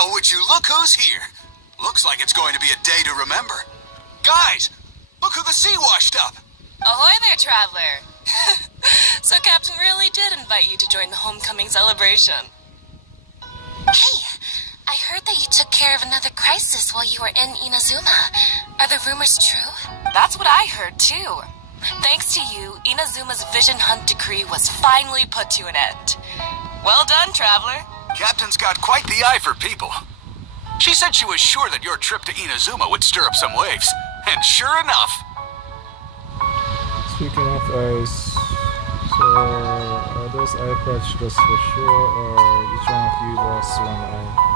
Well, would you look who's here? Looks like it's going to be a day to remember. Guys, look who the sea washed up. Ahoy there, traveler. So Captain really did invite you to join the homecoming celebration. Hey, I heard that you took care of another crisis while you were in Inazuma. Are the rumors true? That's what I heard, too. Thanks to you, Inazuma's Vision Hunt decree was finally put to an end. Well done, traveler. Captain's got quite the eye for people. She said she was sure that your trip to Inazuma would stir up some waves. And sure enough. Speaking of ice, so are those eye patches for sure, or each one of you lost one eye?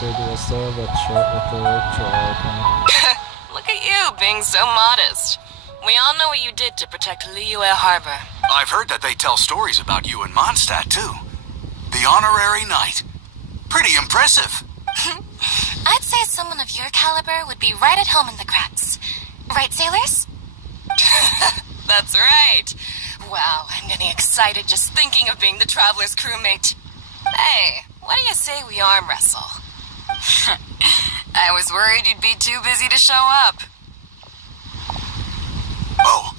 Let's have a chat with the tribe. Look at you, being so modest. We all know what you did to protect Liyue Harbor. I've heard that they tell stories about you in Mondstadt, too. The honorary knight. Pretty impressive. I'd say someone of your caliber would be right at home in the cracks. Right, sailors? That's right. Wow, I'm getting excited just thinking of being the Traveler's crewmate. Hey, what do you say we arm wrestle? I was worried you'd be too busy to show up. Oh,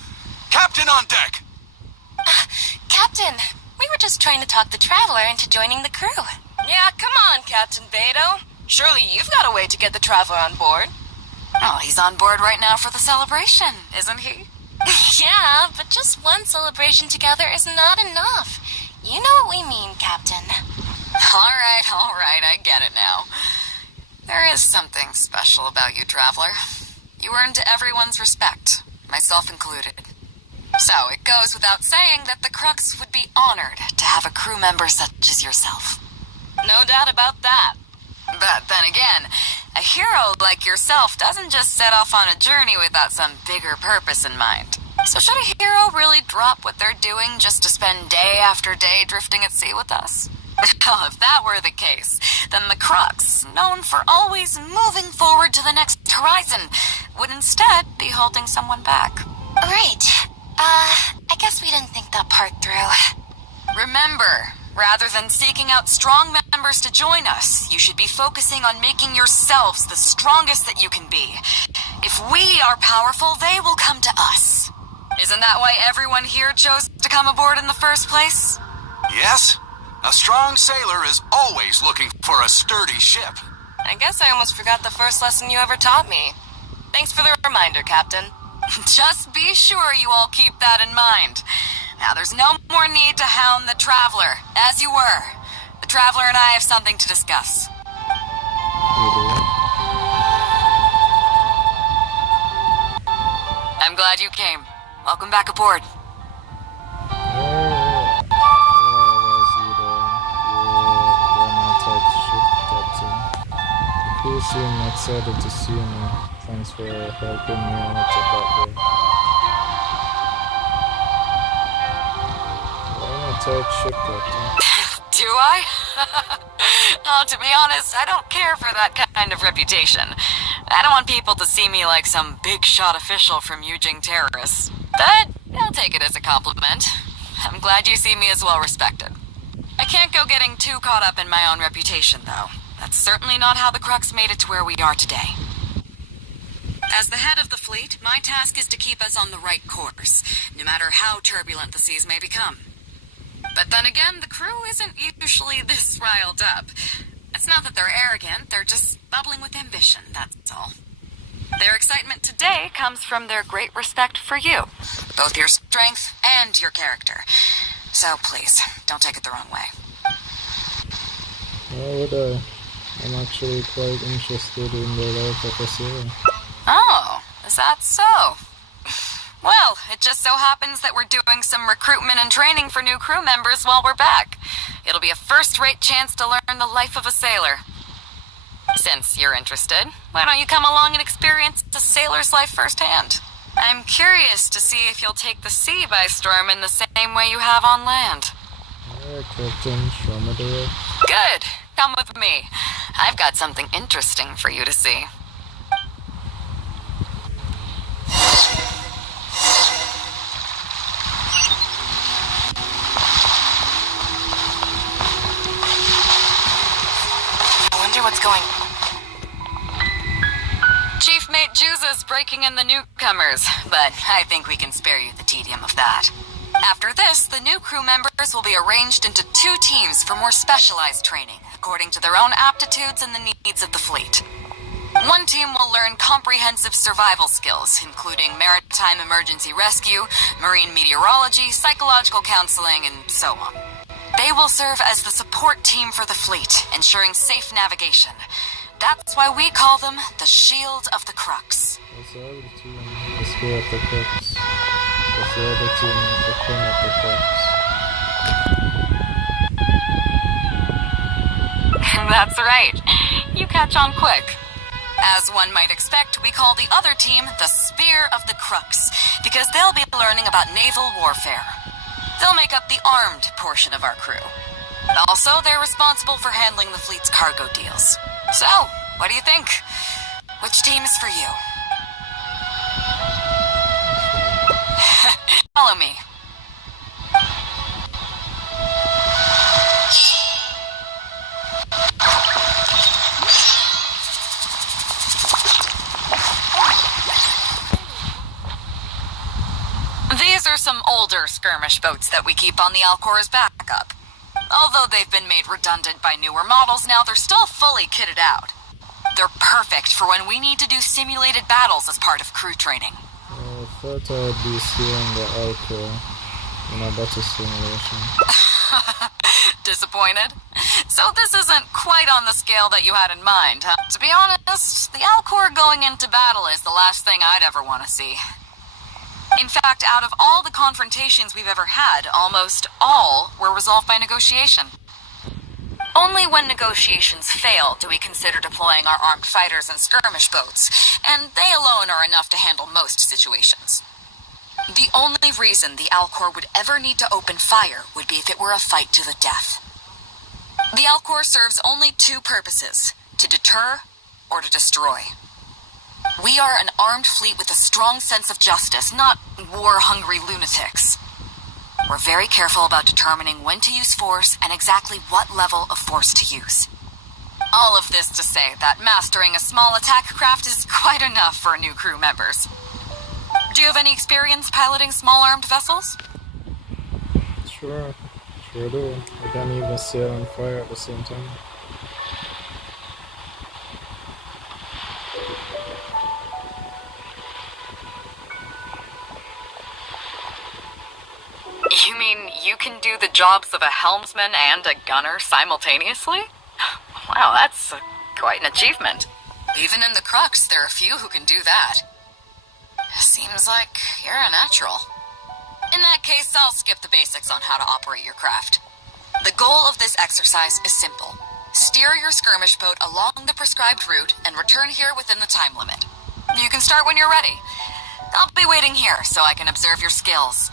Captain on deck! Captain, we were just trying to talk the Traveler into joining the crew. Yeah, come on, Captain Beidou. Surely you've got a way to get the Traveler on board. Oh, he's on board right now for the celebration, isn't he? Yeah, but just one celebration together is not enough. You know what we mean, Captain. All right, I get it now. There is something special about you, Traveler. You earned everyone's respect, myself included. So it goes without saying that the Crux would be honored to have a crew member such as yourself. No doubt about that. But then again, a hero like yourself doesn't just set off on a journey without some bigger purpose in mind. So should a hero really drop what they're doing just to spend day after day drifting at sea with us? Well, if that were the case, then the Crux, known for always moving forward to the next horizon, would instead be holding someone back. Right. I guess we didn't think that part through. Remember, rather than seeking out strong members to join us, you should be focusing on making yourselves the strongest that you can be. If we are powerful, they will come to us. Isn't that why everyone here chose to come aboard in the first place? Yes. A strong sailor is always looking for a sturdy ship. I guess I almost forgot the first lesson you ever taught me. Thanks for the reminder, Captain. Just be sure you all keep that in mind. Now, there's no more need to hound the Traveler, as you were. The Traveler and I have something to discuss. I'm glad you came. Welcome back aboard. You seem excited to see me. Thanks for helping me out that way. I'm a tight ship, Captain. Do I? Oh, to be honest, I don't care for that kind of reputation. I don't want people to see me like some big-shot official from Yujing terrorists. But I'll take it as a compliment. I'm glad you see me as well-respected. I can't go getting too caught up in my own reputation, though. That's certainly not how the Crux made it to where we are today. As the head of the fleet, my task is to keep us on the right course, no matter how turbulent the seas may become. But then again, the crew isn't usually this riled up. It's not that they're arrogant, they're just bubbling with ambition, that's all. Their excitement today comes from their great respect for you, both your strength and your character. So please, don't take it the wrong way. Why would I? I'm actually quite interested in the life of a sailor. Oh, is that so? Well, it just so happens that we're doing some recruitment and training for new crew members while we're back. It'll be a first-rate chance to learn the life of a sailor. Since you're interested, why don't you come along and experience a sailor's life firsthand? I'm curious to see if you'll take the sea by storm in the same way you have on land. Alright, Captain, show me the way. Good. Come with me. I've got something interesting for you to see. breaking in the newcomers, but I think we can spare you the tedium of that. After this, the new crew members will be arranged into 2 teams for more specialized training, according to their own aptitudes and the needs of the fleet. One team will learn comprehensive survival skills, including maritime emergency rescue, marine meteorology, psychological counseling, and so on. They will serve as the support team for the fleet, ensuring safe navigation. That's why we call them the Shield of the Crux. That's the other team, the Spear of the Crux. That's the other team, the Queen of the Crux. That's right. You catch on quick. As one might expect, we call the other team the Spear of the Crux, because they'll be learning about naval warfare. They'll make up the armed portion of our crew. Also, they're responsible for handling the fleet's cargo deals. So, what do you think? Which team is for you? Follow me. These are some older skirmish boats that we keep on the Alcor as backup. Although they've been made redundant by newer models now, they're still fully kitted out. They're perfect for when we need to do simulated battles as part of crew training. I thought I would be stealing the Alcor in a battle simulation. Disappointed? So this isn't quite on the scale that you had in mind, huh? To be honest, the Alcor going into battle is the last thing I'd ever want to see. In fact, out of all the confrontations we've ever had, almost all were resolved by negotiation. Only when negotiations fail do we consider deploying our armed fighters and skirmish boats, and they alone are enough to handle most situations. The only reason the Alcor would ever need to open fire would be if it were a fight to the death. The Alcor serves only 2 purposes: to deter or to destroy. We are an armed fleet with a strong sense of justice, not war-hungry lunatics. We're very careful about determining when to use force and exactly what level of force to use. All of this to say that mastering a small attack craft is quite enough for new crew members. Do you have any experience piloting small armed vessels? Sure do. I can even sail and fire at the same time. You mean you can do the jobs of a helmsman and a gunner simultaneously? Wow, that's quite an achievement. Even in the Crux, there are a few who can do that. Seems like you're a natural. In that case, I'll skip the basics on how to operate your craft. The goal of this exercise is simple. Steer your skirmish boat along the prescribed route and return here within the time limit. You can start when you're ready. I'll be waiting here so I can observe your skills.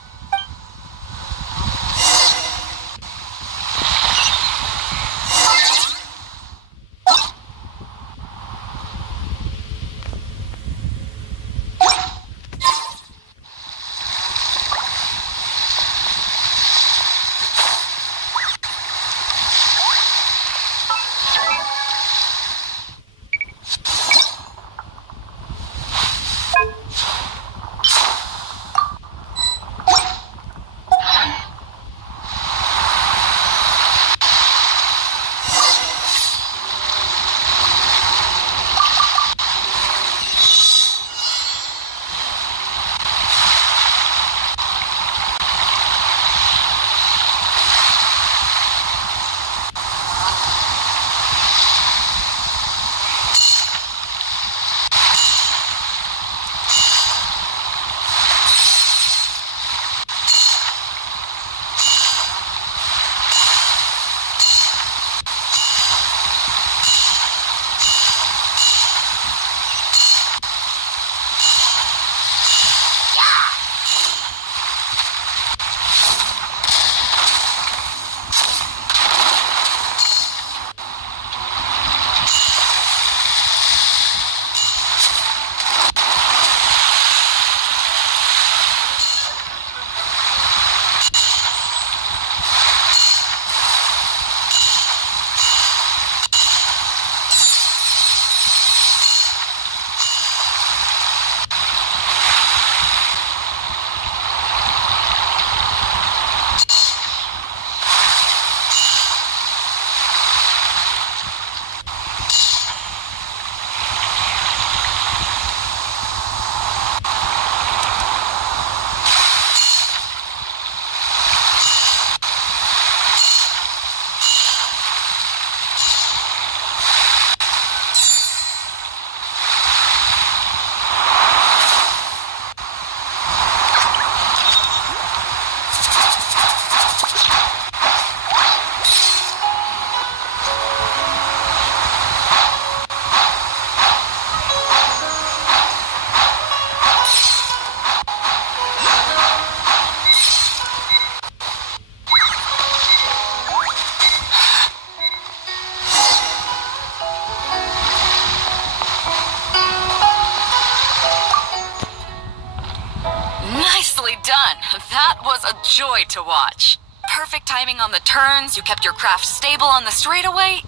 Nicely done. That was a joy to watch. Perfect timing on the turns, you kept your craft stable on the straightaway.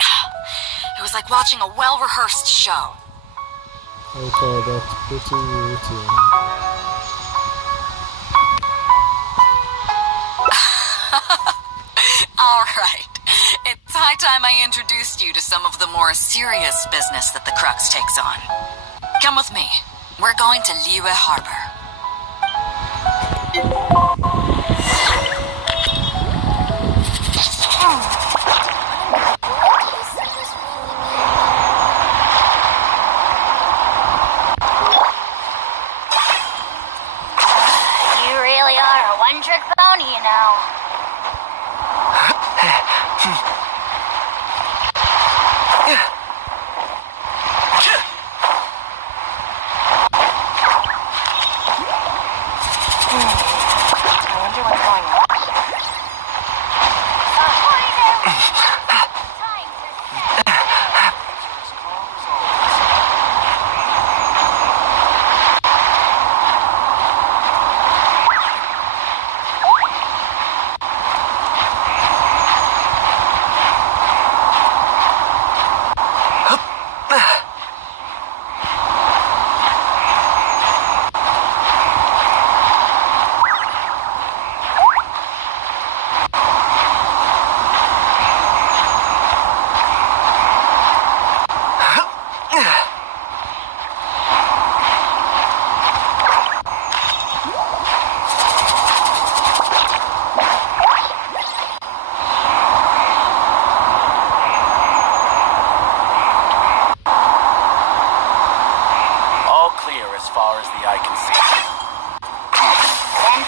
It was like watching a well-rehearsed show. I call that pretty routine. Alright. It's high time I introduced you to some of the more serious business that the Crux takes on. Come with me. We're going to Liyue Harbor. You really are a one-trick pony, you know. I wonder what's going on.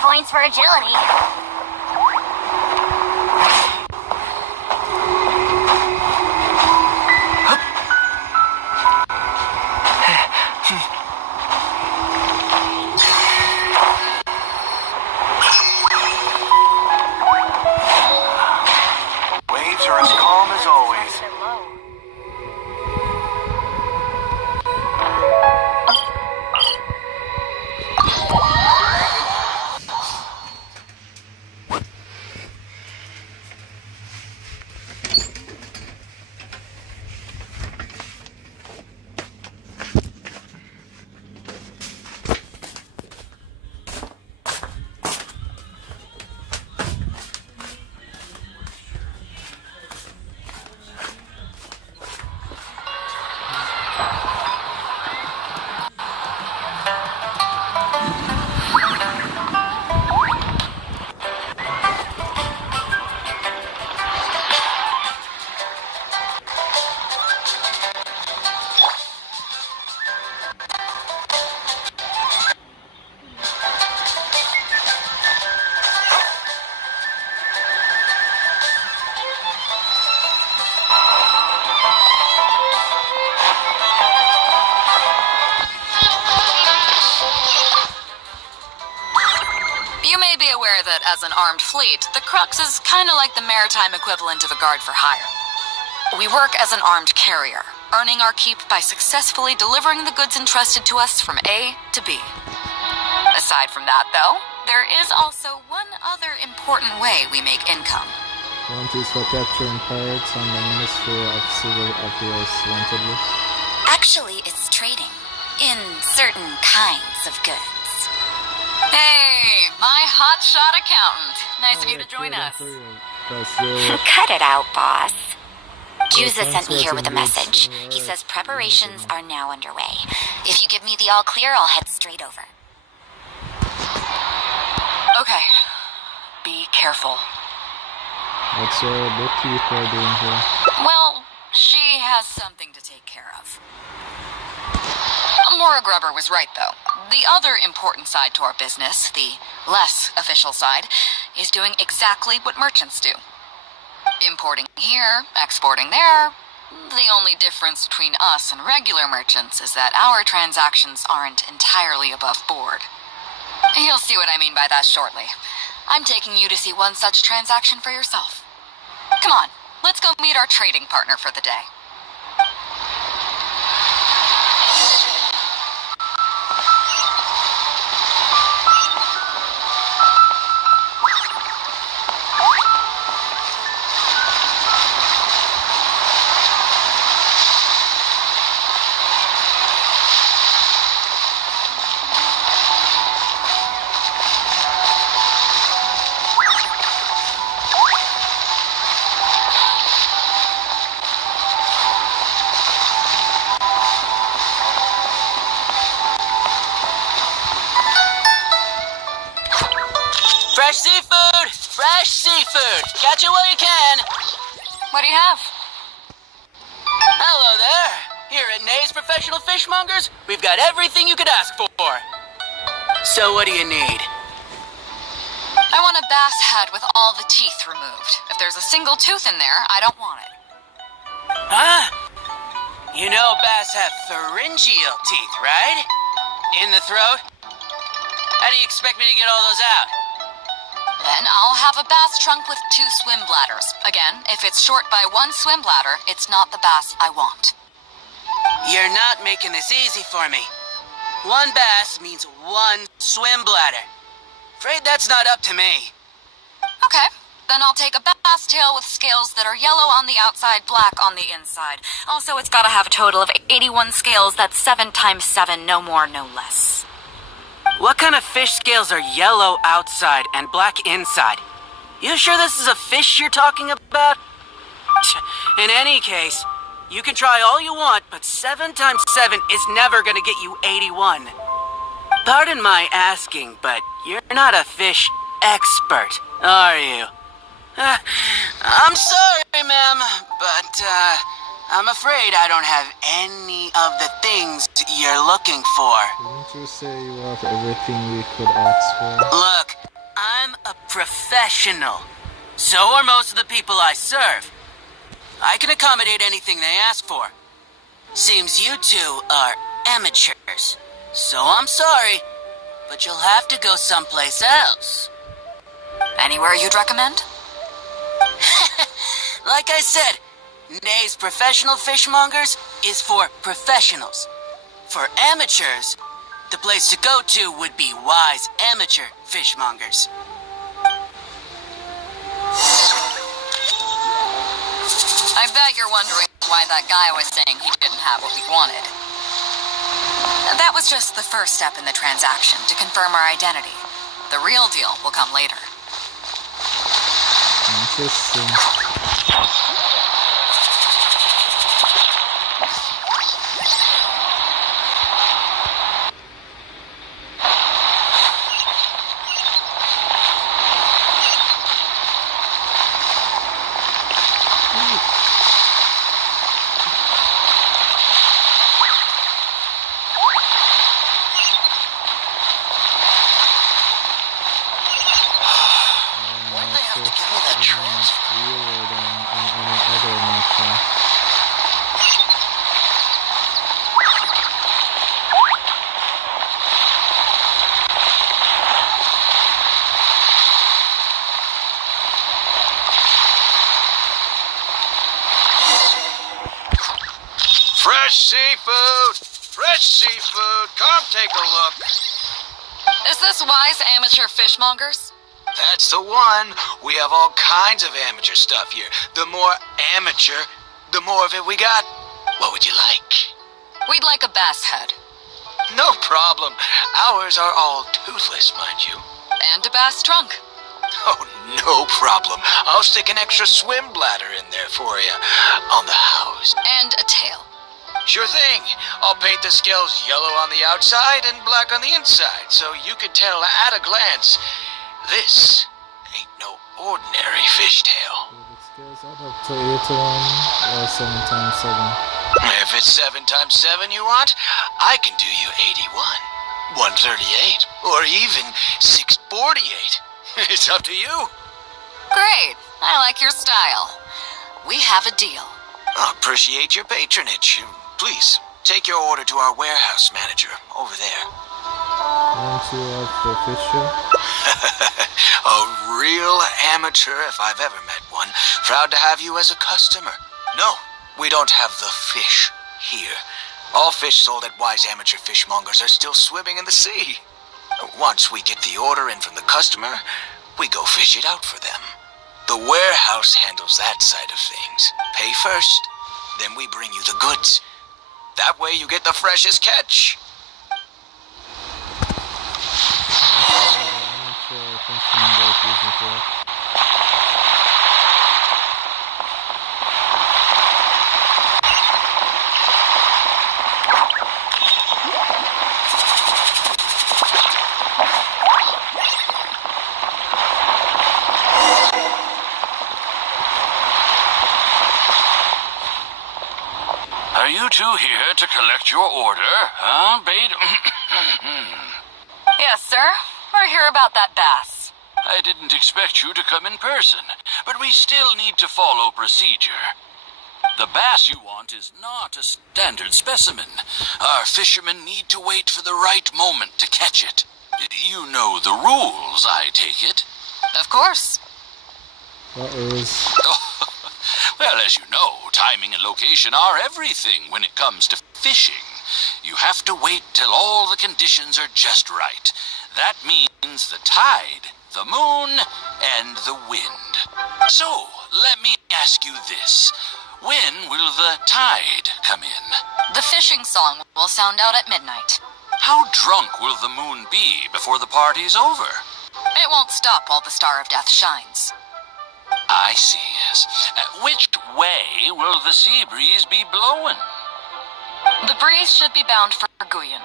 Points for agility. Waves are as calm as always. That as an armed fleet, the Crux is kinda like the maritime equivalent of a guard for hire. We work as an armed carrier, earning our keep by successfully delivering the goods entrusted to us from A to B. Aside from that, though, there is also one other important way we make income. One is for capturing pirates on the Ministry of Civil Affairs wanted list. Actually, it's trading in certain kinds of goods. Hey, my hotshot accountant. Nice of you to join us. Cut it out, boss. Juza sent me here with a message. He says preparations are now underway. If you give me the all clear, I'll head straight over. Okay. Be careful. What's your bookkeeper doing here? Well, she has something to take care of. Mora Grubber was right, though. The other important side to our business, the less official side, is doing exactly what merchants do. Importing here, exporting there. The only difference between us and regular merchants is that our transactions aren't entirely above board. You'll see what I mean by that shortly. I'm taking you to see one such transaction for yourself. Come on, let's go meet our trading partner for the day. Fresh seafood! Fresh seafood! Catch it while you can! What do you have? Hello there! Here at Nay's Professional Fishmongers, we've got everything you could ask for. So what do you need? I want a bass head with all the teeth removed. If there's a single tooth in there, I don't want it. Huh? You know bass have pharyngeal teeth, right? In the throat? How do you expect me to get all those out? Then I'll have a bass trunk with 2 swim bladders. Again, if it's short by 1 swim bladder, it's not the bass I want. You're not making this easy for me. 1 bass means 1 swim bladder. Afraid that's not up to me. Okay, then I'll take a bass tail with scales that are yellow on the outside, black on the inside. Also, it's gotta have a total of 81 scales. That's 7 times 7, no more, no less. What kind of fish scales are yellow outside and black inside? You sure this is a fish you're talking about? In any case, you can try all you want, but 7 times 7 is never gonna get you 81. Pardon my asking, but you're not a fish expert, are you? I'm sorry, ma'am, but I'm afraid I don't have any of the things you're looking for. Didn't you say you have everything we could ask for? Look, I'm a professional. So are most of the people I serve. I can accommodate anything they ask for. Seems you two are amateurs. So I'm sorry, but you'll have to go someplace else. Anywhere you'd recommend? Like I said, Nay's Professional Fishmongers is for professionals. For amateurs, the place to go to would be Wise Amateur Fishmongers. I bet you're wondering why that guy was saying he didn't have what we wanted. That was just the first step in the transaction to confirm our identity. The real deal will come later. Interesting. Fresh seafood! Fresh seafood! Come take a look. Is this Wise Amateur Fishmongers? That's the one. We have all kinds of amateur stuff here. The more amateur, the more of it we got. What would you like? We'd like a bass head. No problem. Ours are all toothless, mind you. And a bass trunk. Oh, no problem. I'll stick an extra swim bladder in there for you. On the house. And a tail. Sure thing. I'll paint the scales yellow on the outside and black on the inside, so you can tell at a glance, this ain't no ordinary fishtail. It scales up to 81 or 7 times 7. If it's 7 times 7 you want, I can do you 81, 138, or even 648. It's up to you. Great. I like your style. We have a deal. I appreciate your patronage. Please, take your order to our warehouse manager over there. Aren't you of the fisher? A real amateur if I've ever met one. Proud to have you as a customer. No, we don't have the fish here. All fish sold at Wise Amateur Fishmongers are still swimming in the sea. Once we get the order in from the customer, we go fish it out for them. The warehouse handles that side of things. Pay first, then we bring you the goods. That way you get the freshest catch. two here to collect your order, huh, Beidou? Yes, sir. We're here about that bass. I didn't expect you to come in person, but we still need to follow procedure. The bass you want is not a standard specimen. Our fishermen need to wait for the right moment to catch it. You know the rules, I take it. Of course. What rules? Well, as you know, timing and location are everything when it comes to fishing. You have to wait till all the conditions are just right. That means the tide, the moon, and the wind. So, let me ask you this. When will the tide come in? The fishing song will sound out at midnight. How drunk will the moon be before the party's over? It won't stop while the Star of Death shines. I see, yes. Which way will the sea breeze be blowing? The breeze should be bound for Guyan.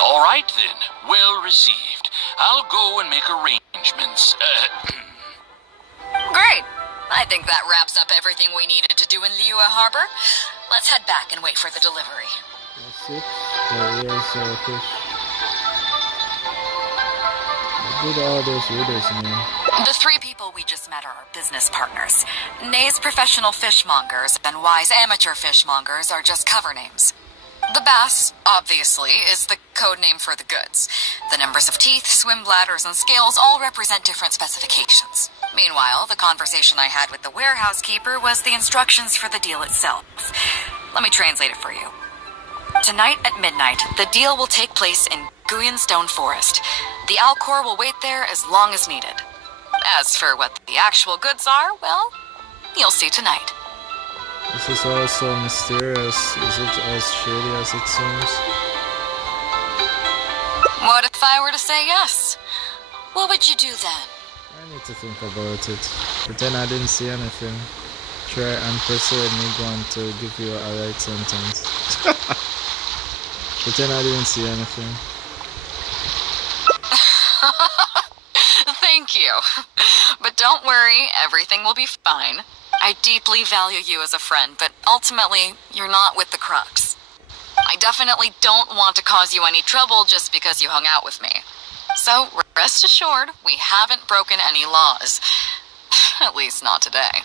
All right, then. Well received. I'll go and make arrangements. Great. I think that wraps up everything we needed to do in Liyue Harbor. Let's head back and wait for the delivery. That's it. There is fish. I did all those orders, man. The three people we just met are our business partners. Nay's professional fishmongers and Y's amateur fishmongers are just cover names. The bass, obviously, is the code name for the goods. The numbers of teeth, swim bladders, and scales all represent different specifications. Meanwhile, the conversation I had with the warehouse keeper was the instructions for the deal itself. Let me translate it for you. Tonight at midnight, the deal will take place in Guyan Stone Forest. The Alcor will wait there as long as needed. As for what the actual goods are, well, you'll see tonight. This is all so mysterious. Is it as shady as it seems? What if I were to say yes? What would you do then? I need to think about it. Pretend I didn't see anything. Try and persuade Niguan to give you a right sentence. Pretend I didn't see anything. Thank you. But don't worry, everything will be fine. I deeply value you as a friend, but ultimately, you're not with the Crux. I definitely don't want to cause you any trouble just because you hung out with me. So, rest assured, we haven't broken any laws. At least not today.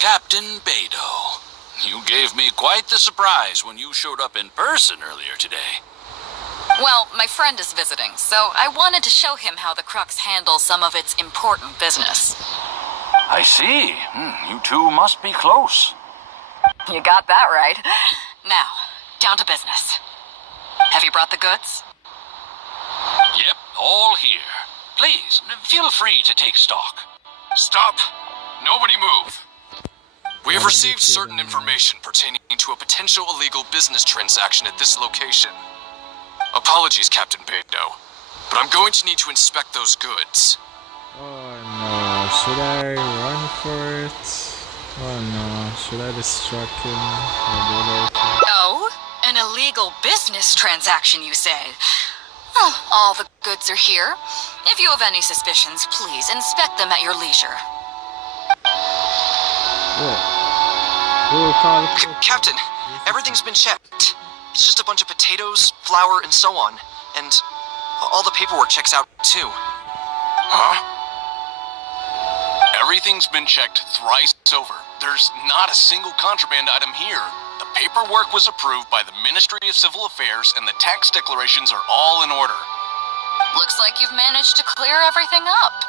Captain Beidou. You gave me quite the surprise when you showed up in person earlier today. Well, my friend is visiting, so I wanted to show him how the Crux handles some of its important business. I see. You two must be close. You got that right. Now, down to business. Have you brought the goods? Yep, all here. Please, feel free to take stock. Stop! Nobody move! We have received certain information pertaining to a potential illegal business transaction at this location. Apologies, Captain Beidou, but I'm going to need to inspect those goods. Oh no, should I run for it? Oh no, should I distract him? Oh? An illegal business transaction, you say? Well, all the goods are here. If you have any suspicions, please inspect them at your leisure. Captain, everything's been checked. It's just a bunch of potatoes, flour, and so on. And all the paperwork checks out, too. Huh? Everything's been checked thrice over. There's not a single contraband item here. The paperwork was approved by the Ministry of Civil Affairs, and the tax declarations are all in order. Looks like you've managed to clear everything up.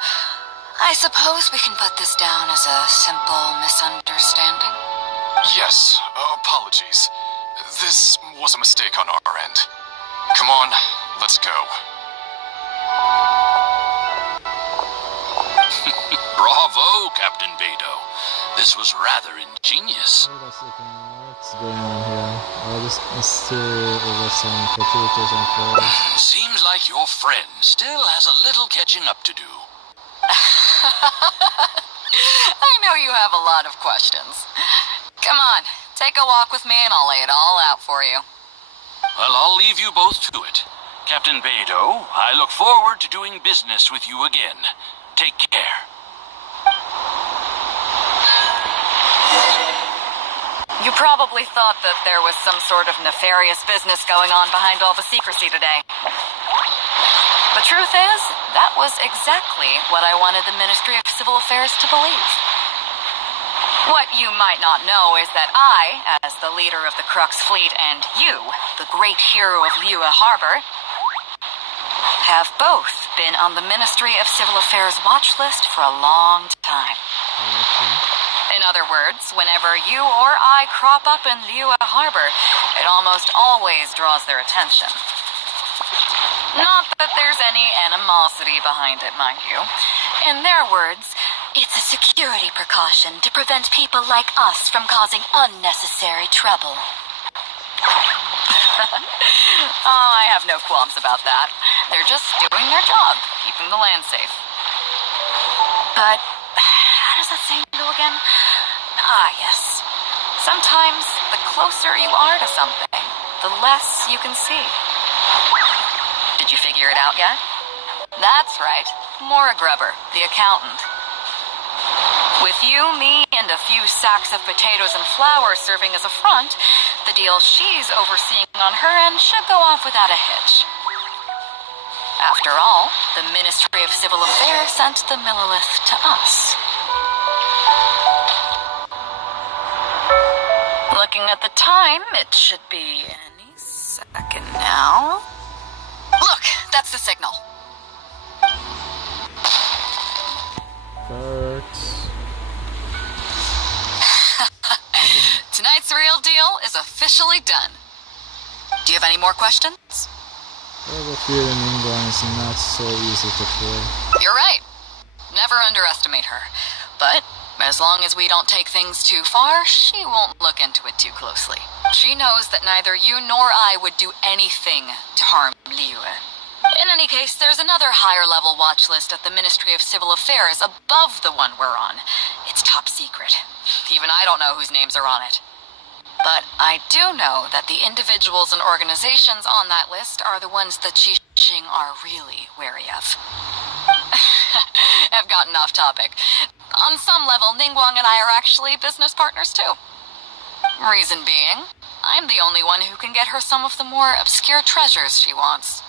I suppose we can put this down as a simple misunderstanding. Yes, apologies. This was a mistake on our end. Come on, let's go. Bravo, Captain Beidou. This was rather ingenious. What's going on here? Oh, this is still over some potatoes and flour. Seems like your friend still has a little catching up to do. I know you have a lot of questions. Come on, take a walk with me and I'll lay it all out for you. Well, I'll leave you both to it. Captain Beidou, I look forward to doing business with you again. Take care. You probably thought that there was some sort of nefarious business going on behind all the secrecy today. The truth is, that was exactly what I wanted the Ministry of Civil Affairs to believe. What you might not know is that I, as the leader of the Crux fleet, and you, the great hero of Liyue Harbor, have both been on the Ministry of Civil Affairs watch list for a long time. In other words, whenever you or I crop up in Liyue Harbor, it almost always draws their attention. Not that there's any animosity behind it, mind you. In their words, it's a security precaution to prevent people like us from causing unnecessary trouble. Oh, I have no qualms about that. They're just doing their job, keeping the land safe. But how does that saying go again? Ah, yes. Sometimes the closer you are to something, the less you can see. Did you figure it out yet? That's right. Maura Grubber, the accountant. With you, me, and a few sacks of potatoes and flour serving as a front, the deal she's overseeing on her end should go off without a hitch. After all, the Ministry of Civil Affairs sent the Millilith to us. Looking at the time, it should be any second now. Look, that's the signal. Tonight's real deal is officially done. Do you have any more questions? I have a feeling England is not so easy to fool. You're right. Never underestimate her. But as long as we don't take things too far, she won't look into it too closely. She knows that neither you nor I would do anything to harm Liyue. In any case, there's another higher-level watch list at the Ministry of Civil Affairs above the one we're on. It's top secret. Even I don't know whose names are on it. But I do know that the individuals and organizations on that list are the ones that Qixing are really wary of. I've gotten off topic. On some level, Ningguang and I are actually business partners too. Reason being, I'm the only one who can get her some of the more obscure treasures she wants.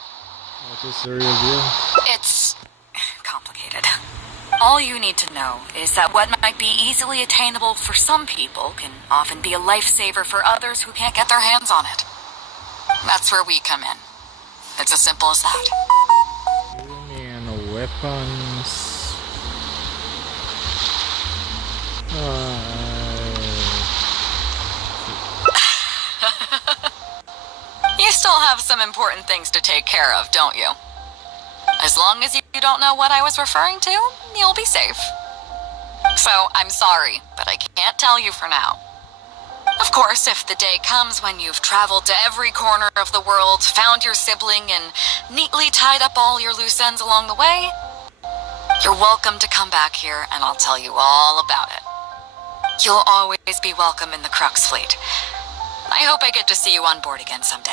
What is the real deal? It's complicated. All you need to know is that what might be easily attainable for some people can often be a lifesaver for others who can't get their hands on it. That's where we come in. It's as simple as that. And weapons. You still have some important things to take care of, don't you? As long as you don't know what I was referring to, you'll be safe. So, I'm sorry, but I can't tell you for now. Of course, if the day comes when you've traveled to every corner of the world, found your sibling, and neatly tied up all your loose ends along the way, you're welcome to come back here and I'll tell you all about it. You'll always be welcome in the Crux fleet. I hope I get to see you on board again someday.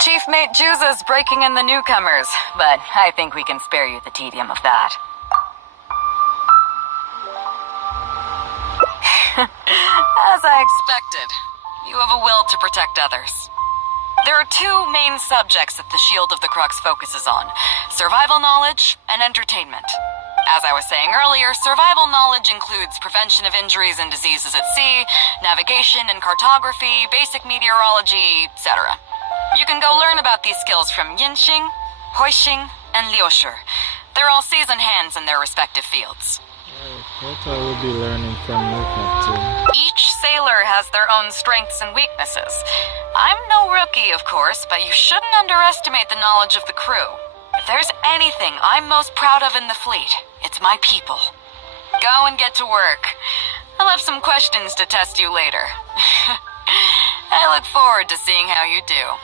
Chief Mate Juza's breaking in the newcomers, but I think we can spare you the tedium of that. As I expected, you have a will to protect others. There are two main subjects that the Shield of the Crux focuses on: survival knowledge and entertainment. As I was saying earlier, survival knowledge includes prevention of injuries and diseases at sea, navigation and cartography, basic meteorology, etc. You can go learn about these skills from Genshin, Huixing, and Liushi. They're all seasoned hands in their respective fields. I thought I would be learning from you, Captain. Each sailor has their own strengths and weaknesses. I'm no rookie, of course, but you shouldn't underestimate the knowledge of the crew. If there's anything I'm most proud of in the fleet, it's my people. Go and get to work. I'll have some questions to test you later. I look forward to seeing how you do.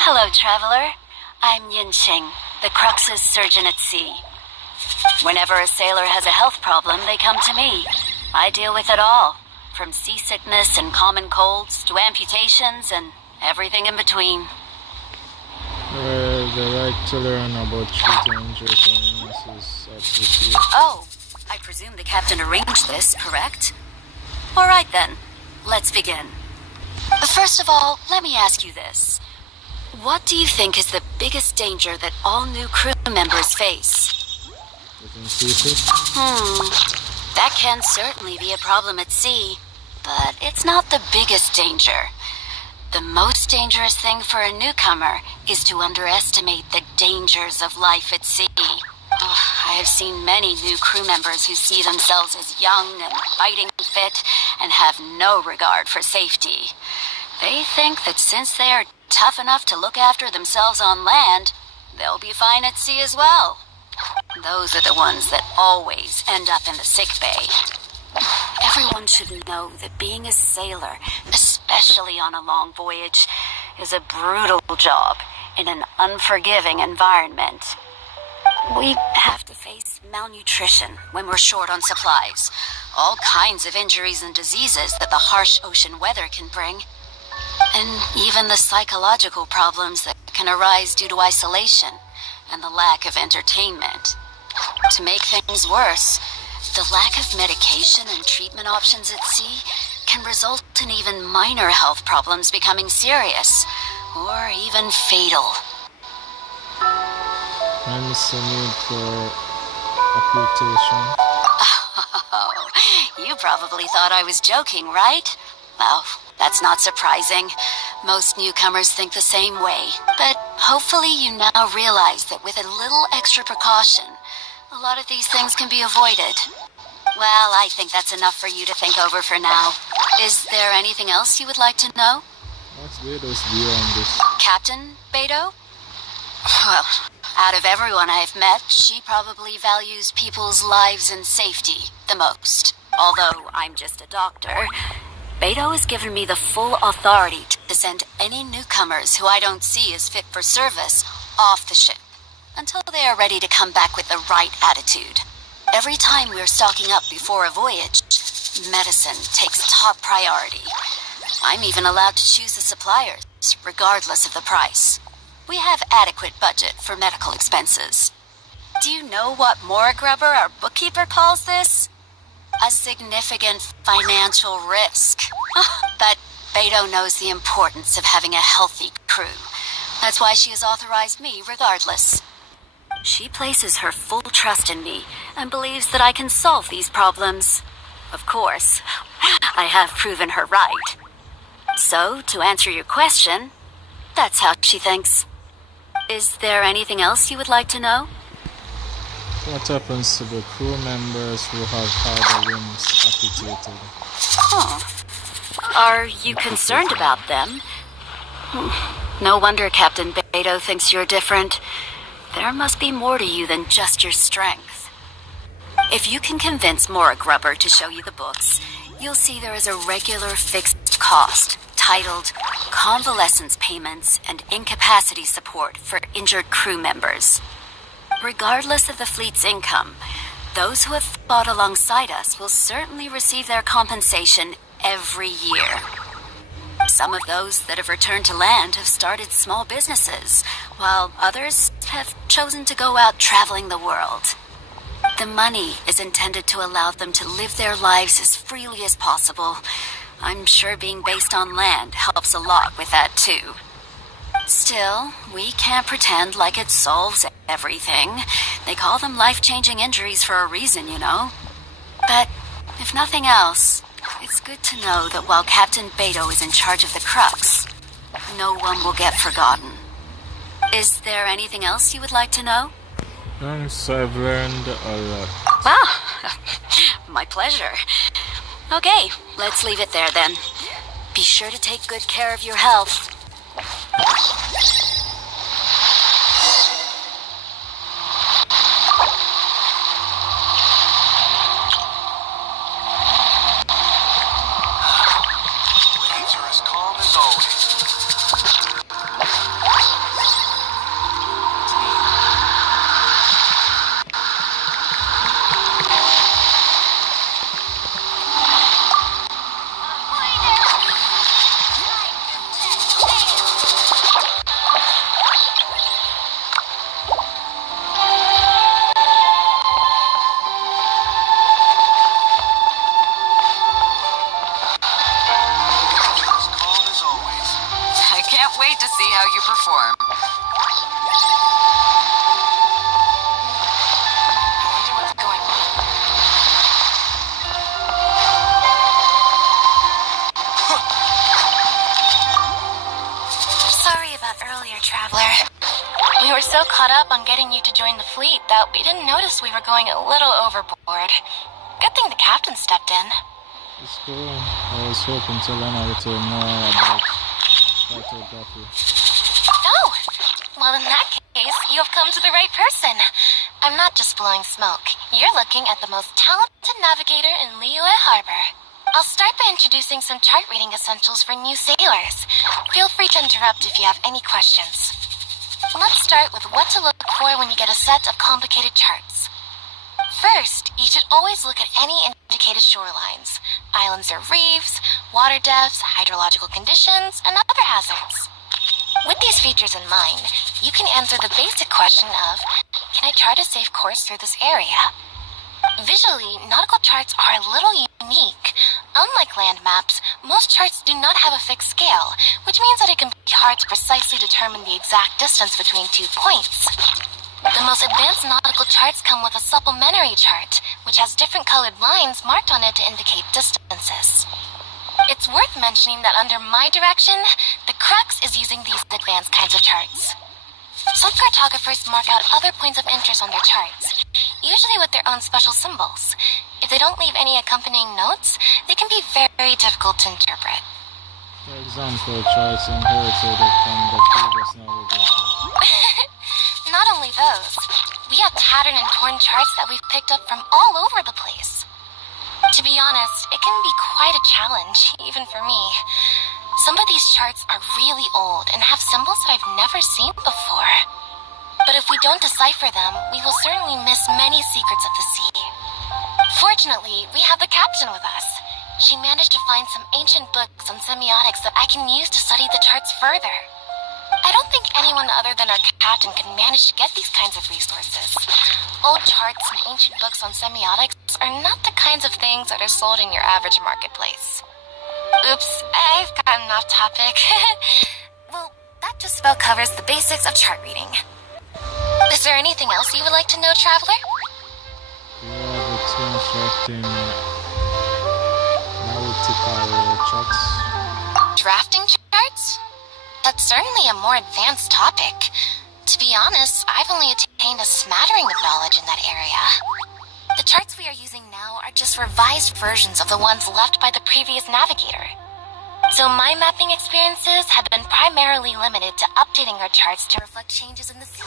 Hello, traveler. I'm Yinxing, the Crux's surgeon at sea. Whenever a sailor has a health problem, they come to me. I deal with it all, from seasickness and common colds to amputations and everything in between. The right to learn about treating injuries and illnesses of the sea. Oh, I presume the captain arranged this, correct? All right then, let's begin. First of all, let me ask you this. What do you think is the biggest danger that all new crew members face? Getting seasick? That can certainly be a problem at sea, but it's not the biggest danger. The most dangerous thing for a newcomer is to underestimate the dangers of life at sea. I have seen many new crew members who see themselves as young and fighting fit and have no regard for safety. They think that since they are tough enough to look after themselves on land, they'll be fine at sea as well. Those are the ones that always end up in the sick bay. Everyone should know that being a sailor, especially on a long voyage, is a brutal job in an unforgiving environment. We have to face malnutrition when we're short on supplies, all kinds of injuries and diseases that the harsh ocean weather can bring, and even the psychological problems that can arise due to isolation and the lack of entertainment. To make things worse, the lack of medication and treatment options at sea can result in even minor health problems becoming serious, or even fatal. Hence the need for amputation. Oh, you probably thought I was joking, right? Well, that's not surprising. Most newcomers think the same way. But hopefully you now realize that with a little extra precaution, a lot of these things can be avoided. Well, I think that's enough for you to think over for now. Is there anything else you would like to know? What's Beidou's view on this? Captain Beidou? Well, out of everyone I've met, she probably values people's lives and safety the most. Although I'm just a doctor, Beidou has given me the full authority to send any newcomers who I don't see as fit for service off the ship until they are ready to come back with the right attitude. Every time we're stocking up before a voyage, medicine takes top priority. I'm even allowed to choose the suppliers, regardless of the price. We have adequate budget for medical expenses. Do you know what Grubber, our bookkeeper, calls this? A significant financial risk. But Beidou knows the importance of having a healthy crew. That's why she has authorized me regardless. She places her full trust in me and believes that I can solve these problems. Of course, I have proven her right. So, to answer your question, that's how she thinks. Is there anything else you would like to know? What happens to the crew members who have had their limbs amputated? Are you concerned about them? No wonder Captain Beidou thinks you're different. There must be more to you than just your strength. If you can convince Grubber to show you the books, you'll see there is a regular fixed cost titled Convalescence Payments and Incapacity Support for Injured Crew Members. Regardless of the fleet's income, those who have fought alongside us will certainly receive their compensation every year. Some of those that have returned to land have started small businesses, while others have chosen to go out traveling the world. The money is intended to allow them to live their lives as freely as possible. I'm sure being based on land helps a lot with that too. Still, we can't pretend like it solves everything. They call them life-changing injuries for a reason, you know. But if nothing else, it's good to know that while Captain Beidou is in charge of the Crux, no one will get forgotten. Is there anything else you would like to know? Thanks, I've learned a lot. Wow, my pleasure. Okay, let's leave it there then. Be sure to take good care of your health. Waves are as calm as always. Wait to see how you perform. I wonder what's going on. Sorry about earlier, traveler. We were so caught up on getting you to join the fleet that we didn't notice we were going a little overboard. Good thing the captain stepped in. It's cool. I was hoping to learn a little more about cartography. Oh! Well, in that case, you have come to the right person. I'm not just blowing smoke. You're looking at the most talented navigator in Liyue Harbor. I'll start by introducing some chart reading essentials for new sailors. Feel free to interrupt if you have any questions. Let's start with what to look for when you get a set of complicated charts. First, you should always look at any indicated shorelines, islands or reefs, water depths, hydrological conditions, and other hazards. With these features in mind, you can answer the basic question of, can I chart a safe course through this area? Visually, nautical charts are a little unique. Unlike land maps, most charts do not have a fixed scale, which means that it can be hard to precisely determine the exact distance between 2 points. The most advanced nautical charts come with a supplementary chart, which has different colored lines marked on it to indicate distances. It's worth mentioning that under my direction, the crux is using these advanced kinds of charts. Some cartographers mark out other points of interest on their charts, usually with their own special symbols. If they don't leave any accompanying notes, they can be very difficult to interpret. For example, charts inherited from the previous navigators. Not only those, we have tattered and torn charts that we've picked up from all over the place. To be honest, it can be quite a challenge, even for me. Some of these charts are really old and have symbols that I've never seen before. But if we don't decipher them, we will certainly miss many secrets of the sea. Fortunately, we have the captain with us. She managed to find some ancient books on semiotics that I can use to study the charts further. I don't think anyone other than our captain could manage to get these kinds of resources. Old charts and ancient books on semiotics are not the kinds of things that are sold in your average marketplace. Oops, I've gotten off topic. Well, that just about covers the basics of chart reading. Is there anything else you would like to know, Traveler? We have experience drafting nautical charts. Drafting charts? That's certainly a more advanced topic. To be honest, I've only attained a smattering of knowledge in that area. The charts we are using now are just revised versions of the ones left by the previous navigator. So my mapping experiences have been primarily limited to updating our charts to reflect changes in the sea.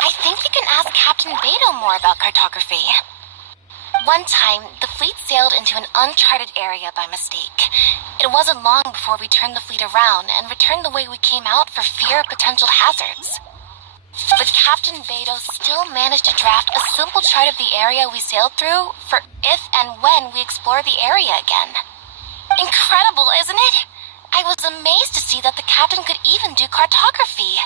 I think we can ask Captain Beidou more about cartography. One time, the fleet sailed into an uncharted area by mistake. It wasn't long before we turned the fleet around and returned the way we came out for fear of potential hazards. But Captain Beidou still managed to draft a simple chart of the area we sailed through for if and when we explore the area again. Incredible, isn't it? I was amazed to see that the captain could even do cartography.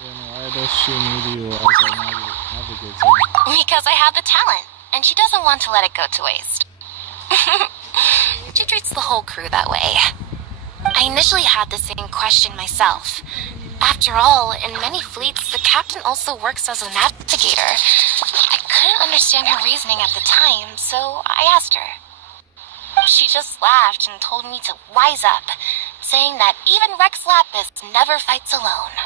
You know, why does she need you as a navigator? Because I have the talent, and she doesn't want to let it go to waste. She treats the whole crew that way. I initially had the same question myself. After all, in many fleets, the captain also works as a navigator. I couldn't understand her reasoning at the time, so I asked her. She just laughed and told me to wise up, saying that even Rex Lapis never fights alone.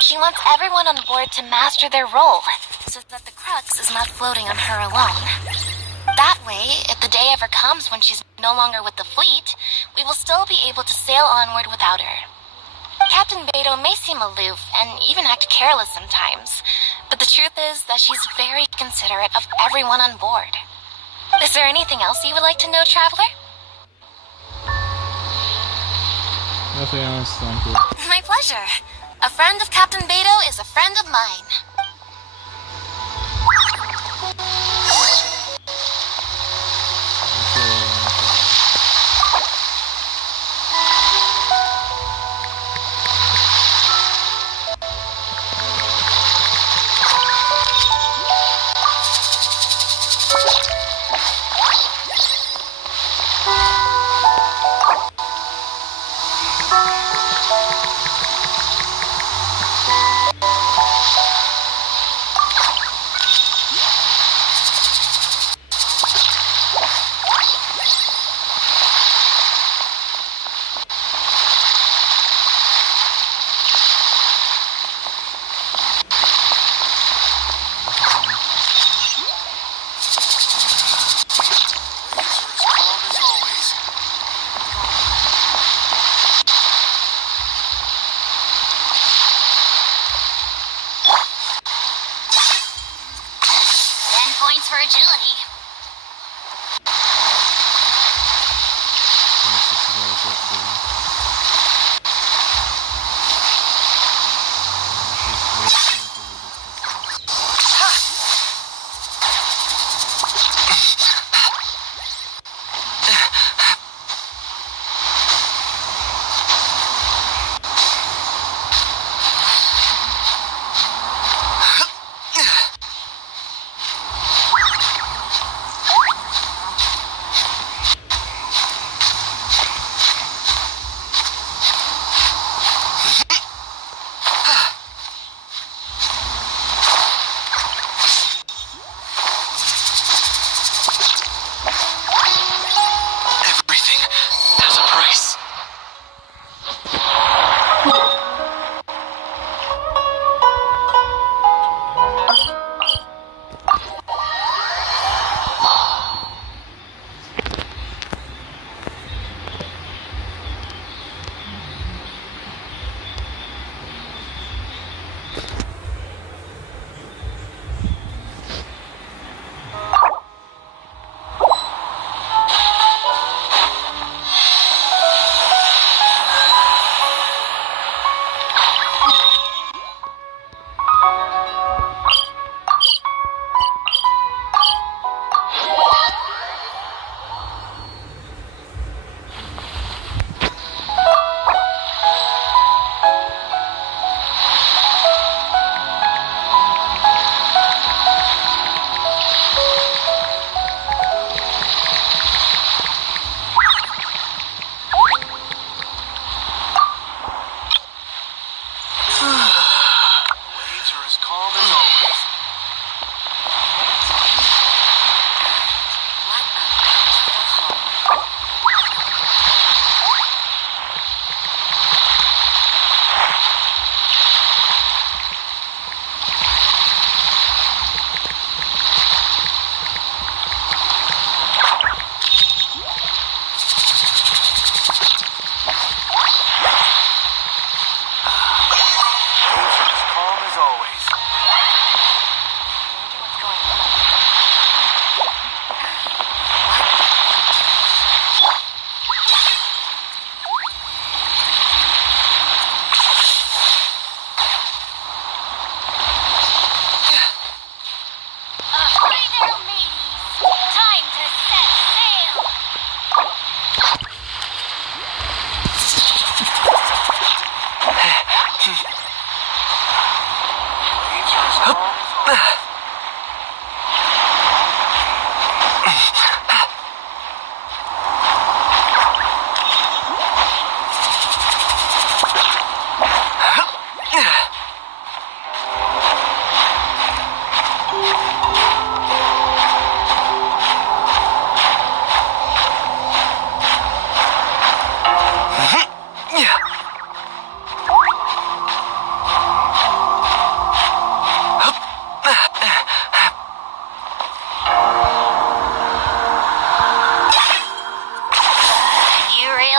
She wants everyone on board to master their role, so that the crux is not floating on her alone. That way, if the day ever comes when she's no longer with the fleet, we will still be able to sail onward without her. Captain Beidou may seem aloof and even act careless sometimes, but the truth is that she's very considerate of everyone on board. Is there anything else you would like to know, Traveler? Nothing else, thank you. My pleasure. A friend of Captain Beidou is a friend of mine.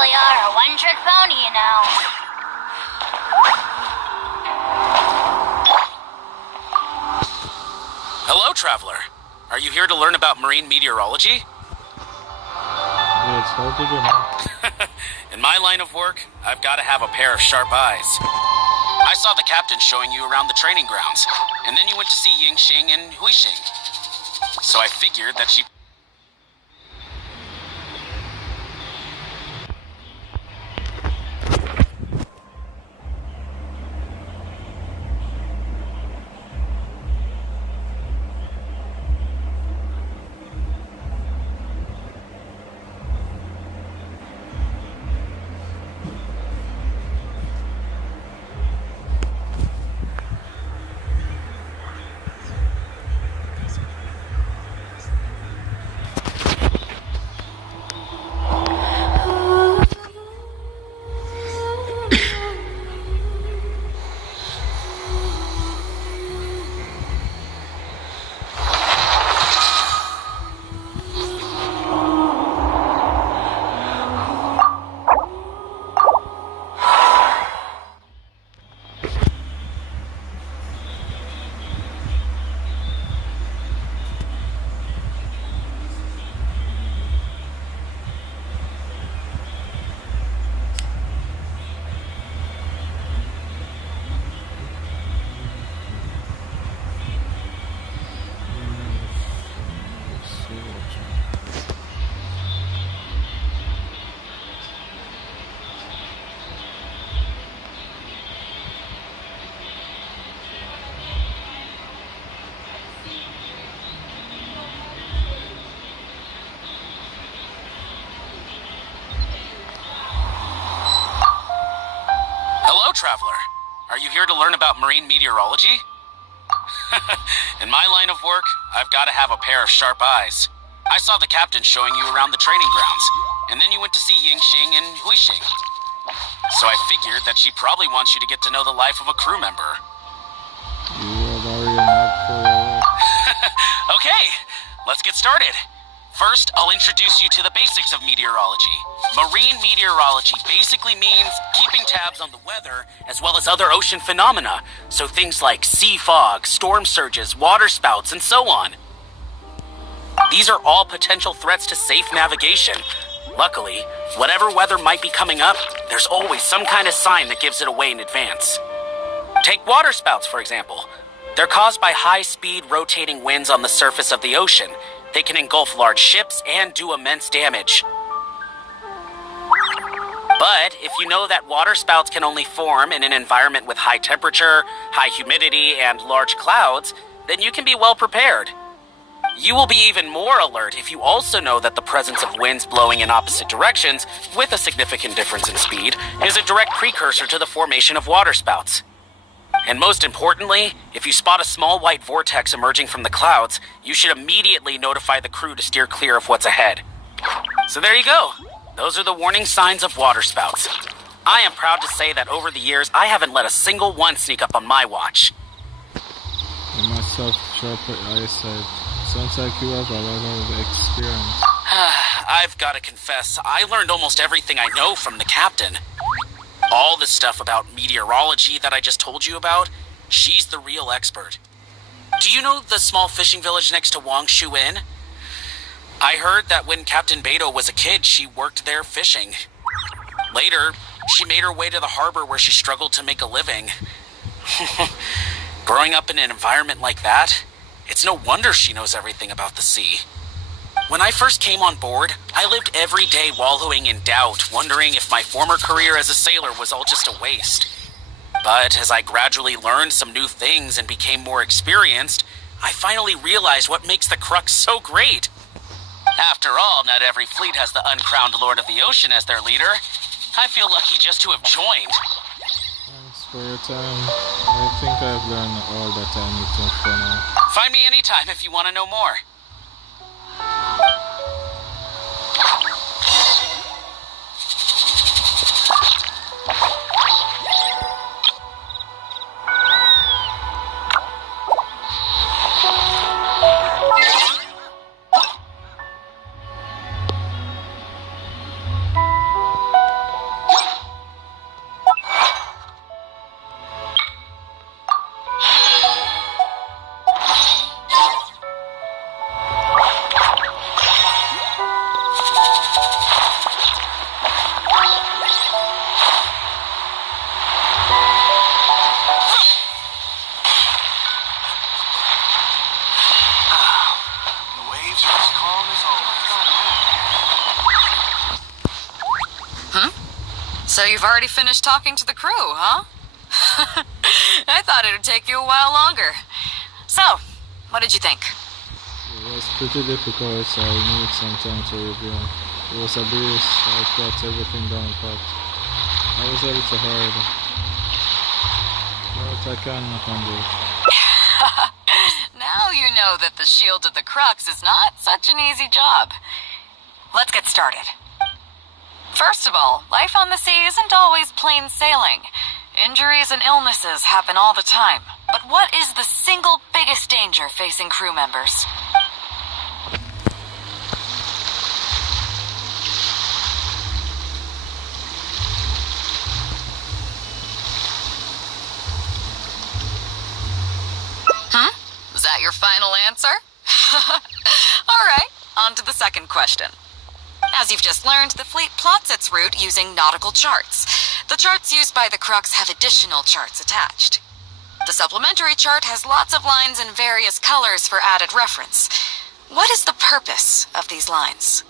really are a one-trick pony, you know. Hello, traveler. Are you here to learn about marine meteorology? Yes, how did you know? In my line of work, I've got to have a pair of sharp eyes. I saw the captain showing you around the training grounds, and then you went to see Yingxing and Huixing. So I figured that she... Hello, traveler. Are you here to learn about marine meteorology? In my line of work, I've got to have a pair of sharp eyes. I saw the captain showing you around the training grounds, and then you went to see Yingxing and Huixing. So I figured that she probably wants you to get to know the life of a crew member. You are very mad for your work. Okay, let's get started. First, I'll introduce you to the basics of meteorology. Marine meteorology basically means keeping tabs on the weather as well as other ocean phenomena, so things like sea fog, storm surges, water spouts, and so on. These are all potential threats to safe navigation. Luckily, whatever weather might be coming up, there's always some kind of sign that gives it away in advance. Take water spouts, for example. They're caused by high-speed rotating winds on the surface of the ocean. They can engulf large ships and do immense damage. But if you know that water spouts can only form in an environment with high temperature, high humidity, and large clouds, then you can be well prepared. You will be even more alert if you also know that the presence of winds blowing in opposite directions, with a significant difference in speed, is a direct precursor to the formation of water spouts. And most importantly, if you spot a small white vortex emerging from the clouds, you should immediately notify the crew to steer clear of what's ahead. So there you go. Those are the warning signs of water spouts. I am proud to say that over the years, I haven't let a single one sneak up on my watch. I myself sharper eyesight. Sounds like you have a lot of experience. I've got to confess, I learned almost everything I know from the captain. All this stuff about meteorology that I just told you about, she's the real expert. Do you know the small fishing village next to Wangshu Inn? I heard that when Captain Beidou was a kid, she worked there fishing. Later, she made her way to the harbor where she struggled to make a living. Growing up in an environment like that, it's no wonder she knows everything about the sea. When I first came on board, I lived every day wallowing in doubt, wondering if my former career as a sailor was all just a waste. But as I gradually learned some new things and became more experienced, I finally realized what makes the Crux so great. After all, not every fleet has the uncrowned Lord of the Ocean as their leader. I feel lucky just to have joined. Thanks for your time. I think I've learned all that I need to for now. Find me anytime if you want to know more. So you've already finished talking to the crew, huh? I thought it would take you a while longer. So, what did you think? It was pretty difficult, so I need some time to review. It was a breeze, I've got everything down pat. I was a little hard, but I can handle it. Now you know that the Shield of the Crux is not such an easy job. Let's get started. First of all, life on the sea isn't always plain sailing. Injuries and illnesses happen all the time. But what is the single biggest danger facing crew members? Is that your final answer? Alright, on to the second question. As you've just learned, the fleet plots its route using nautical charts. The charts used by the Crux have additional charts attached. The supplementary chart has lots of lines in various colors for added reference. What is the purpose of these lines?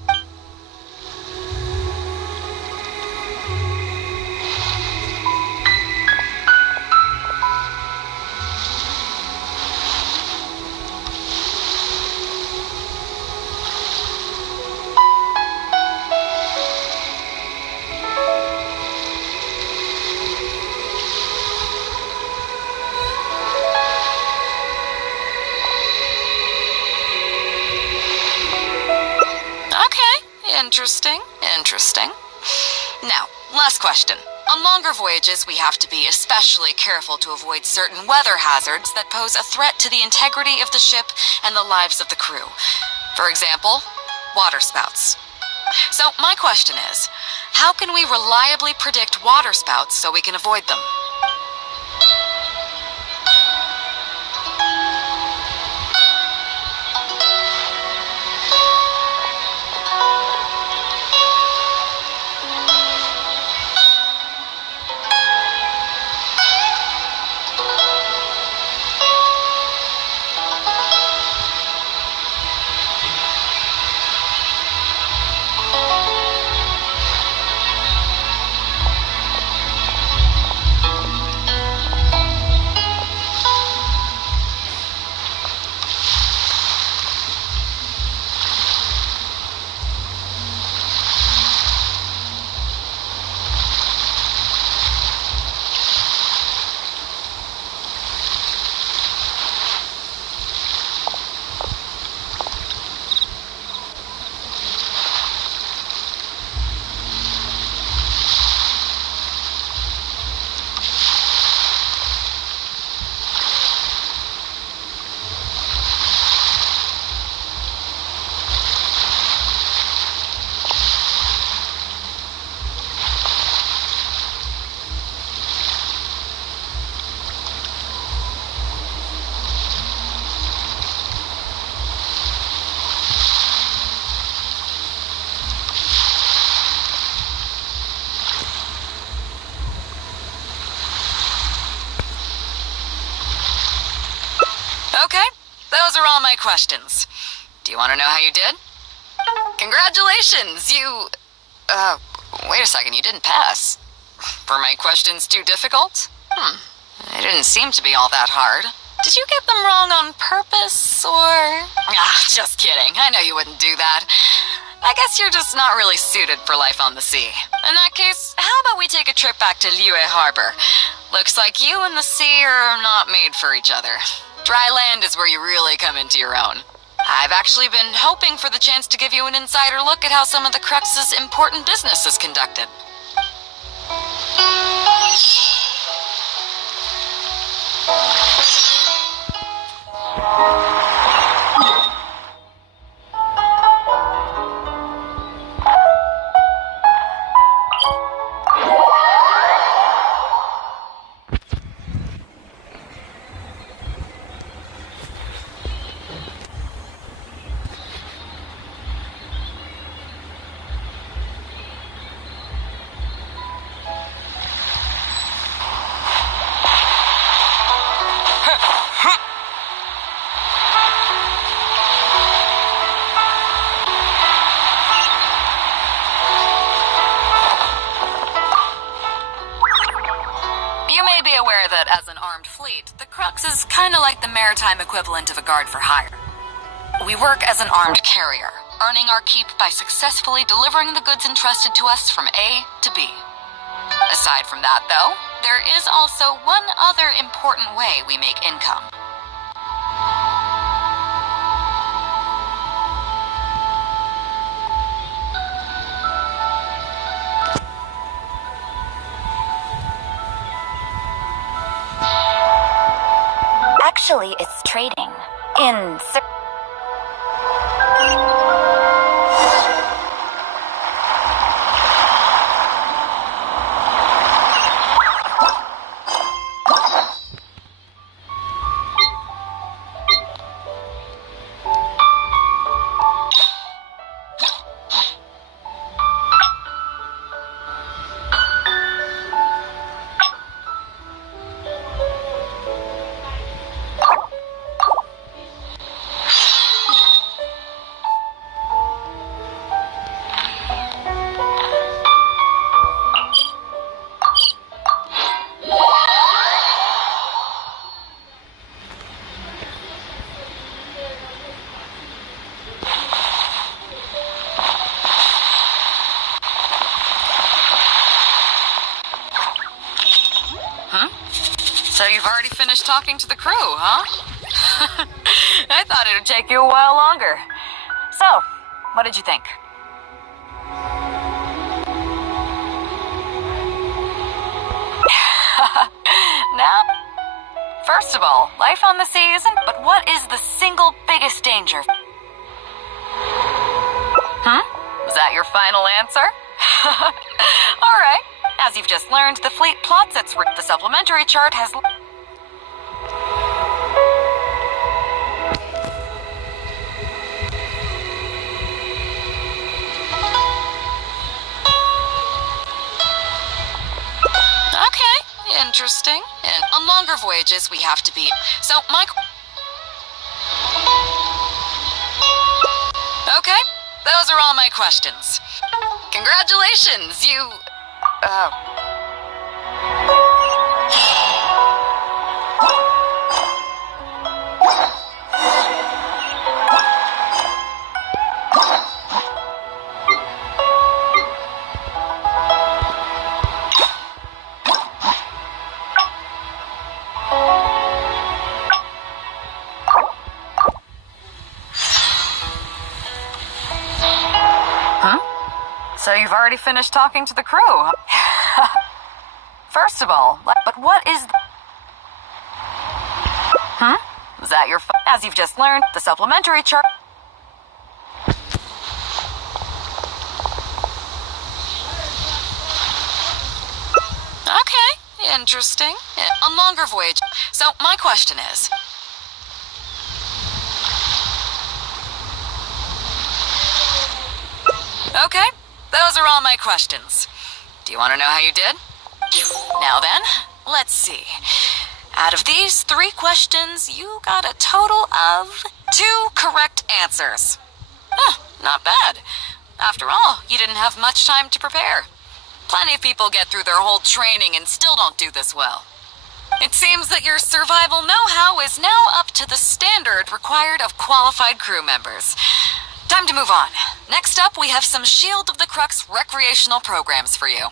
Interesting. Now, last question. On longer voyages, we have to be especially careful to avoid certain weather hazards that pose a threat to the integrity of the ship and the lives of the crew. For example, waterspouts. So my question is, how can we reliably predict waterspouts so we can avoid them? Okay, those are all my questions. Do you want to know how you did? Congratulations, wait a second, you didn't pass. Were my questions too difficult? They didn't seem to be all that hard. Did you get them wrong on purpose, or... just kidding, I know you wouldn't do that. I guess you're just not really suited for life on the sea. In that case, how about we take a trip back to Liyue Harbor? Looks like you and the sea are not made for each other. Dry land is where you really come into your own. I've actually been hoping for the chance to give you an insider look at how some of the Crux's important business is conducted. that as an armed fleet, the Crux is kinda like the maritime equivalent of a guard for hire. We work as an armed carrier, earning our keep by successfully delivering the goods entrusted to us from A to B. Aside from that, though, there is also one other important way we make income. Actually, it's trading. So you've already finished talking to the crew, huh? I thought it would take you a while longer. So, what did you think? Now, first of all, life on the sea isn't, but what is the single biggest danger? Was that your final answer? All right. As you've just learned, the fleet plots its route. The supplementary chart has... Okay, interesting. And on longer voyages, we have to be... So, Okay, those are all my questions. Congratulations, you... So you've already finished talking to the crew, huh? First of all, but what is... Was that your... As you've just learned, the supplementary chart... Okay, interesting. On longer voyage. So my question is... Okay, those are all my questions. Do you want to know how you did? Now then, let's see. Out of these 3 questions, you got a total of 2 correct answers. Not bad. After all, you didn't have much time to prepare. Plenty of people get through their whole training and still don't do this well. It seems that your survival know-how is now up to the standard required of qualified crew members. Time to move on. Next up, we have some Shield of the Crux recreational programs for you.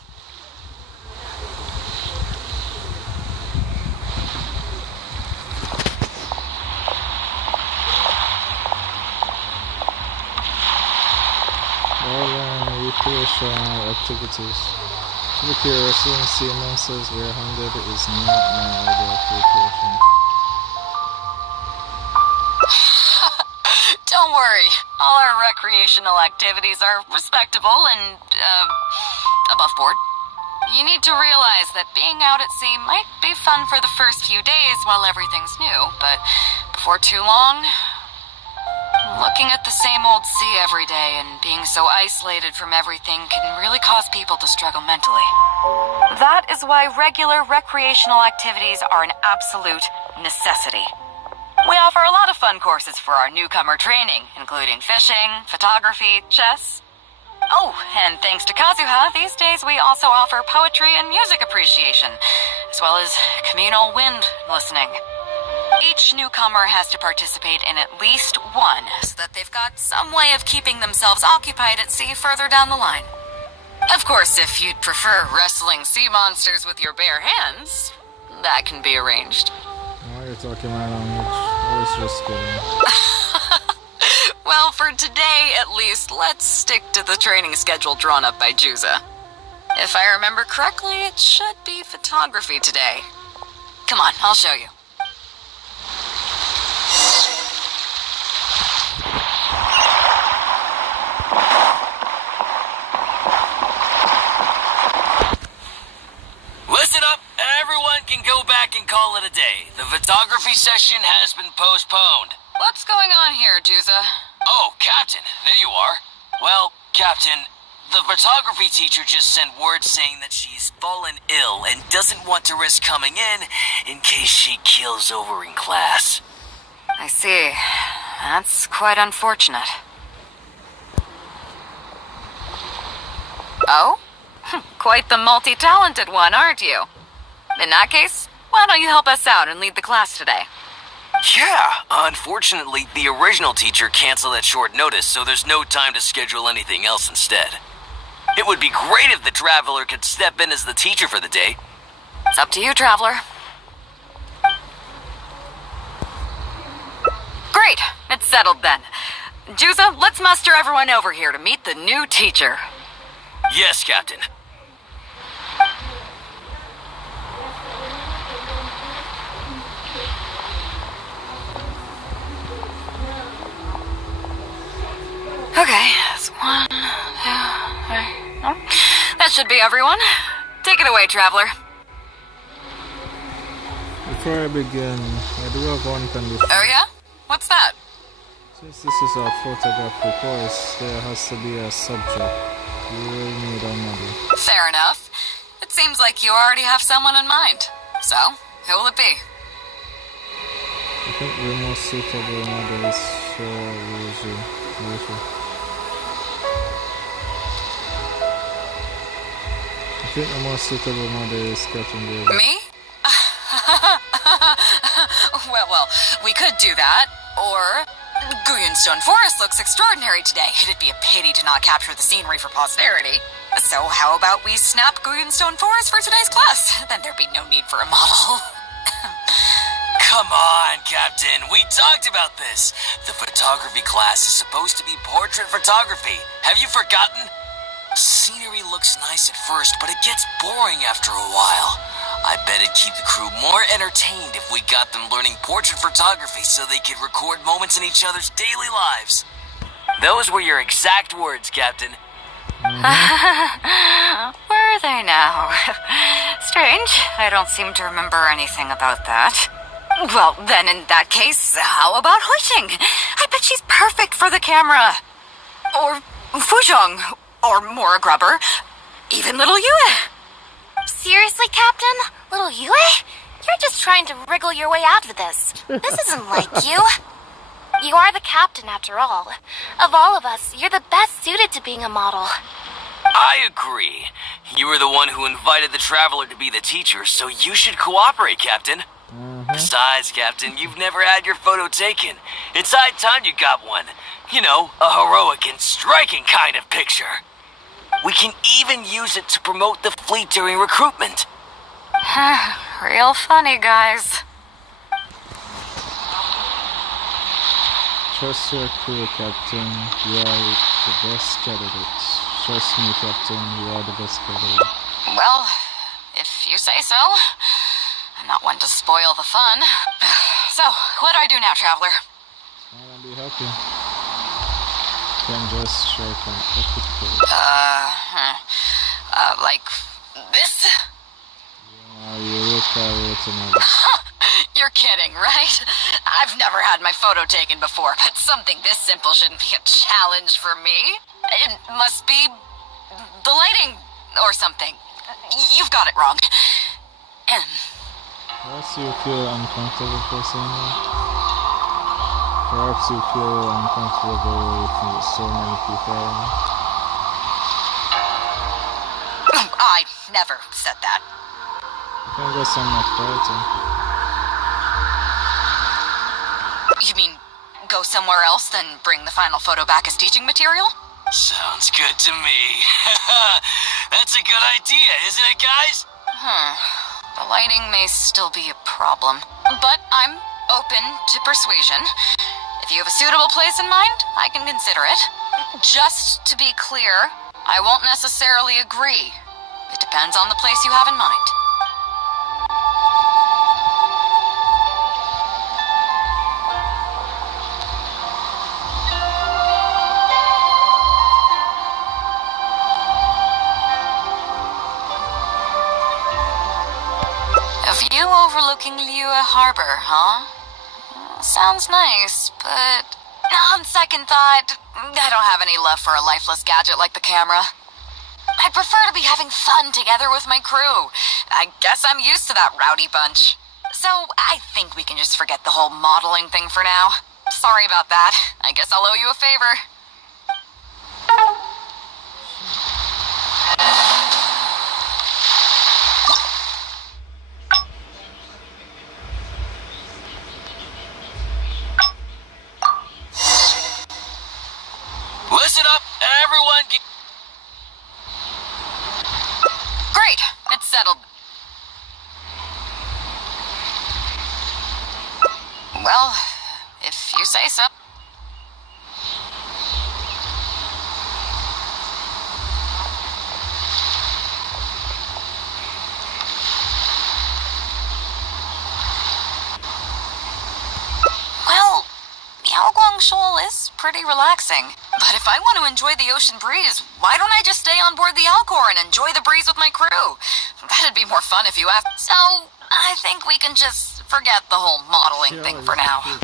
Recreational activities. To be curious, seeing monsters bare-handed is not my idea of recreation. Don't worry. All our recreational activities are respectable and, above board. You need to realize that being out at sea might be fun for the first few days while everything's new, but before too long, looking at the same old sea every day and being so isolated from everything can really cause people to struggle mentally. That is why regular recreational activities are an absolute necessity. We offer a lot of fun courses for our newcomer training, including fishing, photography, chess. Oh, and thanks to Kazuha, these days we also offer poetry and music appreciation, as well as communal wind listening. Each newcomer has to participate in at least one, so that they've got some way of keeping themselves occupied at sea further down the line. Of course, if you'd prefer wrestling sea monsters with your bare hands, that can be arranged. Why are you talking my language? I was just kidding. Well, for today, at least, let's stick to the training schedule drawn up by Juza. If I remember correctly, it should be photography today. Come on, I'll show you. Listen up, everyone can go back and call it a day. The photography session has been postponed. What's going on here, Juza? Oh, Captain, there you are. Well, Captain, the photography teacher just sent word saying that she's fallen ill and doesn't want to risk coming in case she keels over in class. I see. That's quite unfortunate. Oh? Quite the multi-talented one, aren't you? In that case, why don't you help us out and lead the class today? Yeah, unfortunately, the original teacher canceled at short notice, so there's no time to schedule anything else instead. It would be great if the Traveler could step in as the teacher for the day. It's up to you, Traveler. Great, it's settled then. Juza, let's muster everyone over here to meet the new teacher. Yes, Captain. Okay, that's 1, 2, 3. Oh, that should be everyone. Take it away, Traveler. Before I begin, I do have one condition. Oh yeah? What's that? Since this is our photography course, there has to be a subject. You will need a model. Fair enough. It seems like you already have someone in mind. So, who will it be? I think the most suitable model is Beidou. I think the most suitable model is Captain Beidou. Me? well, we could do that. Or, Guyunstone Forest looks extraordinary today. It'd be a pity to not capture the scenery for posterity. So how about we snap Guyunstone Forest for today's class? Then there'd be no need for a model. Come on, Captain. We talked about this. The photography class is supposed to be portrait photography. Have you forgotten? Scenery looks nice at first, but it gets boring after a while. I bet it'd keep the crew more entertained if we got them learning portrait photography so they could record moments in each other's daily lives. Those were your exact words, Captain. Were they now? Strange. I don't seem to remember anything about that. Well, then in that case, how about Huixing? I bet she's perfect for the camera. Or Fuzhong. Or Mora Grubber. Even little Yue. Seriously, Captain? Little Yue? You're just trying to wriggle your way out of this. This isn't like you. You are the captain, after all. Of all of us, you're the best suited to being a model. I agree. You were the one who invited the Traveler to be the teacher, so you should cooperate, Captain. Besides, Captain, you've never had your photo taken. It's high time you got one. You know, a heroic and striking kind of picture. We can even use it to promote the fleet during recruitment. Real funny, guys. Trust your crew, Captain. You are the best candidate. Trust me, Captain. You are the best candidate. Well, if you say so. I'm not one to spoil the fun. So, what do I do now, Traveler? Smile and be happy. Can just strike an epic pose. Like this? Yeah, you will carry it tomorrow. You're kidding, right? I've never had my photo taken before, but something this simple shouldn't be a challenge for me. It must be the lighting or something. You've got it wrong. Perhaps you feel uncomfortable for saying that. Perhaps you feel uncomfortable with so many people around. I never said that. I guess I'm not fighting. You mean go somewhere else, then bring the final photo back as teaching material? Sounds good to me. That's a good idea, isn't it, guys? The lighting may still be a problem, but I'm open to persuasion. If you have a suitable place in mind, I can consider it. Just to be clear, I won't necessarily agree. It depends on the place you have in mind. A view overlooking Liyue Harbor, huh? Sounds nice, but on second thought, I don't have any love for a lifeless gadget like the camera. I'd prefer to be having fun together with my crew. I guess I'm used to that rowdy bunch. So I think we can just forget the whole modeling thing for now. Sorry about that. I guess I'll owe you a favor. Listen up, everyone. Great, it's settled. Well, if you say so. Well, Yaoguang Shoal is pretty relaxing. But if I want to enjoy the ocean breeze, why don't I just stay on board the Alcor and enjoy the breeze with my crew? That'd be more fun if you ask. So, I think we can just forget the whole modeling thing for now.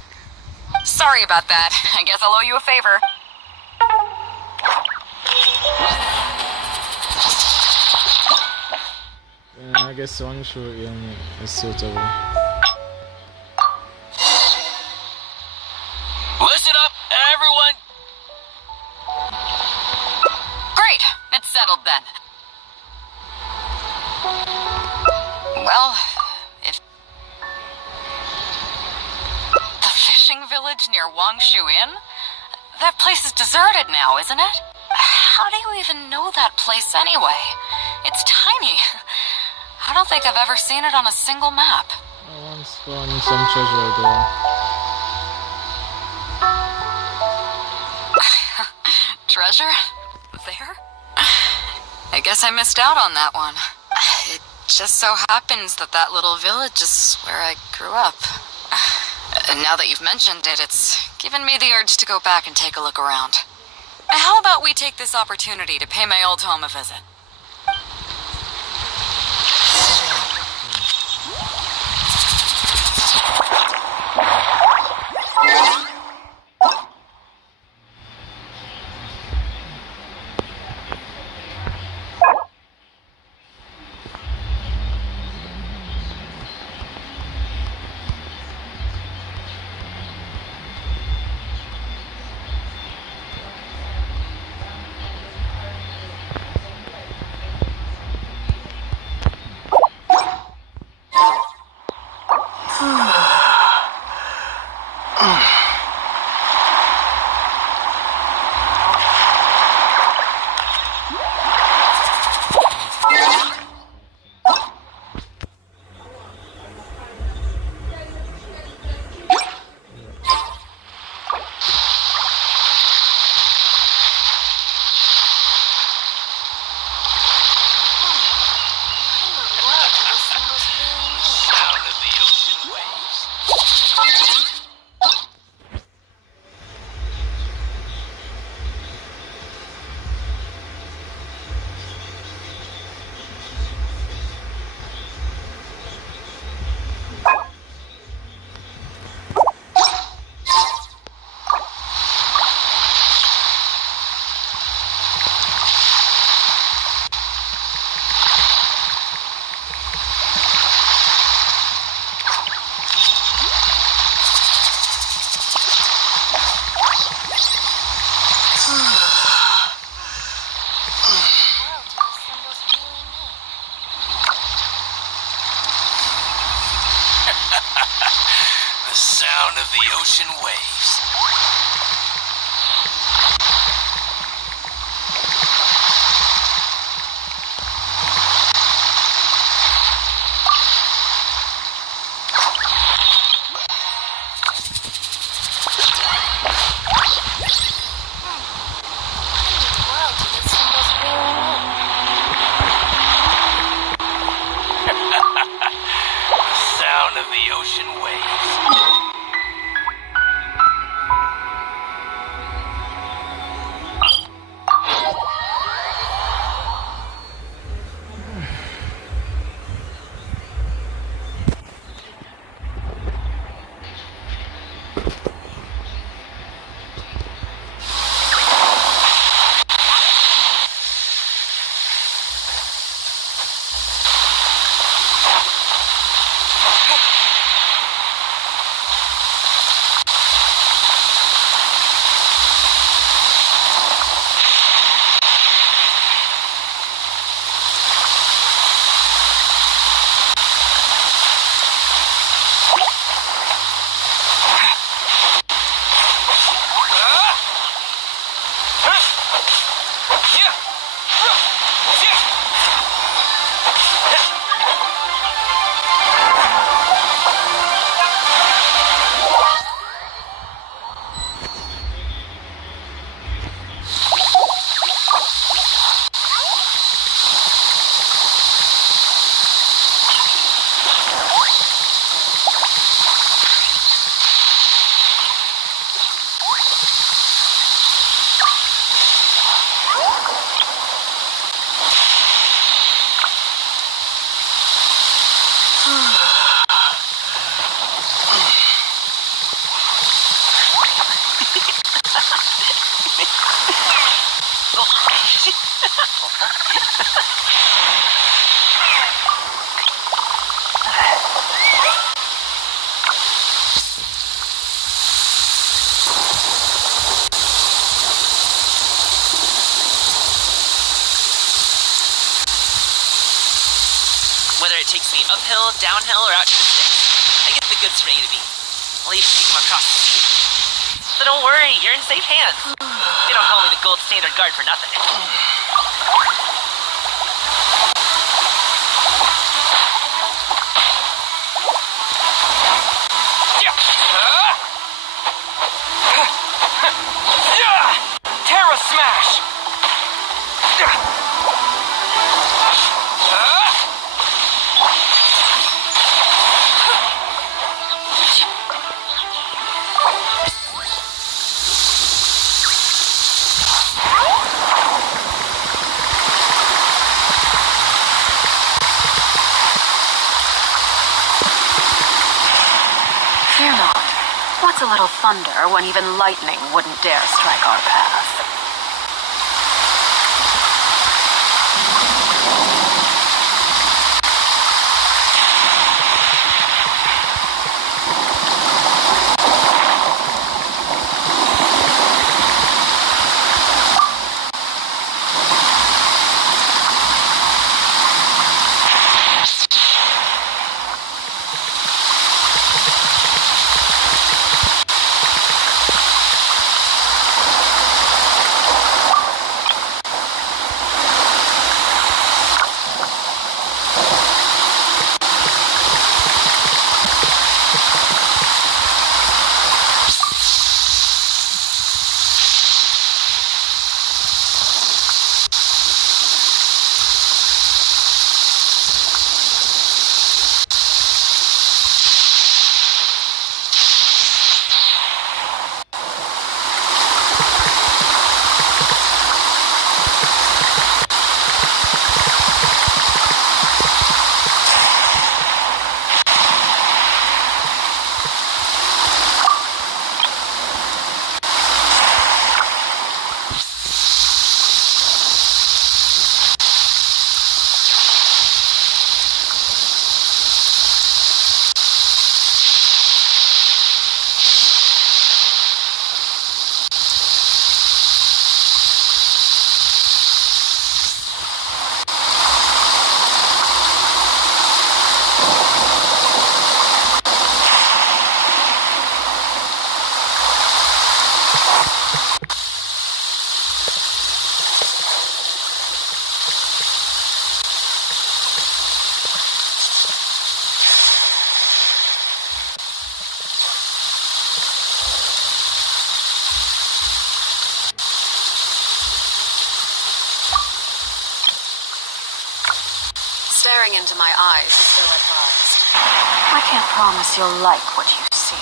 Sorry about that. I guess I'll owe you a favor. I guess one shot yung is suitable. Listen up, everyone. Great, it's settled then. Well, if the fishing village near Wangshu Inn? That place is deserted now, isn't it? How do you even know that place anyway? It's tiny. I don't think I've ever seen it on a single map. I once found some treasure there. Treasure? There? I guess I missed out on that one. It just so happens that that little village is where I grew up. Now that you've mentioned it, it's given me the urge to go back and take a look around. How about we take this opportunity to pay my old home a visit? sound of the ocean waves. Sound of the ocean waves. Whether it takes me uphill, downhill, or out to the sticks, I get the goods from A to B. I'll even take them across the sea. So don't worry, you're in safe hands. They don't call me the gold standard guard for nothing. Terra Smash! Fear not. What's a little thunder when even lightning wouldn't dare strike our path? Staring into my eyes is ill-advised. I can't promise you'll like what you see.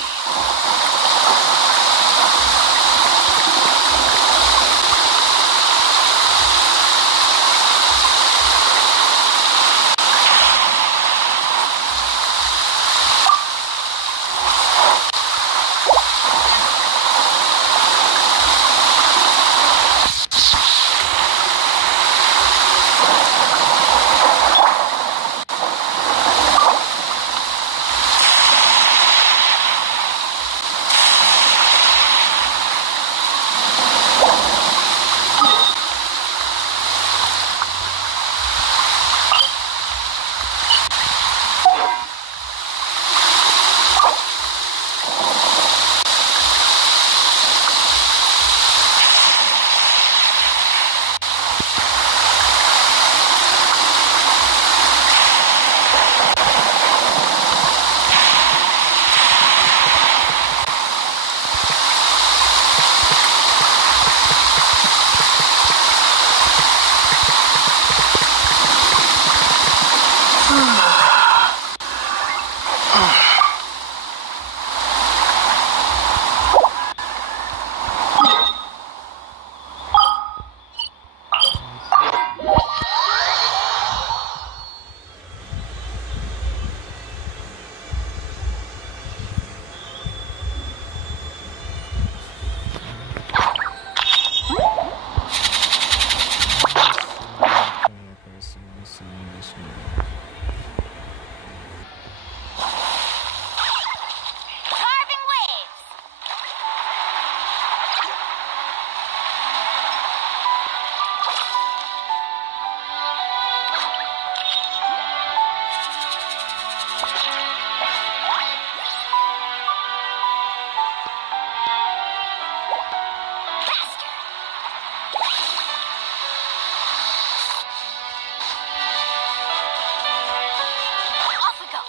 Carving waves! Off we go!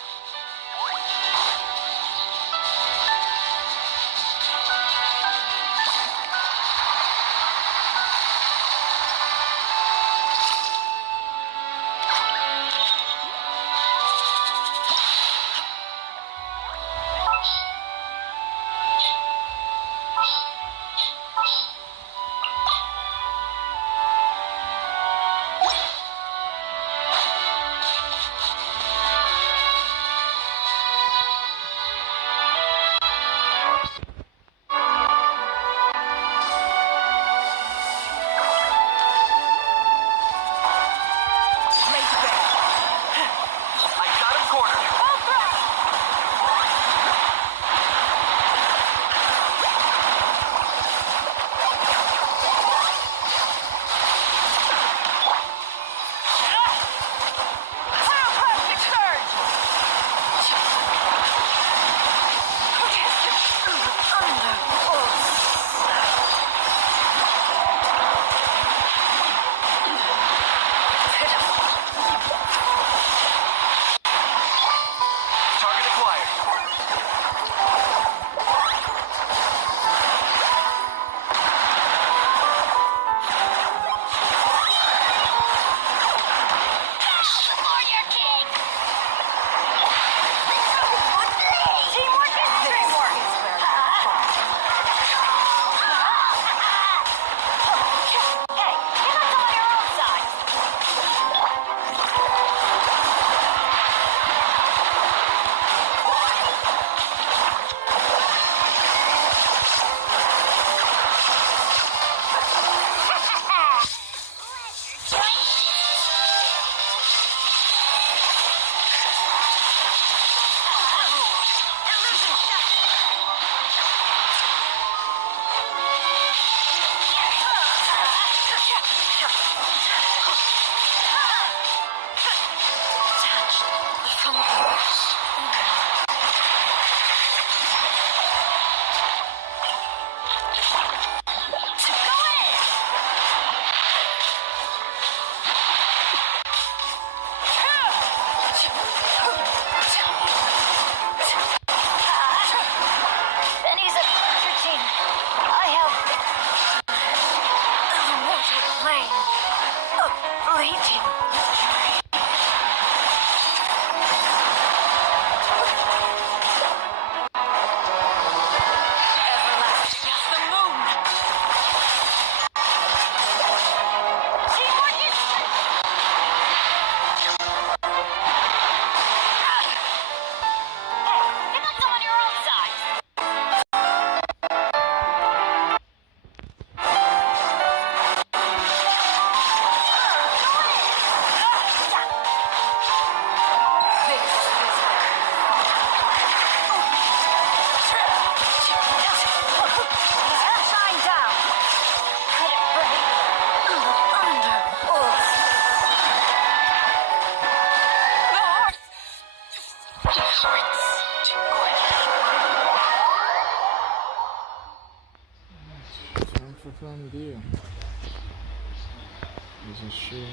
Time for fun deal. Isn't she?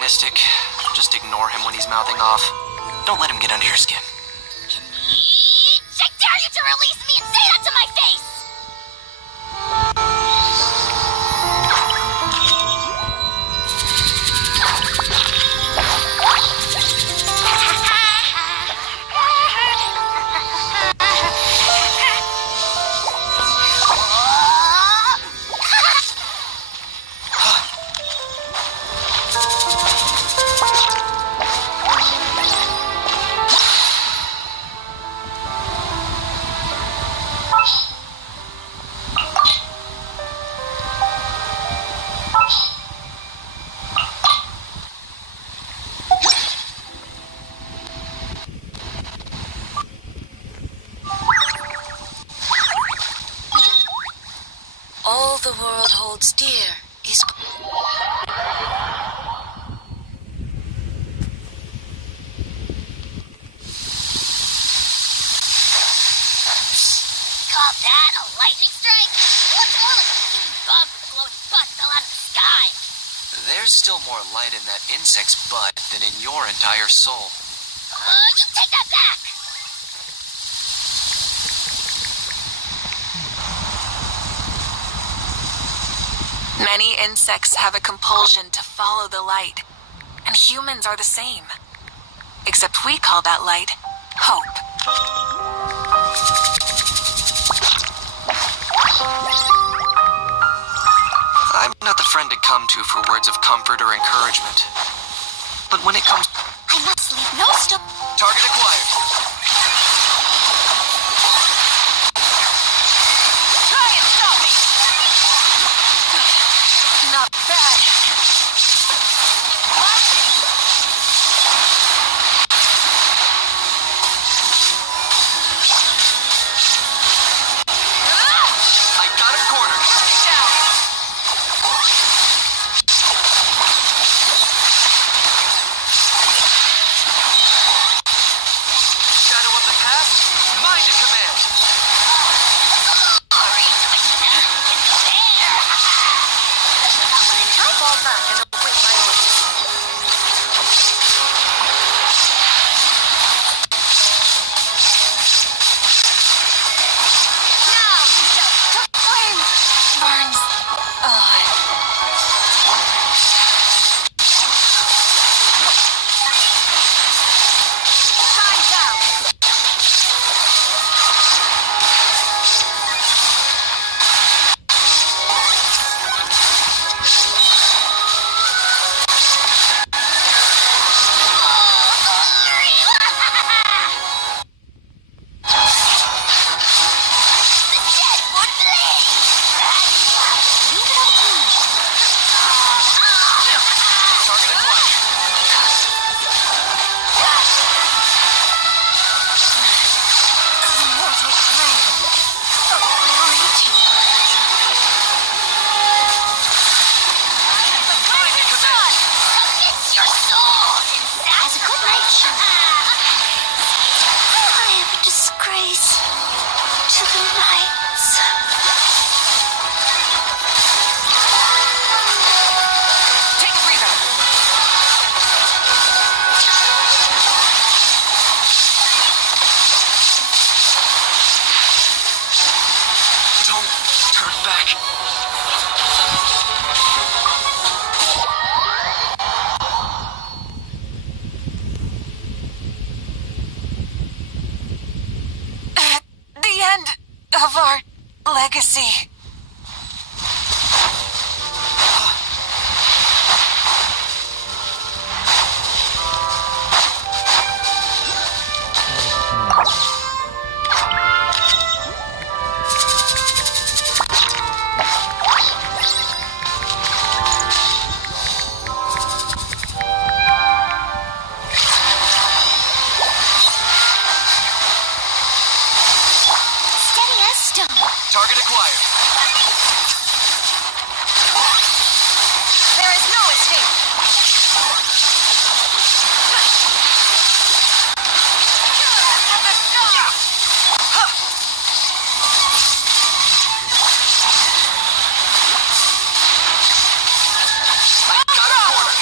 antagonistic. Just ignore him when he's mouthing off. Don't let him get under your skin. I dare you to release me and say that to my face! All the world holds dear is... Call that a lightning strike? What's more like a huge bomb from glowing butt fell out of the sky? There's still more light in that insect's butt than in your entire soul. You take that back! Many insects have a compulsion to follow the light, and humans are the same. Except we call that light hope. I'm not the friend to come to for words of comfort or encouragement. But when it comes... I must leave no stone. Target acquired. Try and stop me! Not bad. I got him cornered. Down. Shadow of the past, mind in command. I fall back and await my orders. Now you shall flame burns on. Time's out. Target acquired. Mortal flame. Reaching. Mind in command. It's your soul! As a good night, I am a disgrace to the lights. Take a breather. Don't turn back. The end of our legacy. Steady as stone. Target acquired. There is no escape. I got him cornered.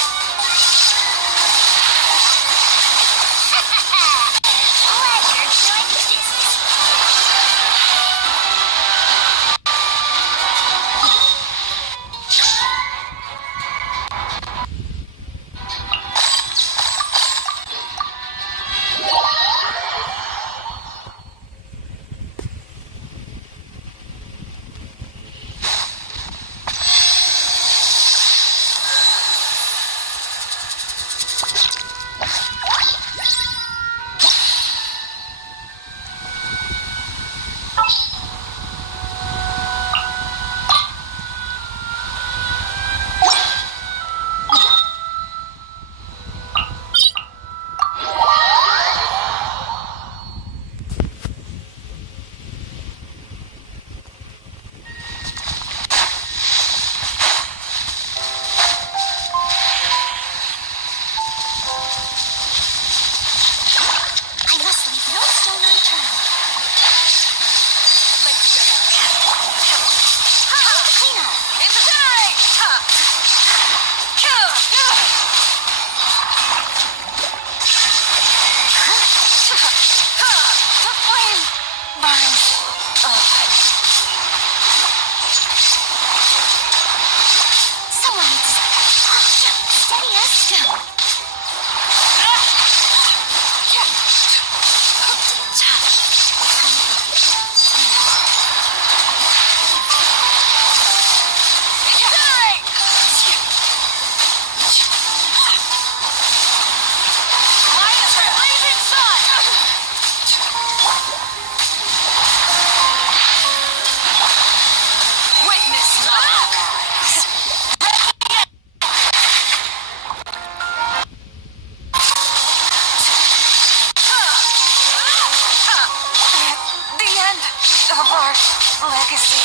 legacy.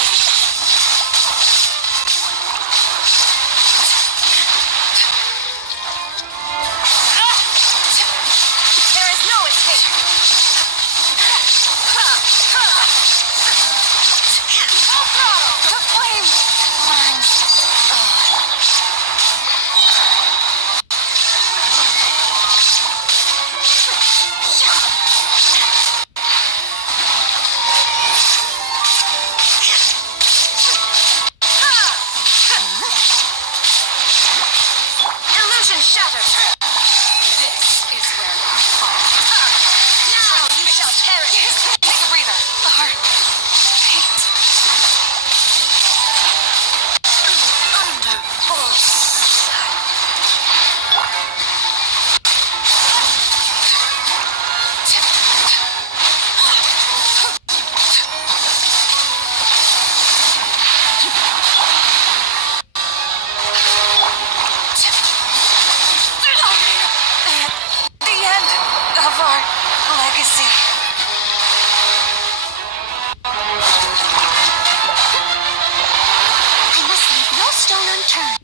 There is no escape. Full throttle to flame. Illusion shattered. This is where you fall. Now you shall perish. Take a breather. The heart. Hate. Under pulse. The end of our legacy. I must leave no stone unturned.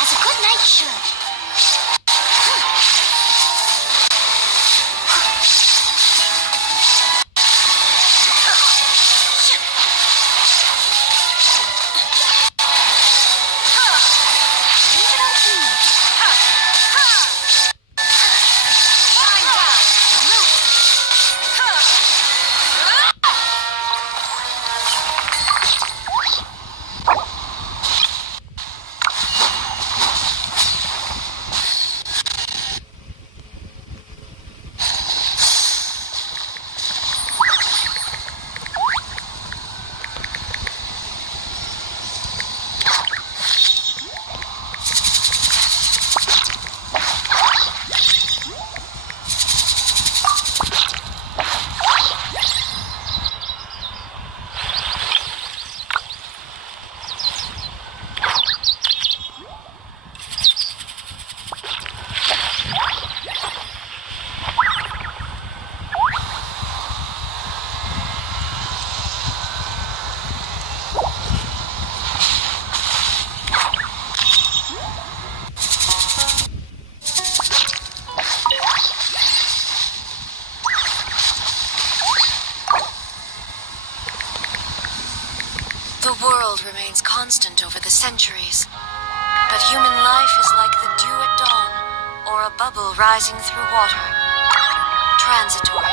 As a good knight should. Leave it unto me. Falling down. Loop. The world remains constant over the centuries, but human life is like the dew at dawn, or a bubble rising through water. Transitory.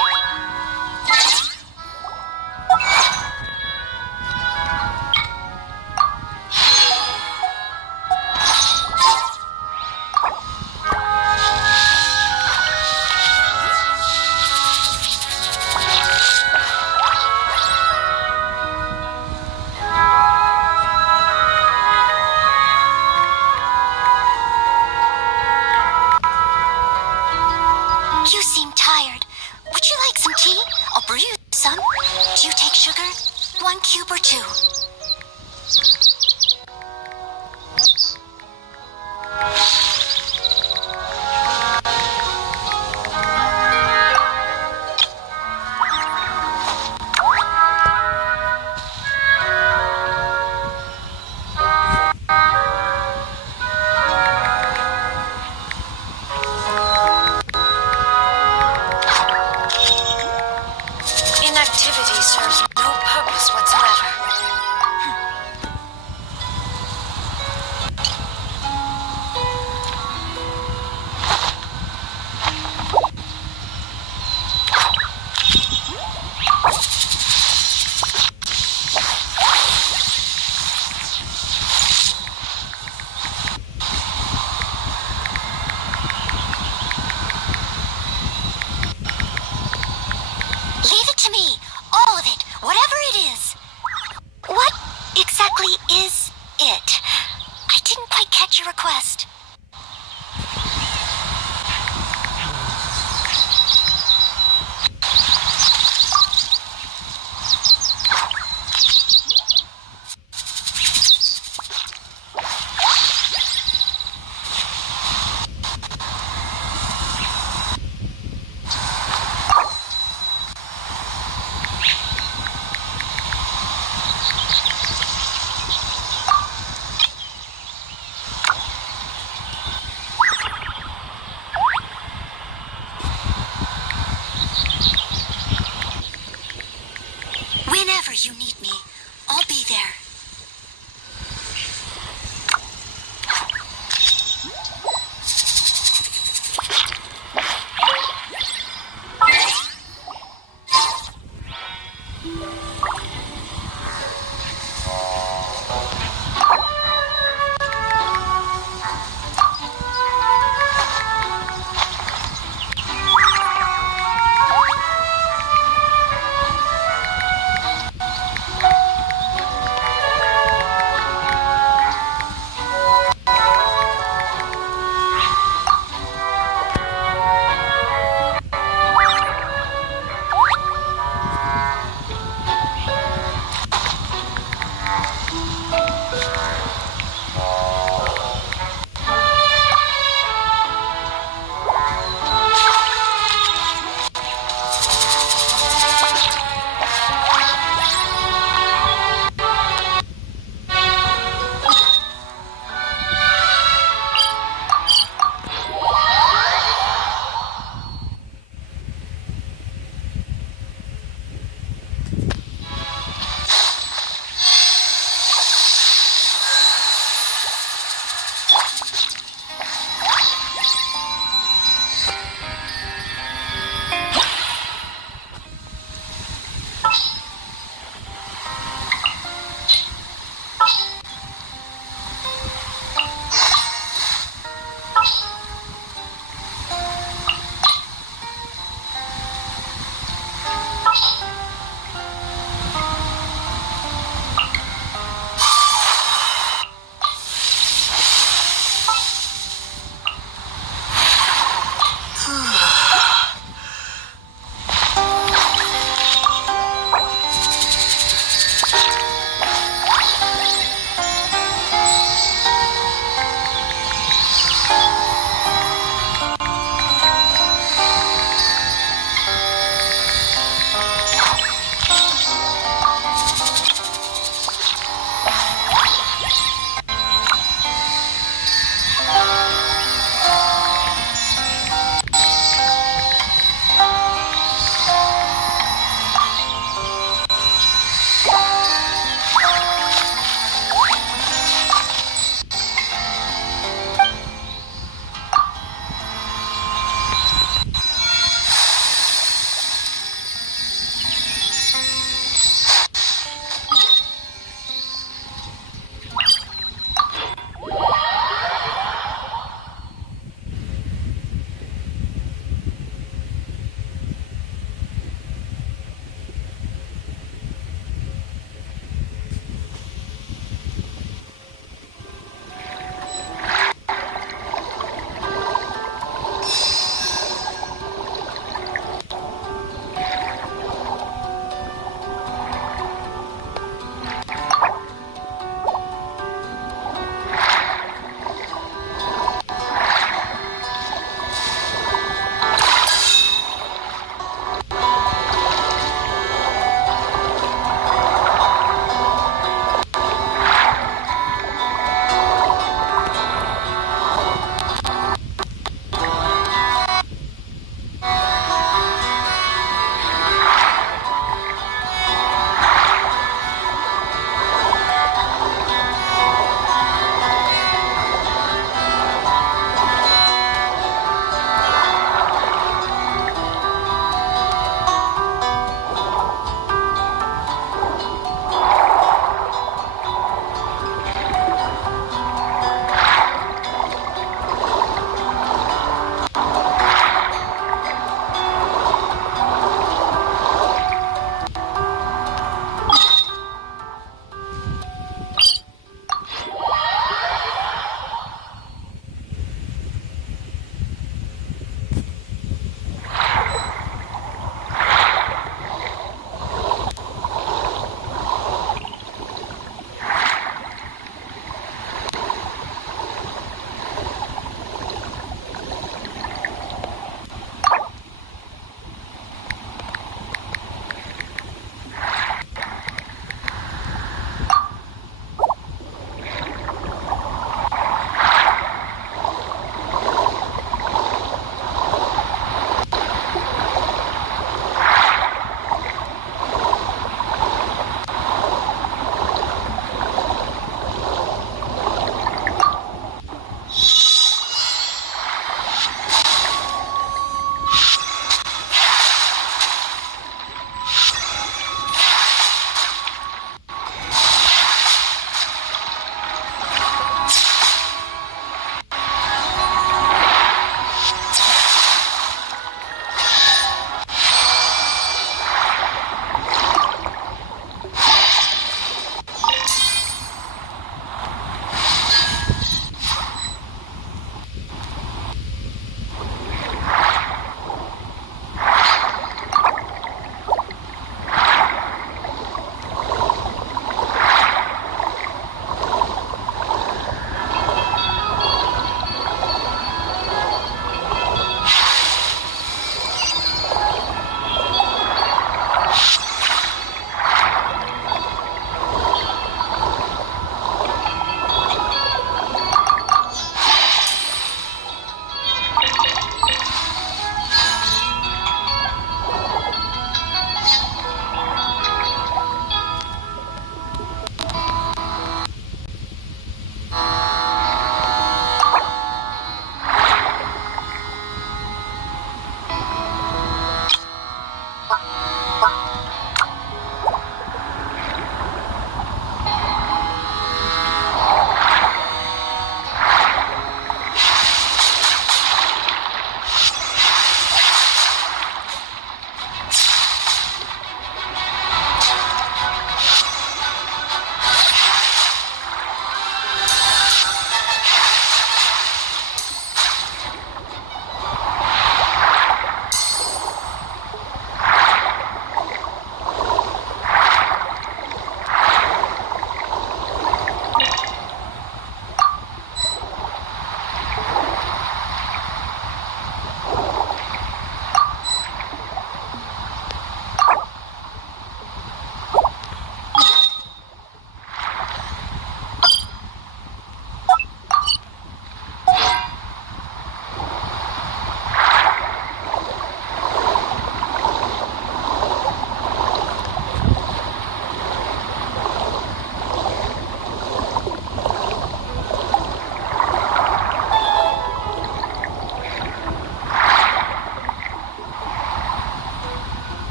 You seem tired. Would you like some tea? I'll brew you some. Do you take sugar? 1 cube or 2? Inactivity serves no purpose whatsoever. Leave it to me. All of it. Whatever it is. What exactly is it? I didn't quite catch your request.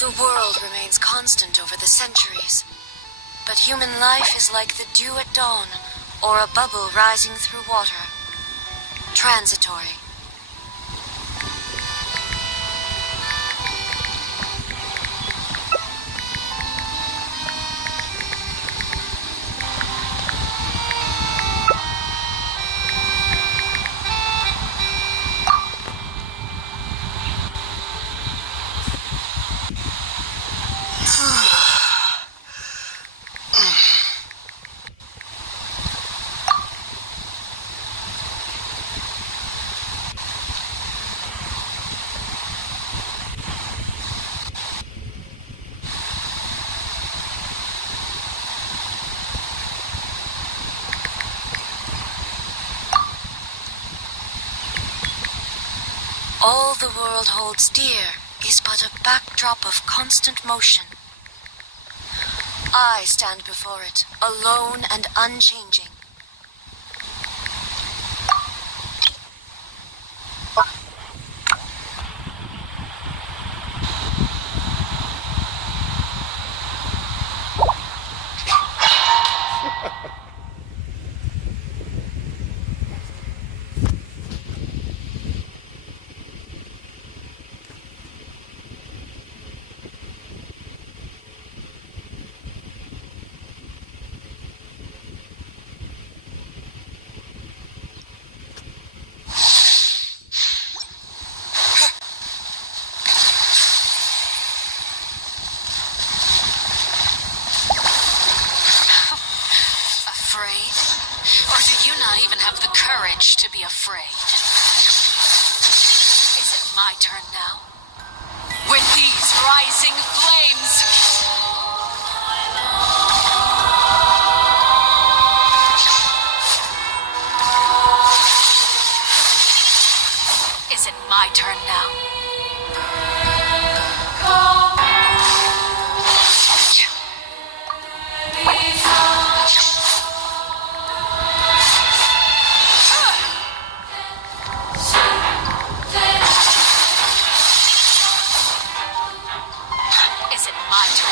The world remains constant over the centuries, but human life is like the dew at dawn, or a bubble rising through water. Transitory. All the world holds dear is but a backdrop of constant motion. I stand before it, alone and unchanging. To be afraid. Is it my turn now? With these rising flames! Is it my turn now? Is it my turn?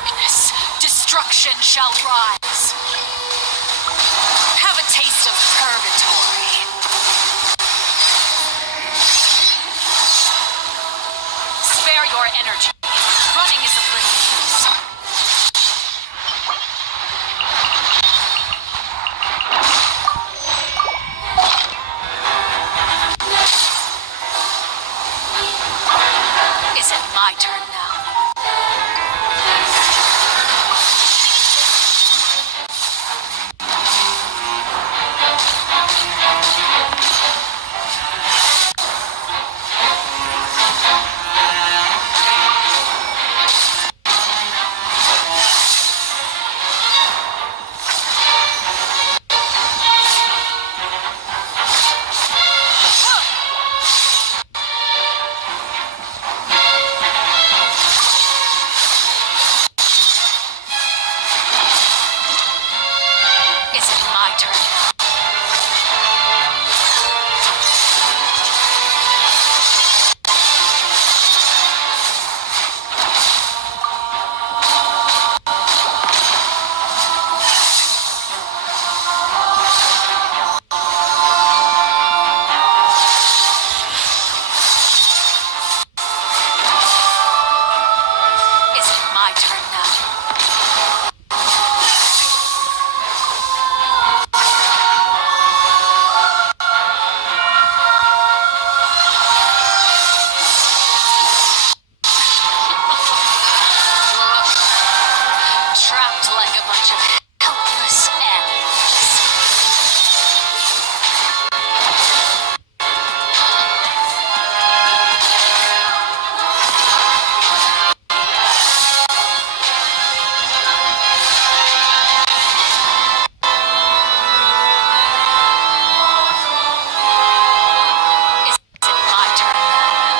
darkness, destruction shall rise. Have a taste of purgatory. Spare your energy. Running is of little use. Is it my turn now? Is it my turn now? Is it my turn now? Trapped like a bunch of helpless animals. Is it my turn now?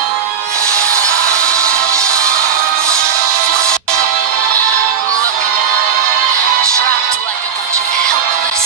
Trapped like a bunch of helpless.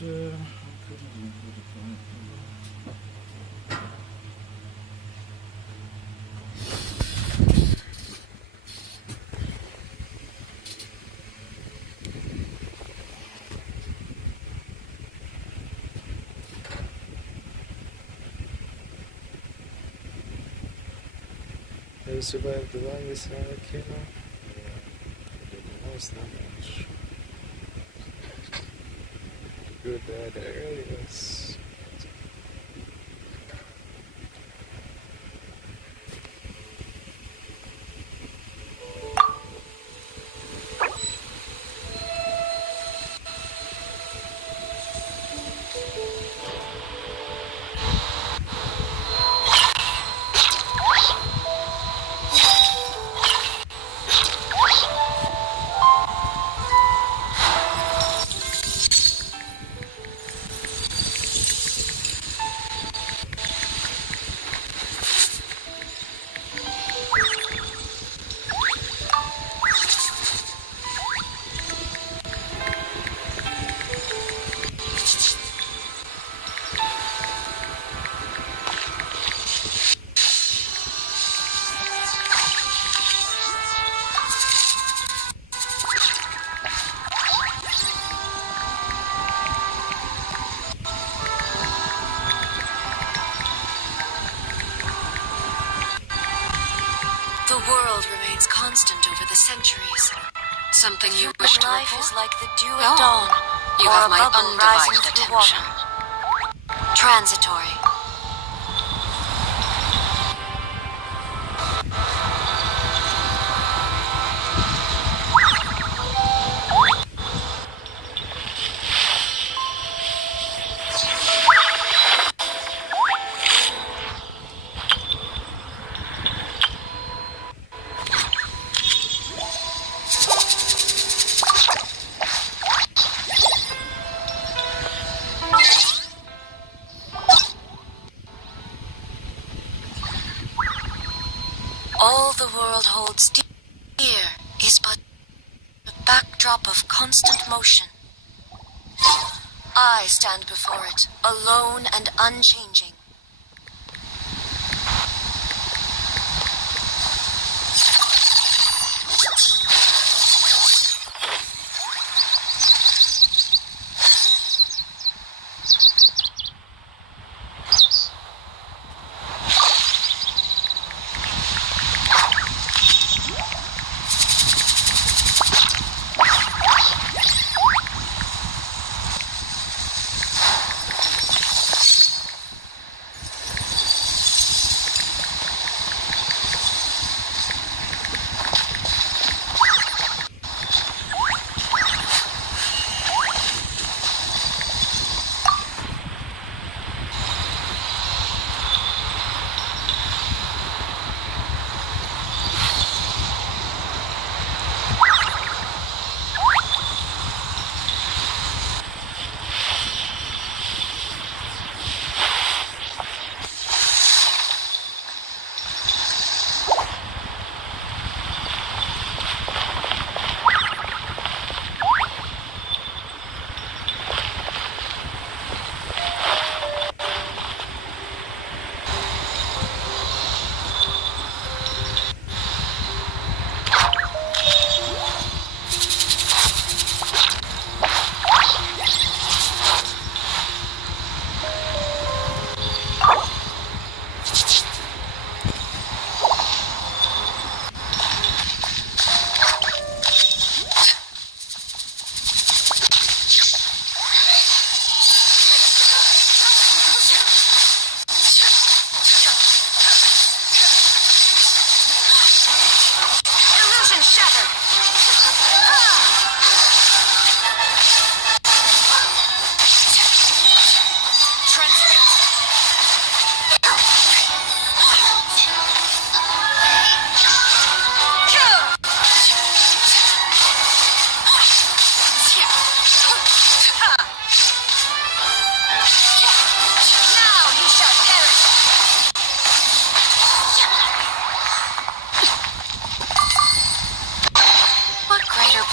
Who survived the longest volcano? The most damage. Good bad areas. The world remains constant over the centuries. Something you wish to life report? is like the dew Go at dawn, on. You or have a my bubble rising undivided through attention. water. Transitory. All the world holds dear is but a backdrop of constant motion. I stand before it, alone and unchanging.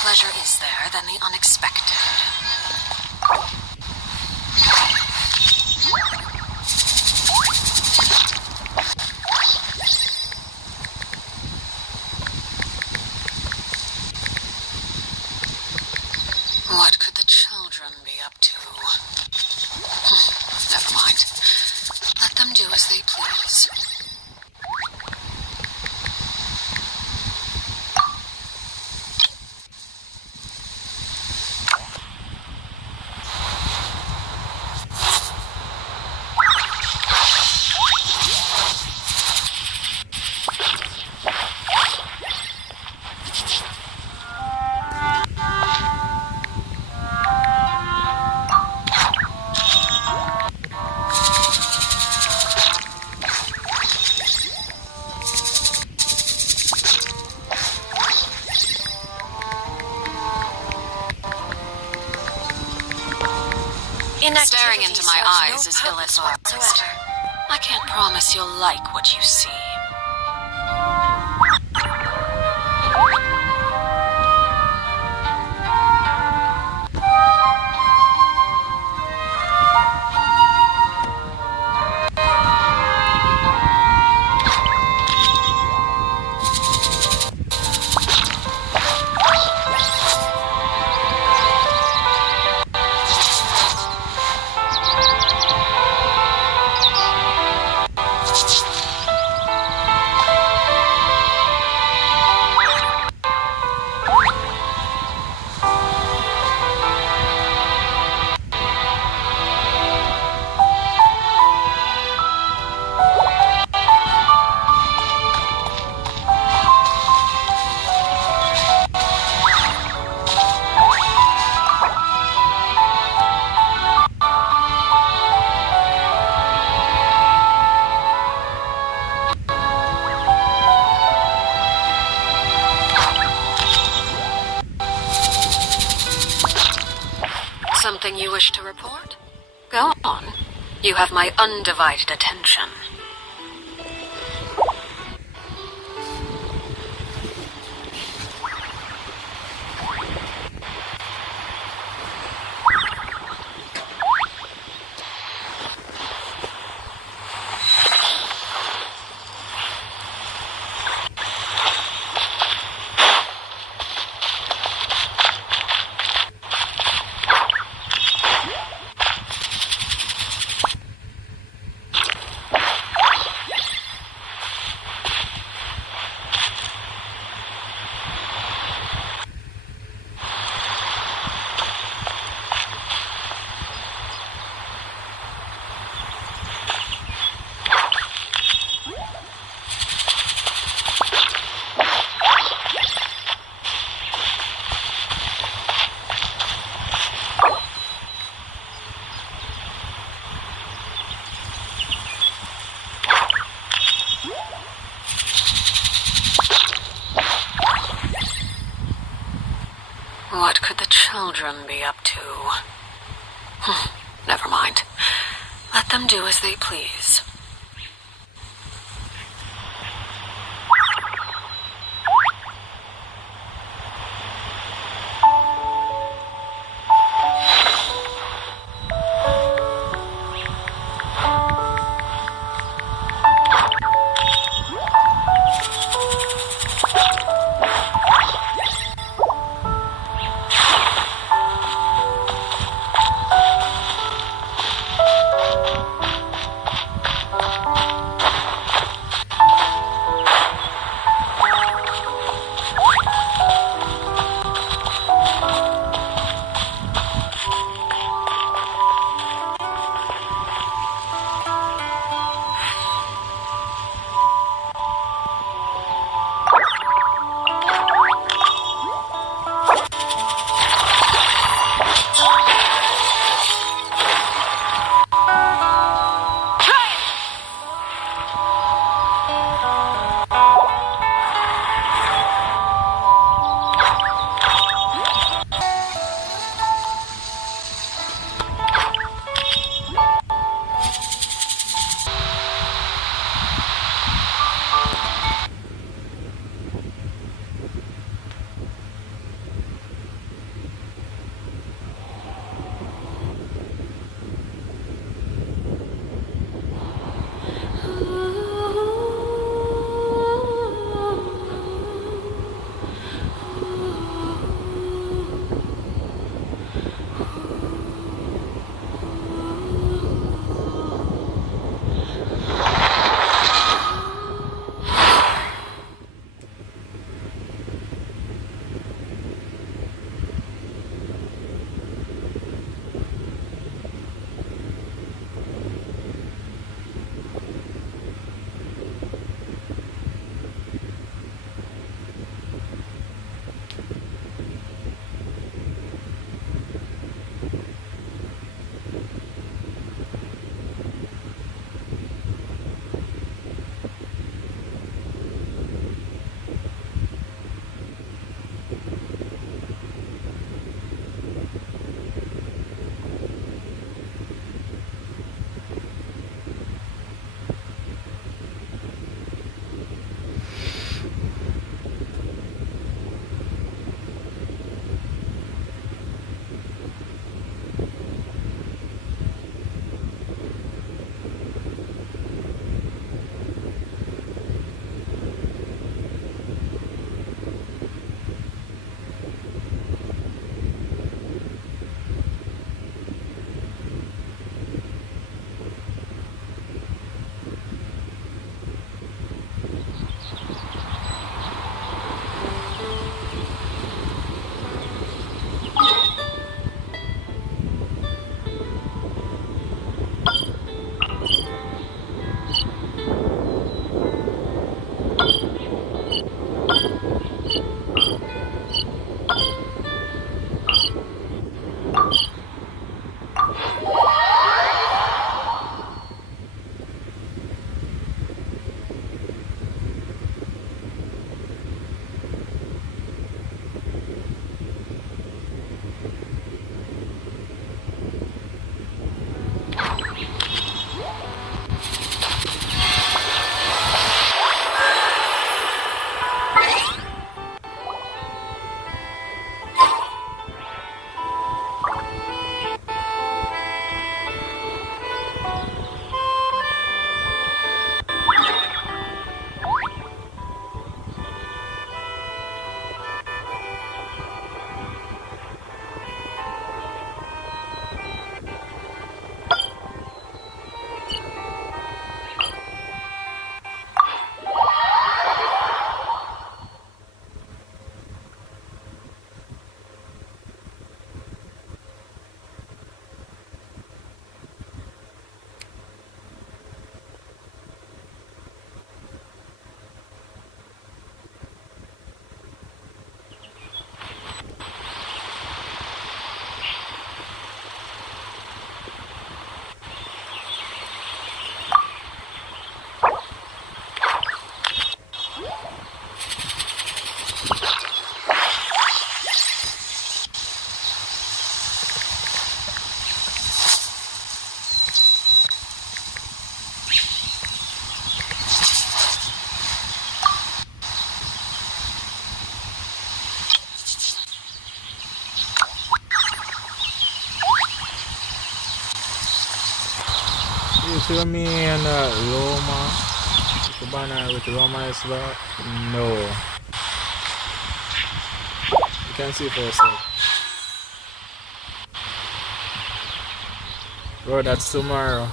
Pleasure is there than the unexpected. Staring into my eyes is ill-advised. I can't promise you'll like what you see. Something you wish to report? Go on. You have my undivided attention. What could the children be up to? Never mind. Let them do as they please. you mean Roma? The banner with Roma as well? No. You can see for yourself. Bro, that's tomorrow.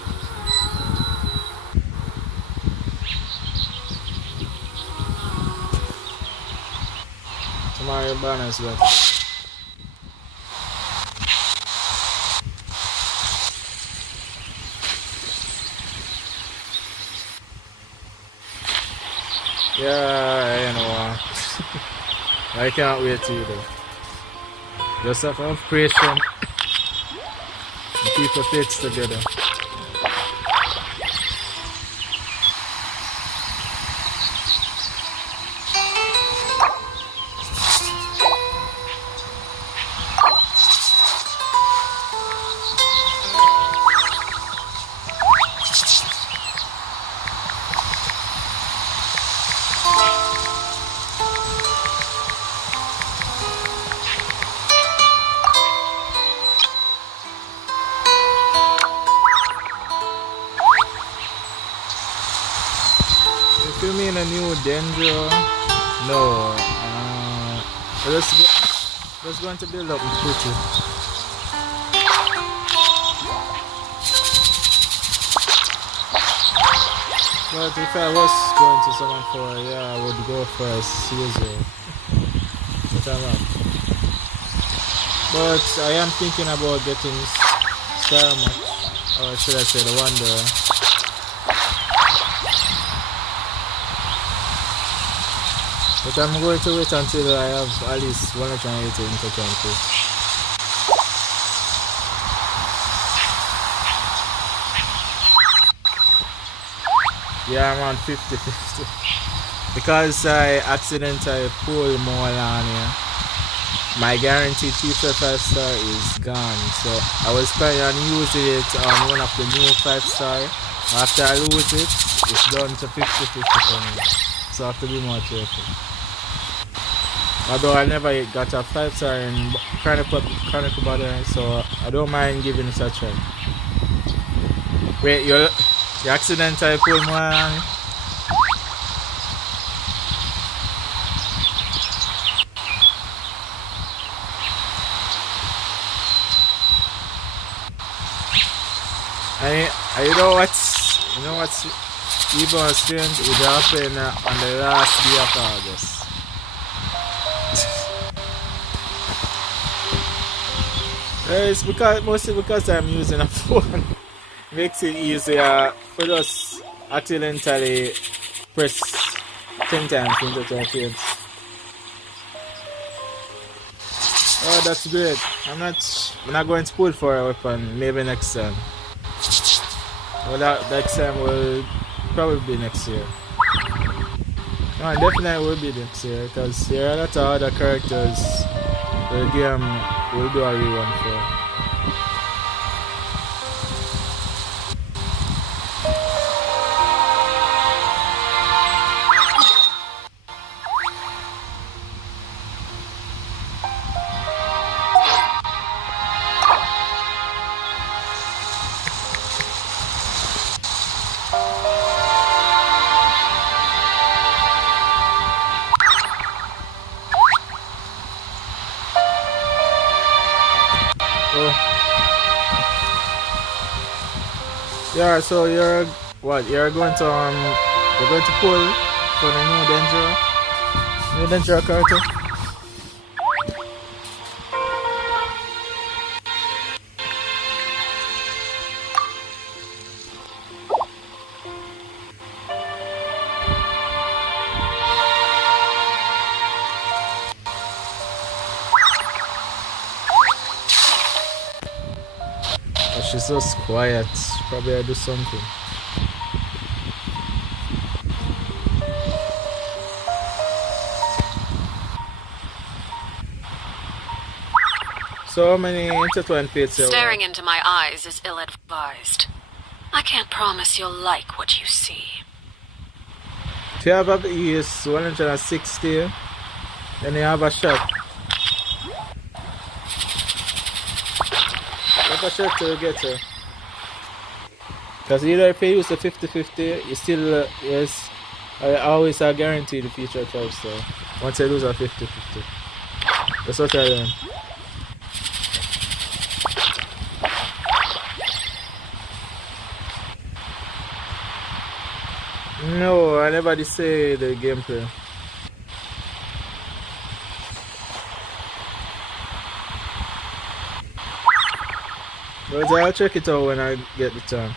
Tomorrow banners left. Yeah, you know. I can't wait either. Just have patience and keep the fates together. If you mean a new danger, no. Just going to build up quickly. But if I was going to summon for, yeah, I would go for a Caesar. But I'm not. But I am thinking about getting Star Match, or should I say the Wanderer. But I'm going to wait until I have at least 180 into 20. Yeah, I'm on 50-50. Because I accidentally pulled more on here. My guaranteed future 5-star is gone. So I was planning on using it on one of the new 5-star. After I lose it, it's down to 50-50 for me. So I have to be more careful. Although I never got a 5-star in Chronicle Battle, so I don't mind giving it a try. Wait, you accidentally pulled more on it? And you know what's even strange? It happened on the last day of August. It's mostly because I'm using a phone. Makes it easier for us accidentally press 10 times into the field. Oh, that's great. I'm not going to pull for a weapon. Maybe next time. Well, that next time will probably be next year. No, definitely will be next year because there are a lot of other characters the game will do a rerun for. Yeah, so you're going to pull for the new danger character? She's just quiet. Probably I do something. So many intertwined fates here. Staring into my eyes is ill-advised. I can't promise you'll like what you see. If you have a ES 160, then you have a shot. You have a shot to get her. Because either if you use the 50-50, you still, yes, I always are guaranteed the feature 5 star. Once I lose a 50-50. That's what I learned. No, I never did say the gameplay. But I'll check it out when I get the time.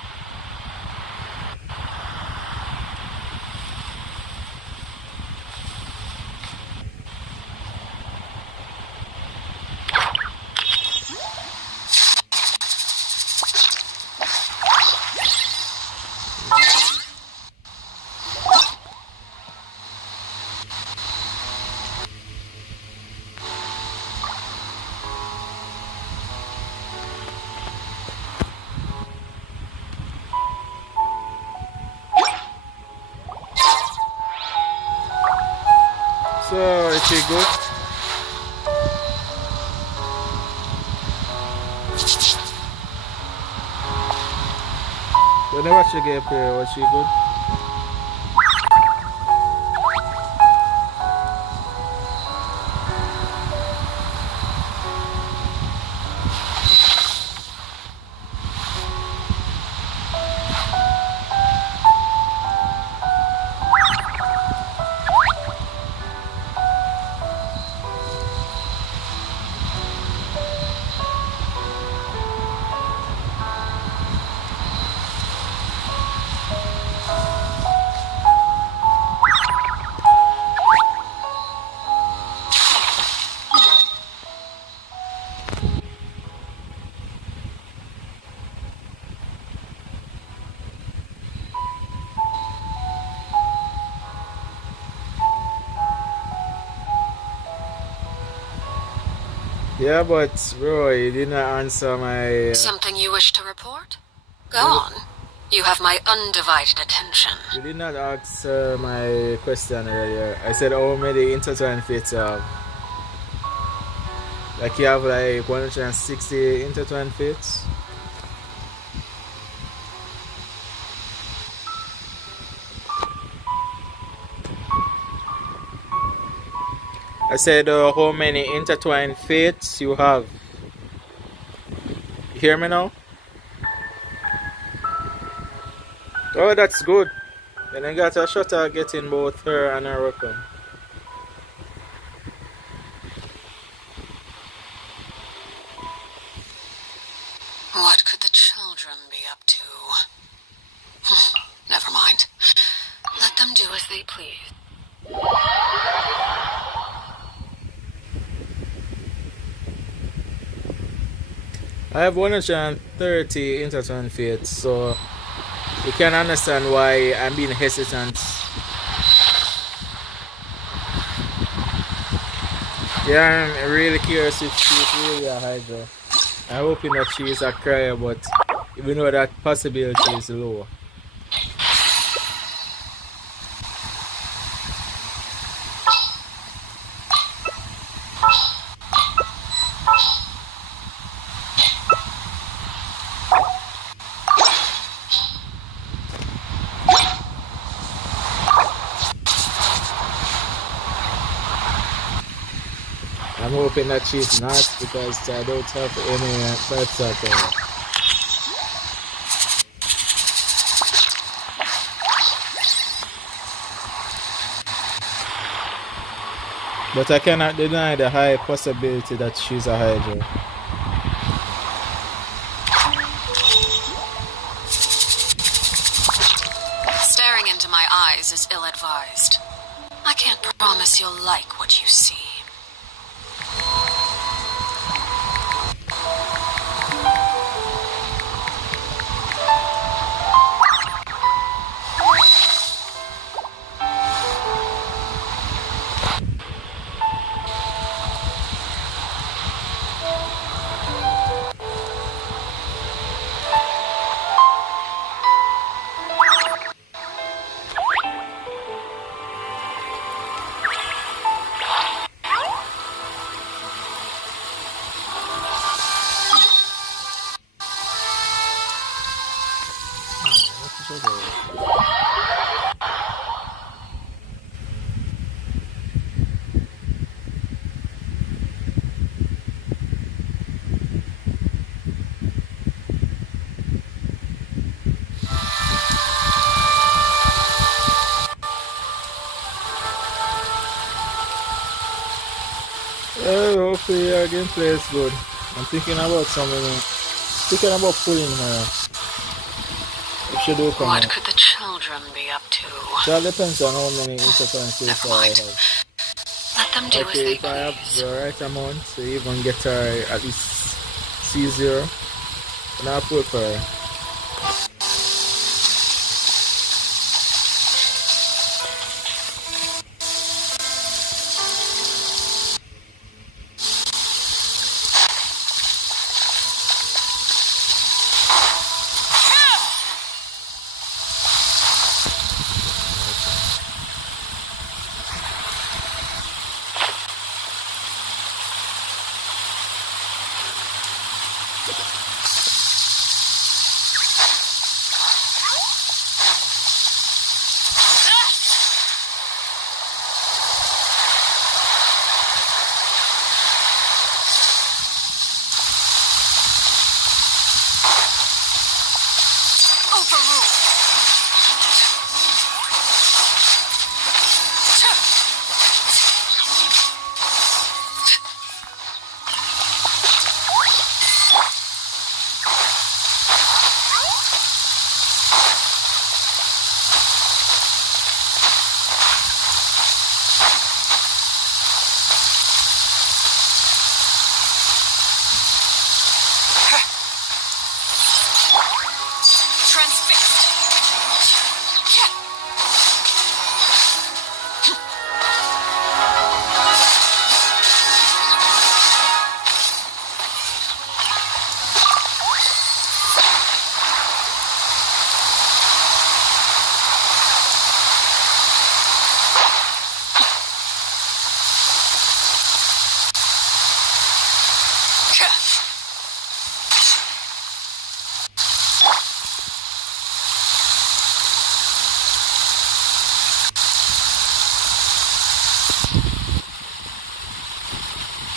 So, is she good? So, never watch the gameplay. Was she good? Yeah, but bro, you didn't answer my... Something you wish to report? Go on. You have my undivided attention. You did not answer my question earlier. I said how many intertwined fates you have. Like you have like 160 intertwined fates? I said how many intertwined fates you have. You hear me now? Oh, that's good. Then I got a shot at getting both her and her weapon. What could the children be up to? Never mind. Let them do as they please. I have 130 intertwined fates, so you can understand why I'm being hesitant. Yeah, I'm really curious if she's really a Hydra. I'm hoping that she is a crier, but even though that possibility is low. I'm hoping that she's not, because I don't have any 5-star power. But I cannot deny the high possibility that she's a Hydra. Staring into my eyes is ill-advised. I can't promise you'll like what you see. hopefully your gameplay is good. I'm thinking about thinking about pulling her. If she do come What out. could the children be up to? So it depends on how many interferences I have. Let them do as Okay, they if I have please. the right amount to even get her at least C0, then I'll pull for her.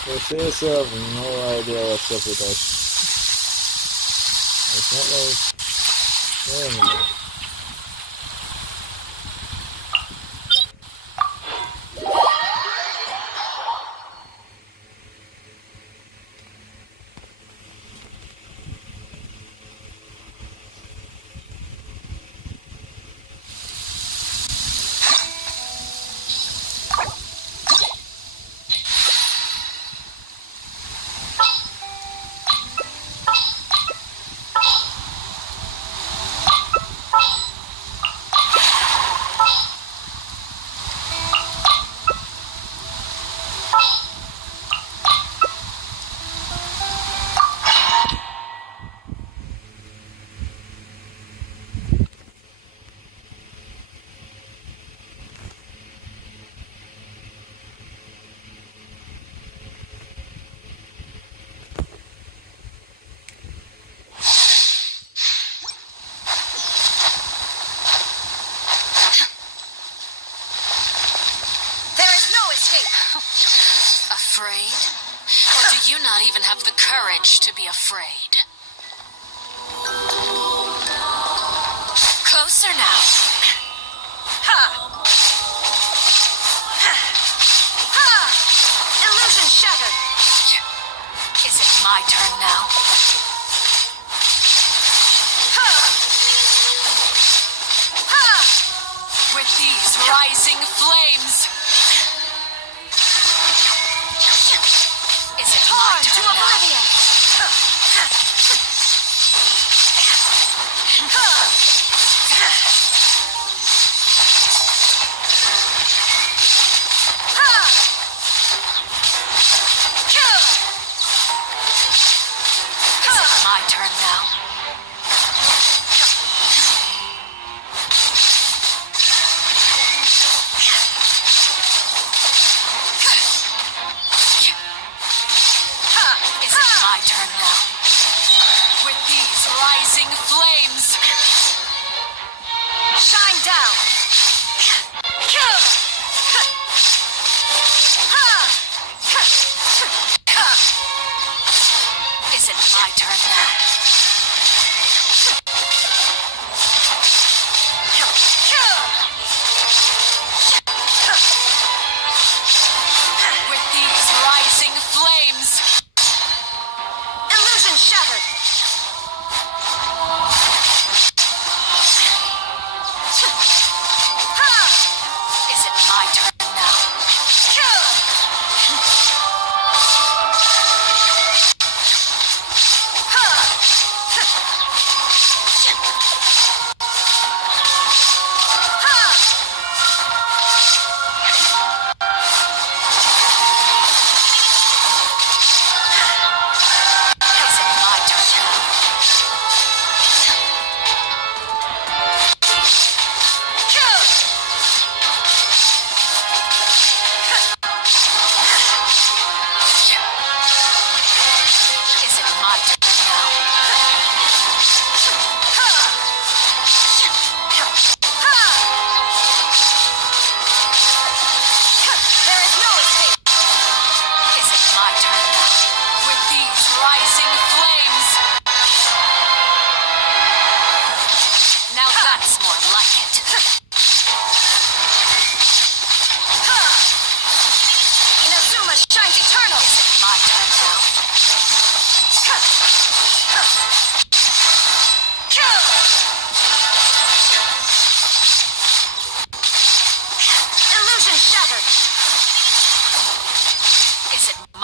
So seriously, I have no idea what's up with us. It's not like... Afraid? Or do you not even have the courage to be afraid? Closer now. Ha! Ha! Illusion shattered. Is it my turn now? Ha! Ha! With these rising flames. To oblivion! Is it my turn now? My turn now. With these rising flames. Shine down. Is it my turn now?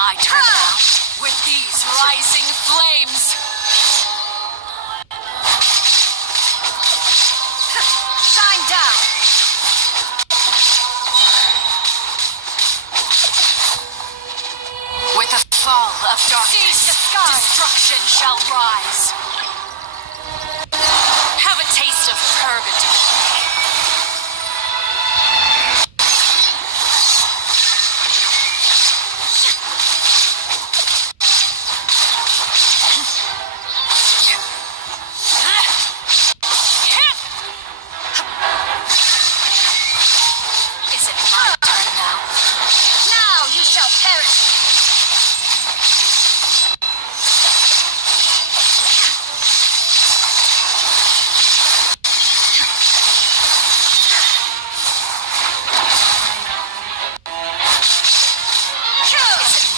my turn now? With these rising flames! Shine down! With the fall of darkness, destruction shall rise. Have a taste of purgatory. Is it my turn now? Now you shall perish!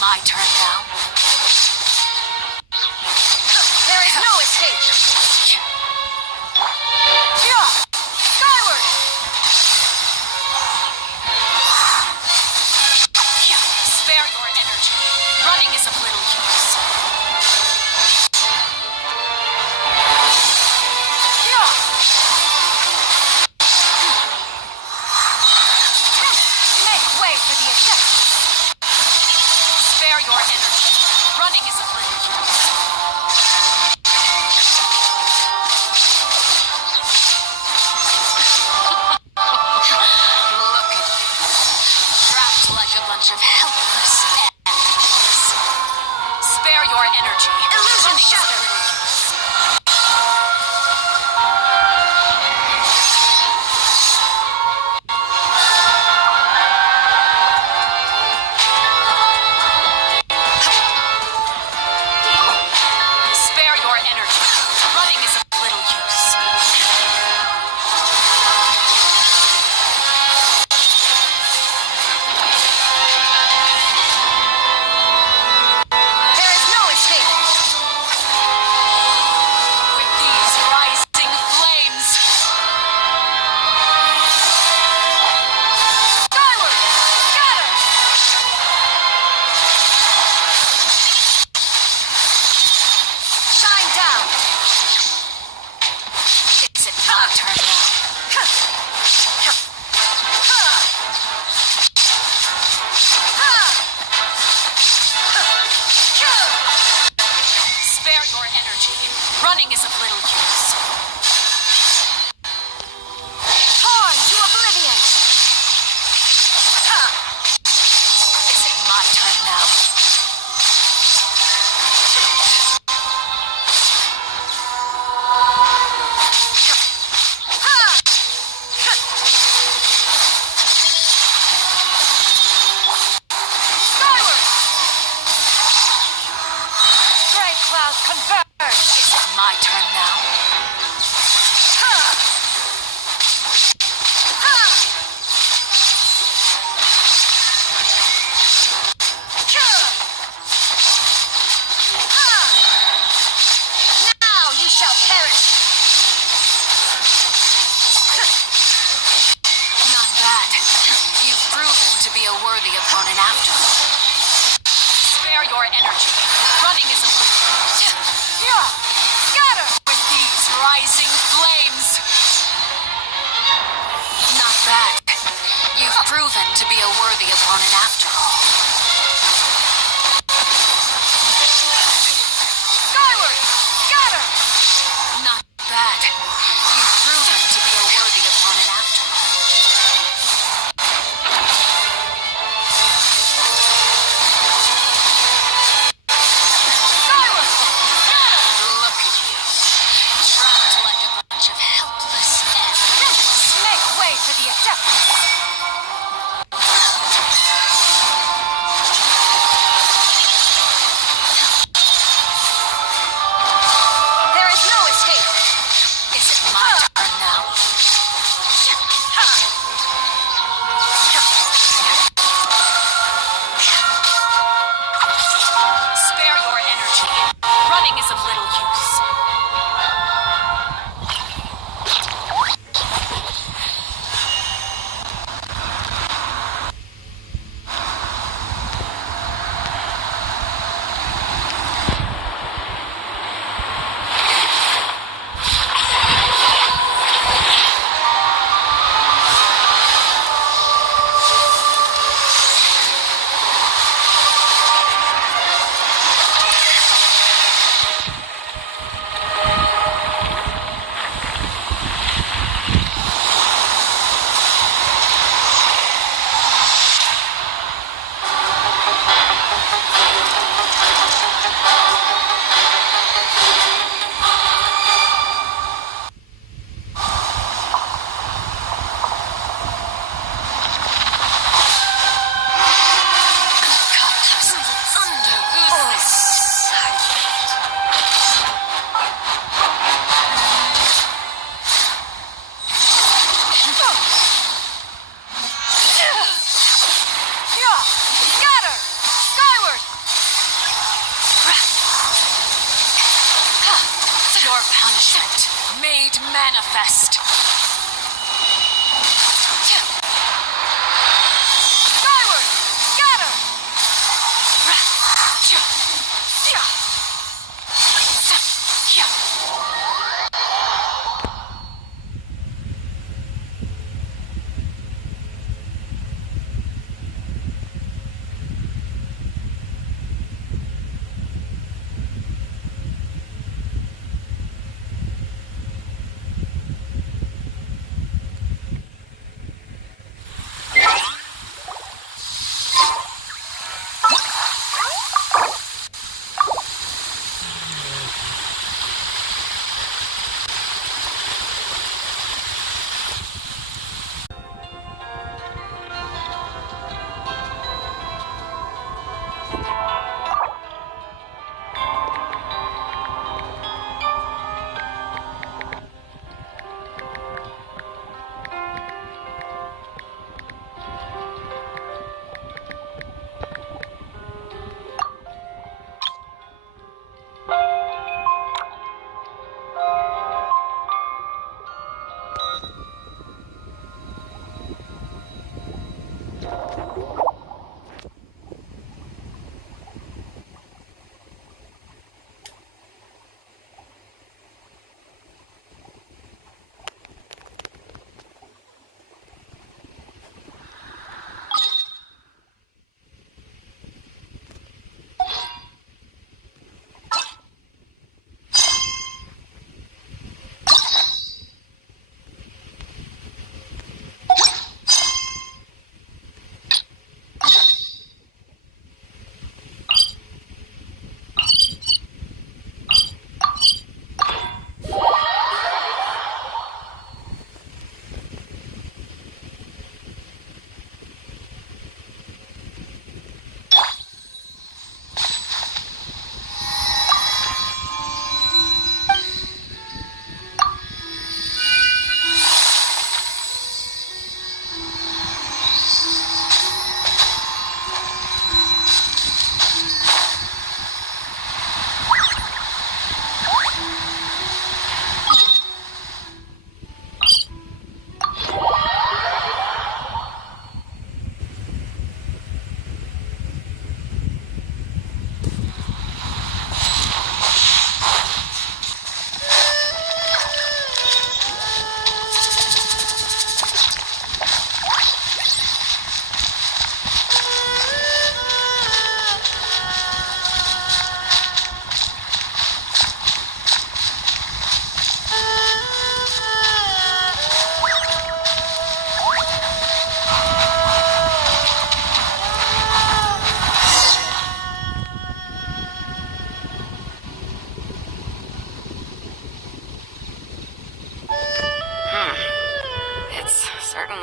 My turn now. There is no escape. Skyward! Spare your energy. Running is of little use. Make way for the ejector. Spare your energy. Running is of little use. Look at you. Trapped like a bunch of helpless animals. Spare your energy. Illusion shattered. Spare your energy. Running is of little use. manifest. Skyward! Scatter!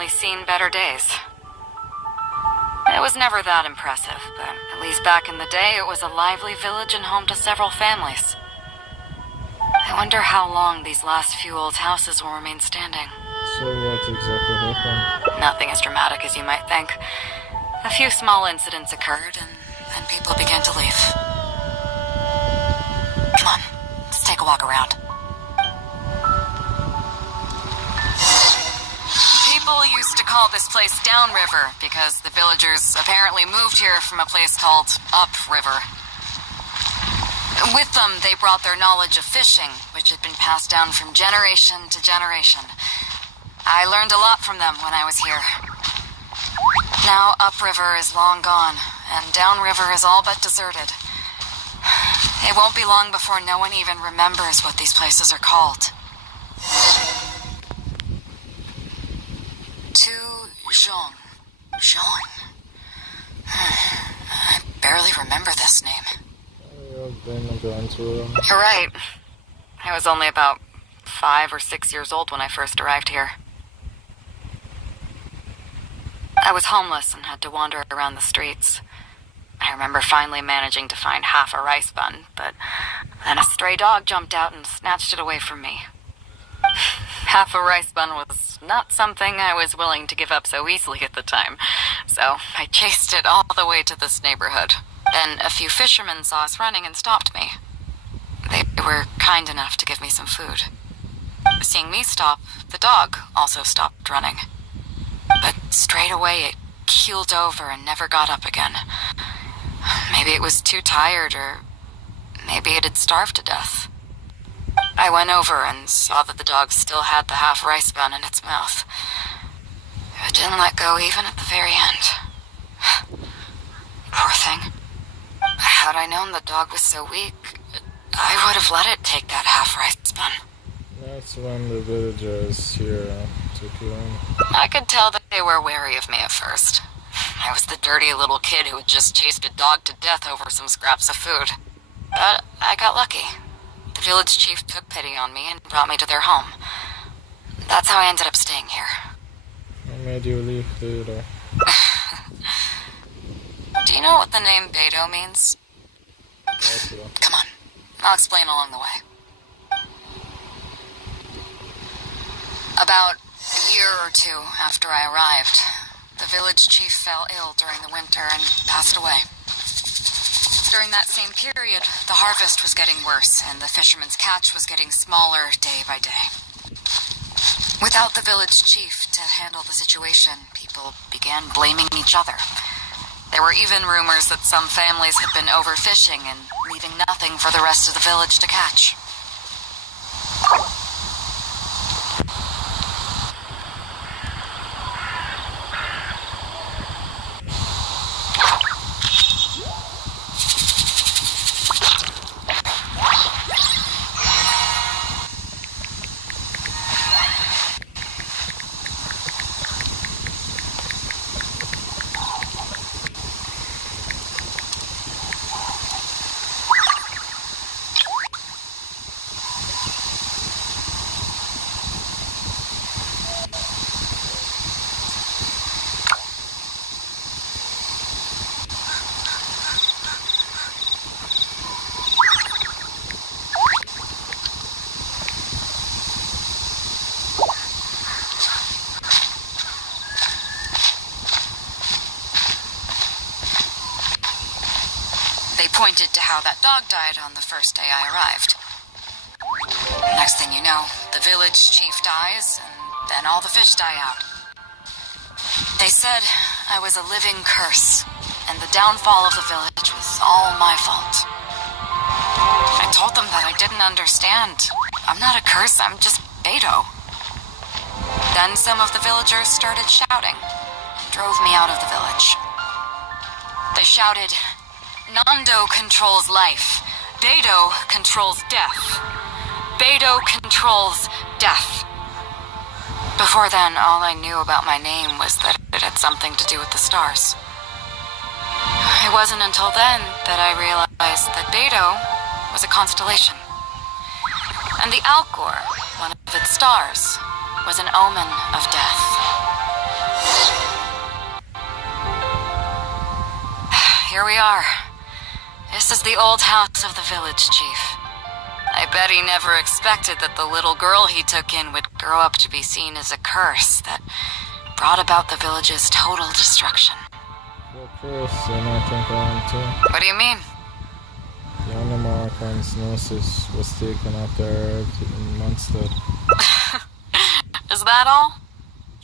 Seen better days. It was never that impressive, but at least back in the day it was a lively village and home to several families. I wonder how long these last few old houses will remain standing. So what exactly happened? Nothing as dramatic as you might think. A few small incidents occurred and then people began to leave. Come on, let's take a walk around. People used to call this place Downriver because the villagers apparently moved here from a place called Upriver. With them, they brought their knowledge of fishing, which had been passed down from generation to generation. I learned a lot from them when I was here. Now Upriver is long gone, and Downriver is all but deserted. It won't be long before no one even remembers what these places are called. Jean. I barely remember this name. You're right. I was only about 5 or 6 years old when I first arrived here. I was homeless and had to wander around the streets. I remember finally managing to find half a rice bun, but then a stray dog jumped out and snatched it away from me. Half a rice bun was not something I was willing to give up so easily at the time, so I chased it all the way to this neighborhood. Then a few fishermen saw us running and stopped me. They were kind enough to give me some food. Seeing me stop, the dog also stopped running. But straight away it keeled over and never got up again. Maybe it was too tired, or maybe it had starved to death. I went over and saw that the dog still had the half rice bun in its mouth. It didn't let go even at the very end. Poor thing. Had I known the dog was so weak, I would have let it take that half rice bun. That's when the villagers here took you in. I could tell that they were wary of me at first. I was the dirty little kid who had just chased a dog to death over some scraps of food. But I got lucky. The village chief took pity on me and brought me to their home. That's how I ended up staying here. What made you leave Beidou? Do you know what the name Beidou means? Come on, I'll explain along the way. About a year or two after I arrived, the village chief fell ill during the winter and passed away. During that same period, the harvest was getting worse and the fisherman's catch was getting smaller day by day. Without the village chief to handle the situation, people began blaming each other. There were even rumors that some families had been overfishing and leaving nothing for the rest of the village to catch. They pointed to how that dog died on the first day I arrived. Next thing you know, the village chief dies, and then all the fish die out. They said I was a living curse, and the downfall of the village was all my fault. I told them that I didn't understand. I'm not a curse, I'm just Beidou. Then some of the villagers started shouting, and drove me out of the village. They shouted, "Nando controls life. Beidou controls death. Beidou controls death." Before then, all I knew about my name was that it had something to do with the stars. It wasn't until then that I realized that Beidou was a constellation. And the Alcor, one of its stars, was an omen of death. Here we are. This is the old house of the village chief. I bet he never expected that the little girl he took in would grow up to be seen as a curse that brought about the village's total destruction. The curse, and I think I am too. What do you mean? The animal arachnosis was taken after Earth in Mondstadt. Is that all?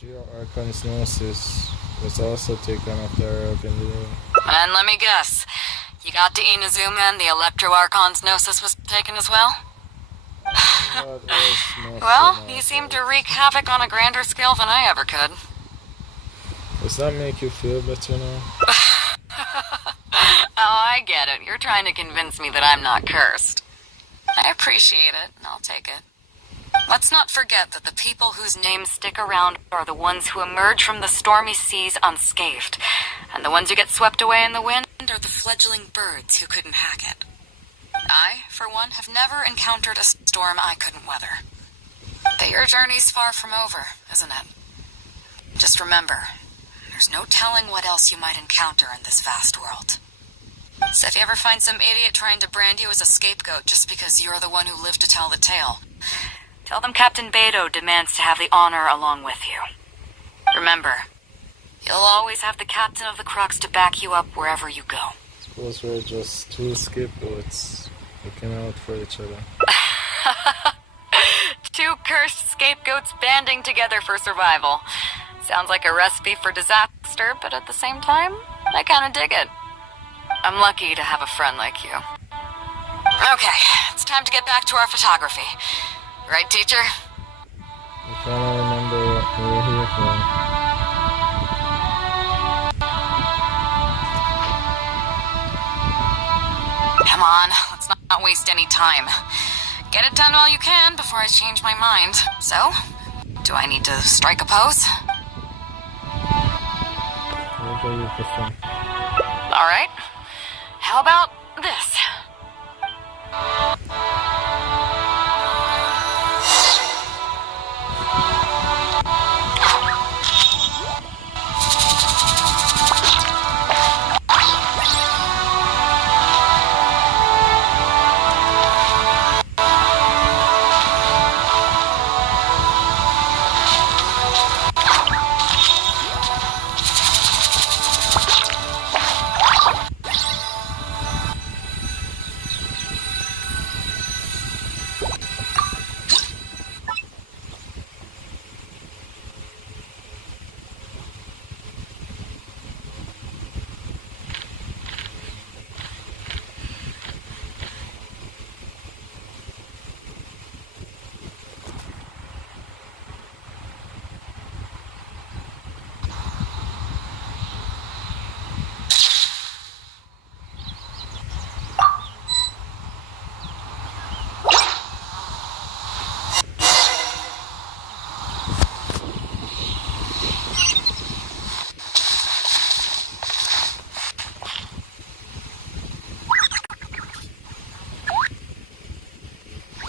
Geoarachnosis was also taken after Earth in the... And let me guess. You got to Inazuma and the Electro-Archonsnosis was taken as well? Well, you seem to wreak havoc on a grander scale than I ever could. Does that make you feel better now? Oh, I get it. You're trying to convince me that I'm not cursed. I appreciate it, and I'll take it. Let's not forget that the people whose names stick around are the ones who emerge from the stormy seas unscathed, and the ones who get swept away in the wind are the fledgling birds who couldn't hack it. I, for one, have never encountered a storm I couldn't weather. But your journey's far from over, isn't it? Just remember, there's no telling what else you might encounter in this vast world. So if you ever find some idiot trying to brand you as a scapegoat just because you're the one who lived to tell the tale, tell them Captain Beidou demands to have the honor along with you. Remember, you'll always have the captain of the Crux to back you up wherever you go. Suppose we're just two scapegoats looking out for each other. Two cursed scapegoats banding together for survival. Sounds like a recipe for disaster, but at the same time, I kinda dig it. I'm lucky to have a friend like you. Okay, it's time to get back to our photography. Right, teacher? I'm trying to remember what we were here for. Come on, let's not waste any time. Get it done while you can before I change my mind. So, do I need to strike a pose? Whatever you prefer. Alright. How about this?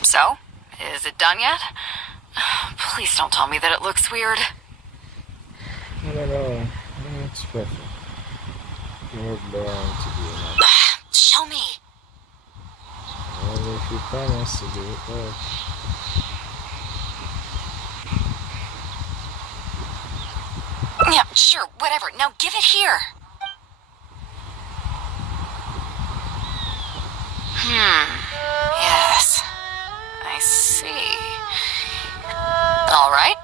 So, is it done yet? Please don't tell me that it looks weird. I don't know. It's perfect. You're born to do that. Show me. Well, if you promise to do it, well. Yeah, sure, whatever. Now give it here. Yes. I see. All right.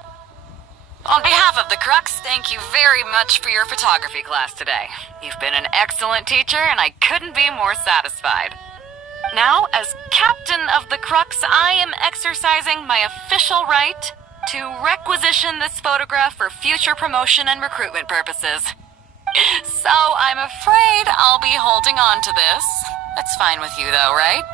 On behalf of the Crux, thank you very much for your photography class today. You've been an excellent teacher, and I couldn't be more satisfied. Now, as captain of the Crux, I am exercising my official right to requisition this photograph for future promotion and recruitment purposes. So I'm afraid I'll be holding on to this. That's fine with you, though, right?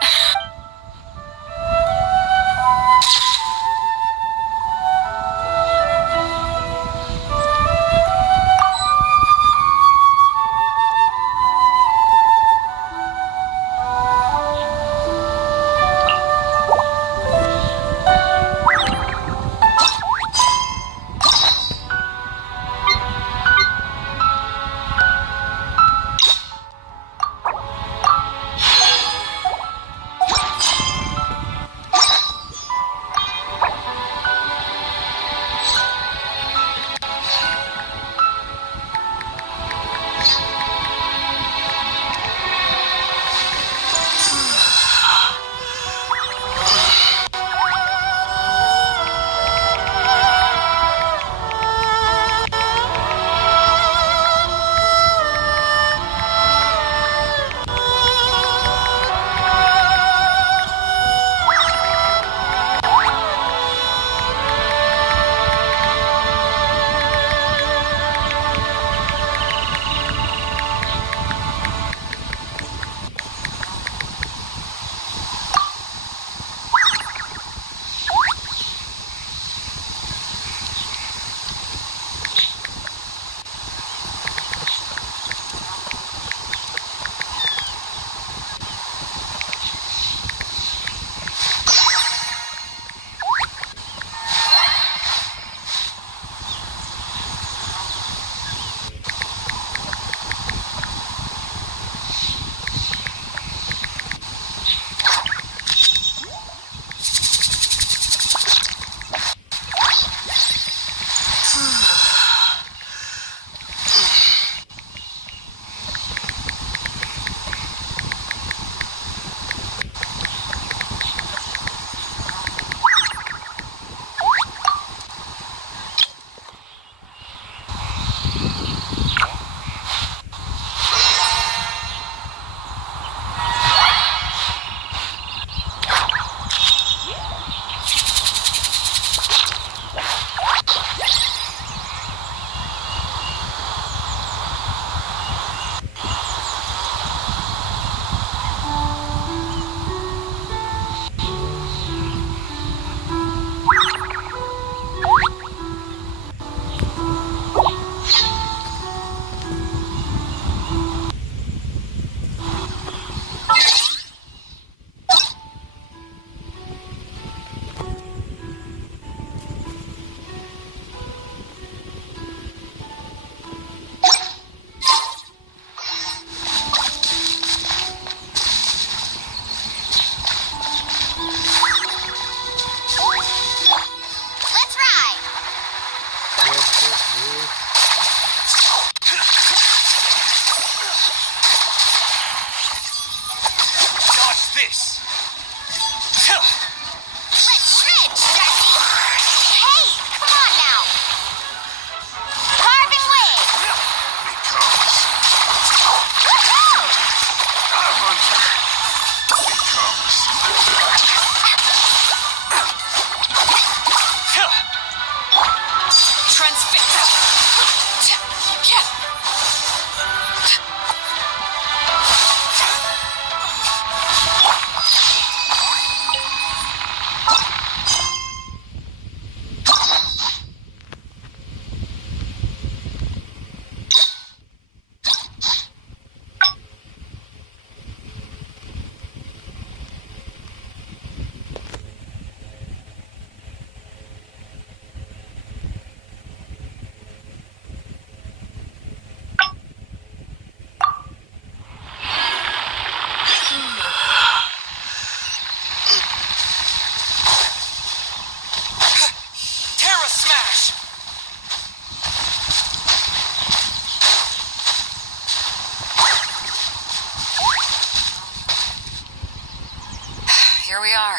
here we are.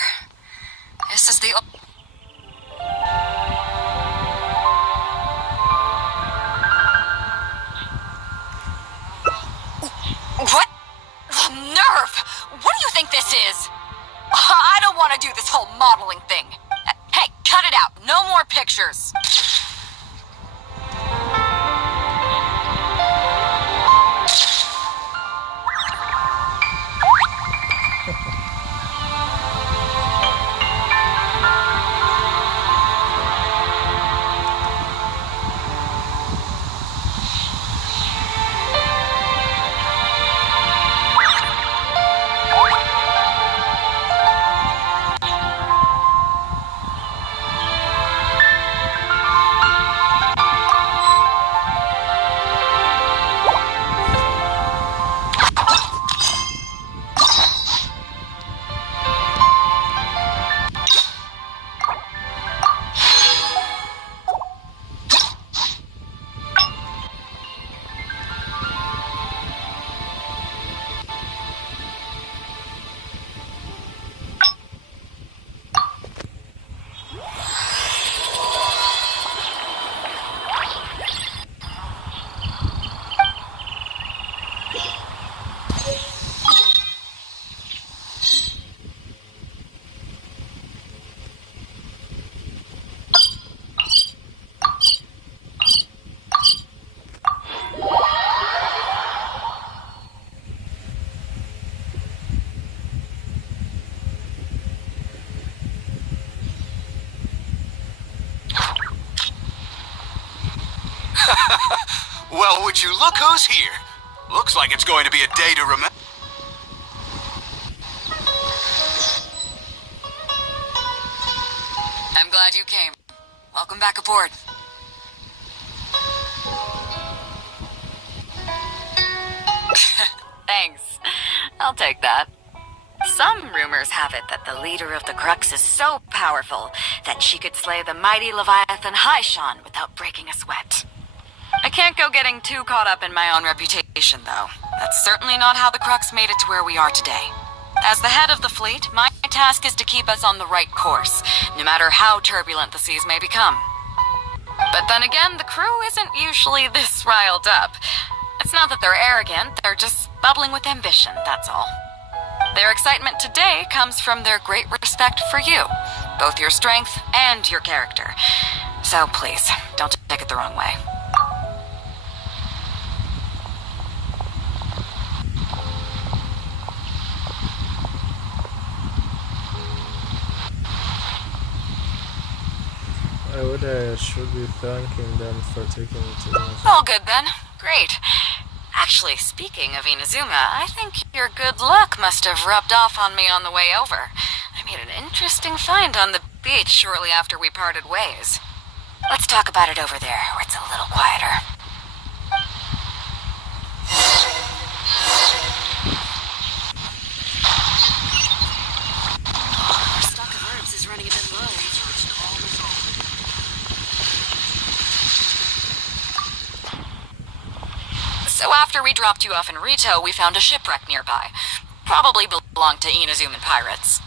This is the... What? The nerve! What do you think this is? I don't want to do this whole modeling thing. Hey, cut it out. No more pictures. Well, would you look who's here? Looks like it's going to be a day to remember. I'm glad you came. Welcome back aboard. Thanks. I'll take that. Some rumors have it that the leader of the Crux is so powerful that she could slay the mighty Leviathan Haishan without breaking a sweat. I can't go getting too caught up in my own reputation, though. That's certainly not how the Crux made it to where we are today. As the head of the fleet, my task is to keep us on the right course, no matter how turbulent the seas may become. But then again, the crew isn't usually this riled up. It's not that they're arrogant, they're just bubbling with ambition, that's all. Their excitement today comes from their great respect for you, both your strength and your character. So please, don't take it the wrong way. I should be thanking them for taking me to Inazuma. All good then. Great. Actually, speaking of Inazuma, I think your good luck must have rubbed off on me on the way over. I made an interesting find on the beach shortly after we parted ways. Let's talk about it over there, where it's a little quieter. Our stock of herbs is running a bit low. So after we dropped you off in Rito, we found a shipwreck nearby. Probably belonged to Inazuman pirates.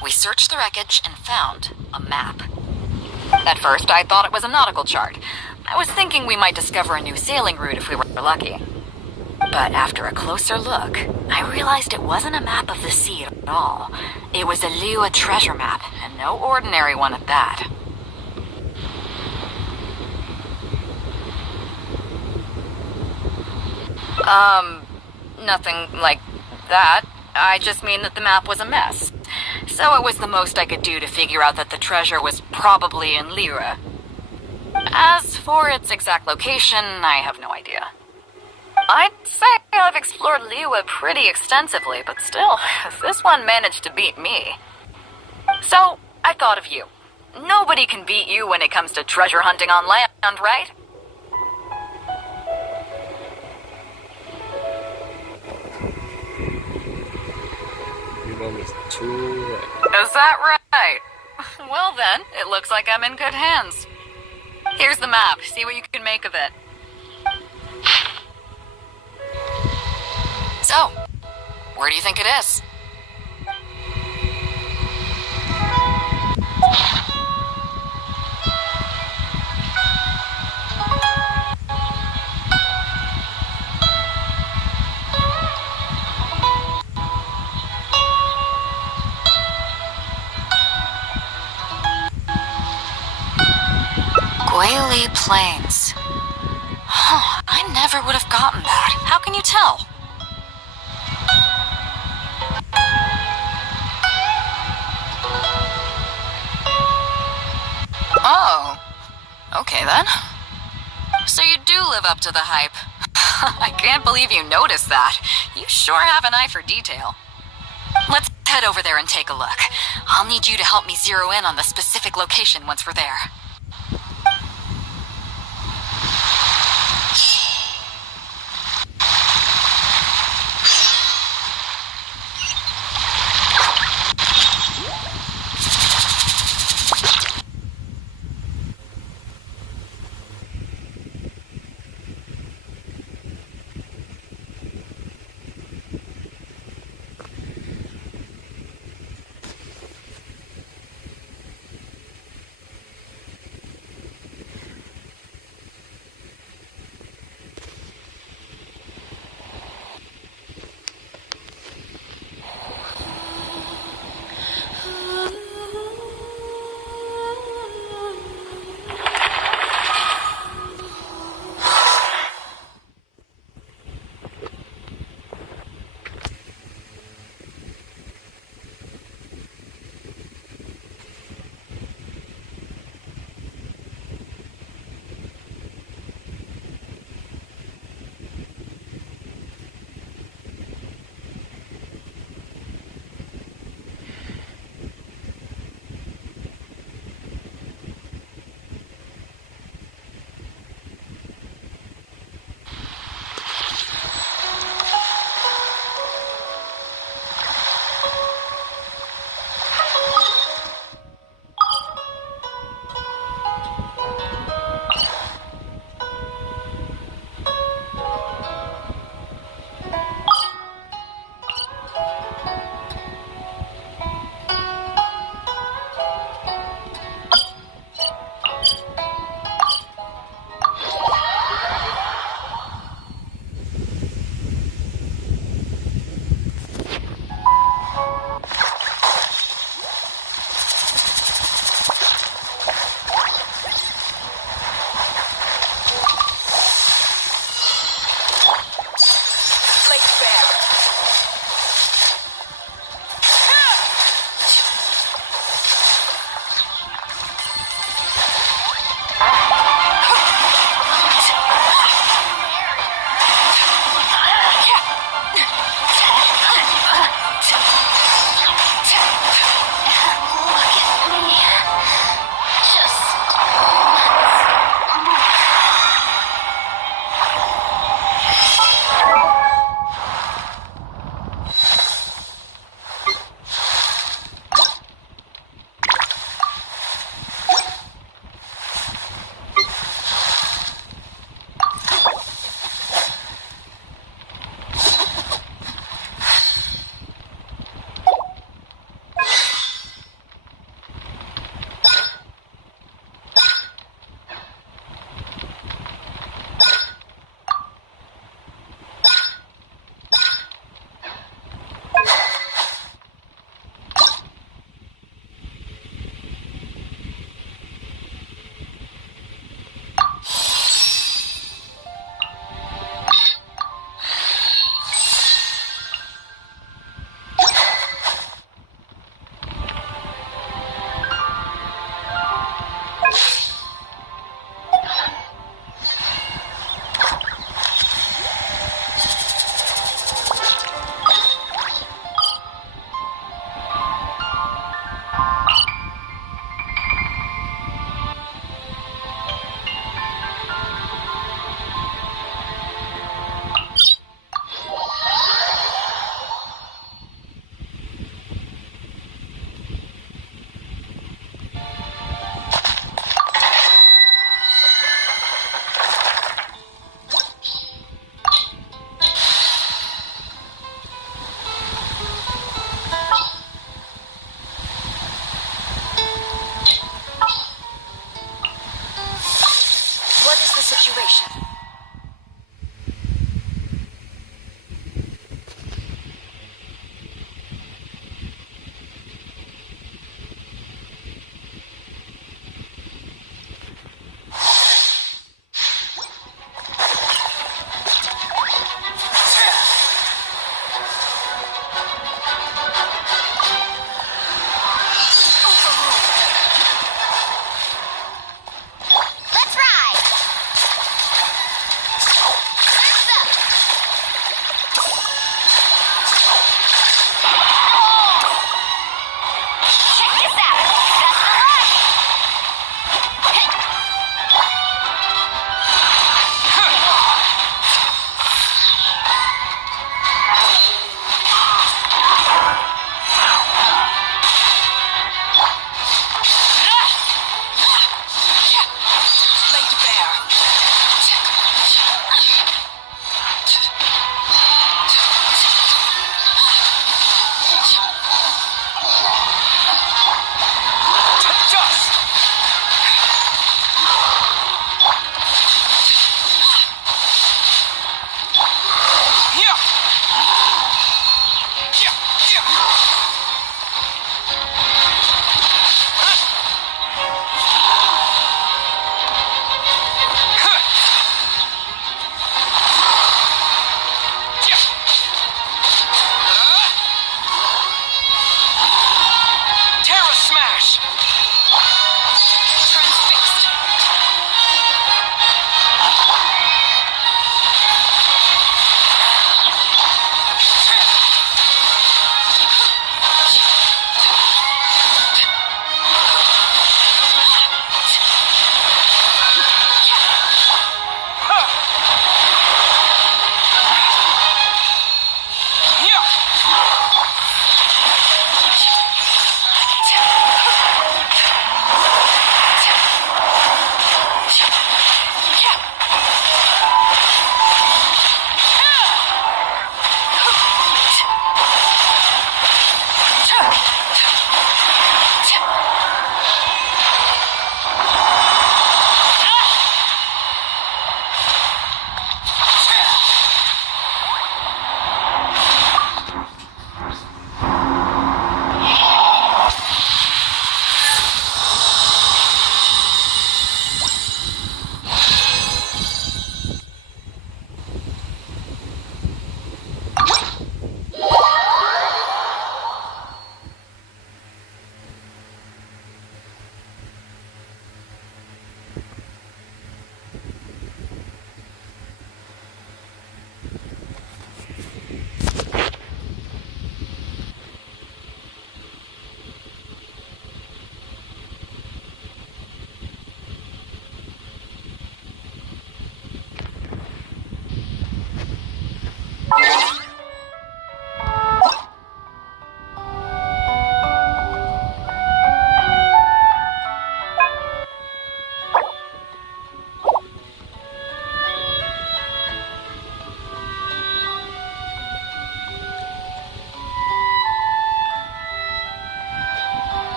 We searched the wreckage and found a map. At first, I thought it was a nautical chart. I was thinking we might discover a new sailing route if we were lucky. But after a closer look, I realized it wasn't a map of the sea at all. It was a Liyue treasure map, and no ordinary one at that. Nothing like that. I just mean that the map was a mess. So it was the most I could do to figure out that the treasure was probably in Liyue. As for its exact location, I have no idea. I'd say I've explored Liyue pretty extensively, but still, this one managed to beat me. So, I thought of you. Nobody can beat you when it comes to treasure hunting on land, right? Is that right? Well then, it looks like I'm in good hands. Here's the map. See what you can make of it. So, where do you think it is? Guili Plains. Huh, I never would have gotten that. How can you tell? Oh. Okay then. So you do live up to the hype. I can't believe you noticed that. You sure have an eye for detail. Let's head over there and take a look. I'll need you to help me zero in on the specific location once we're there.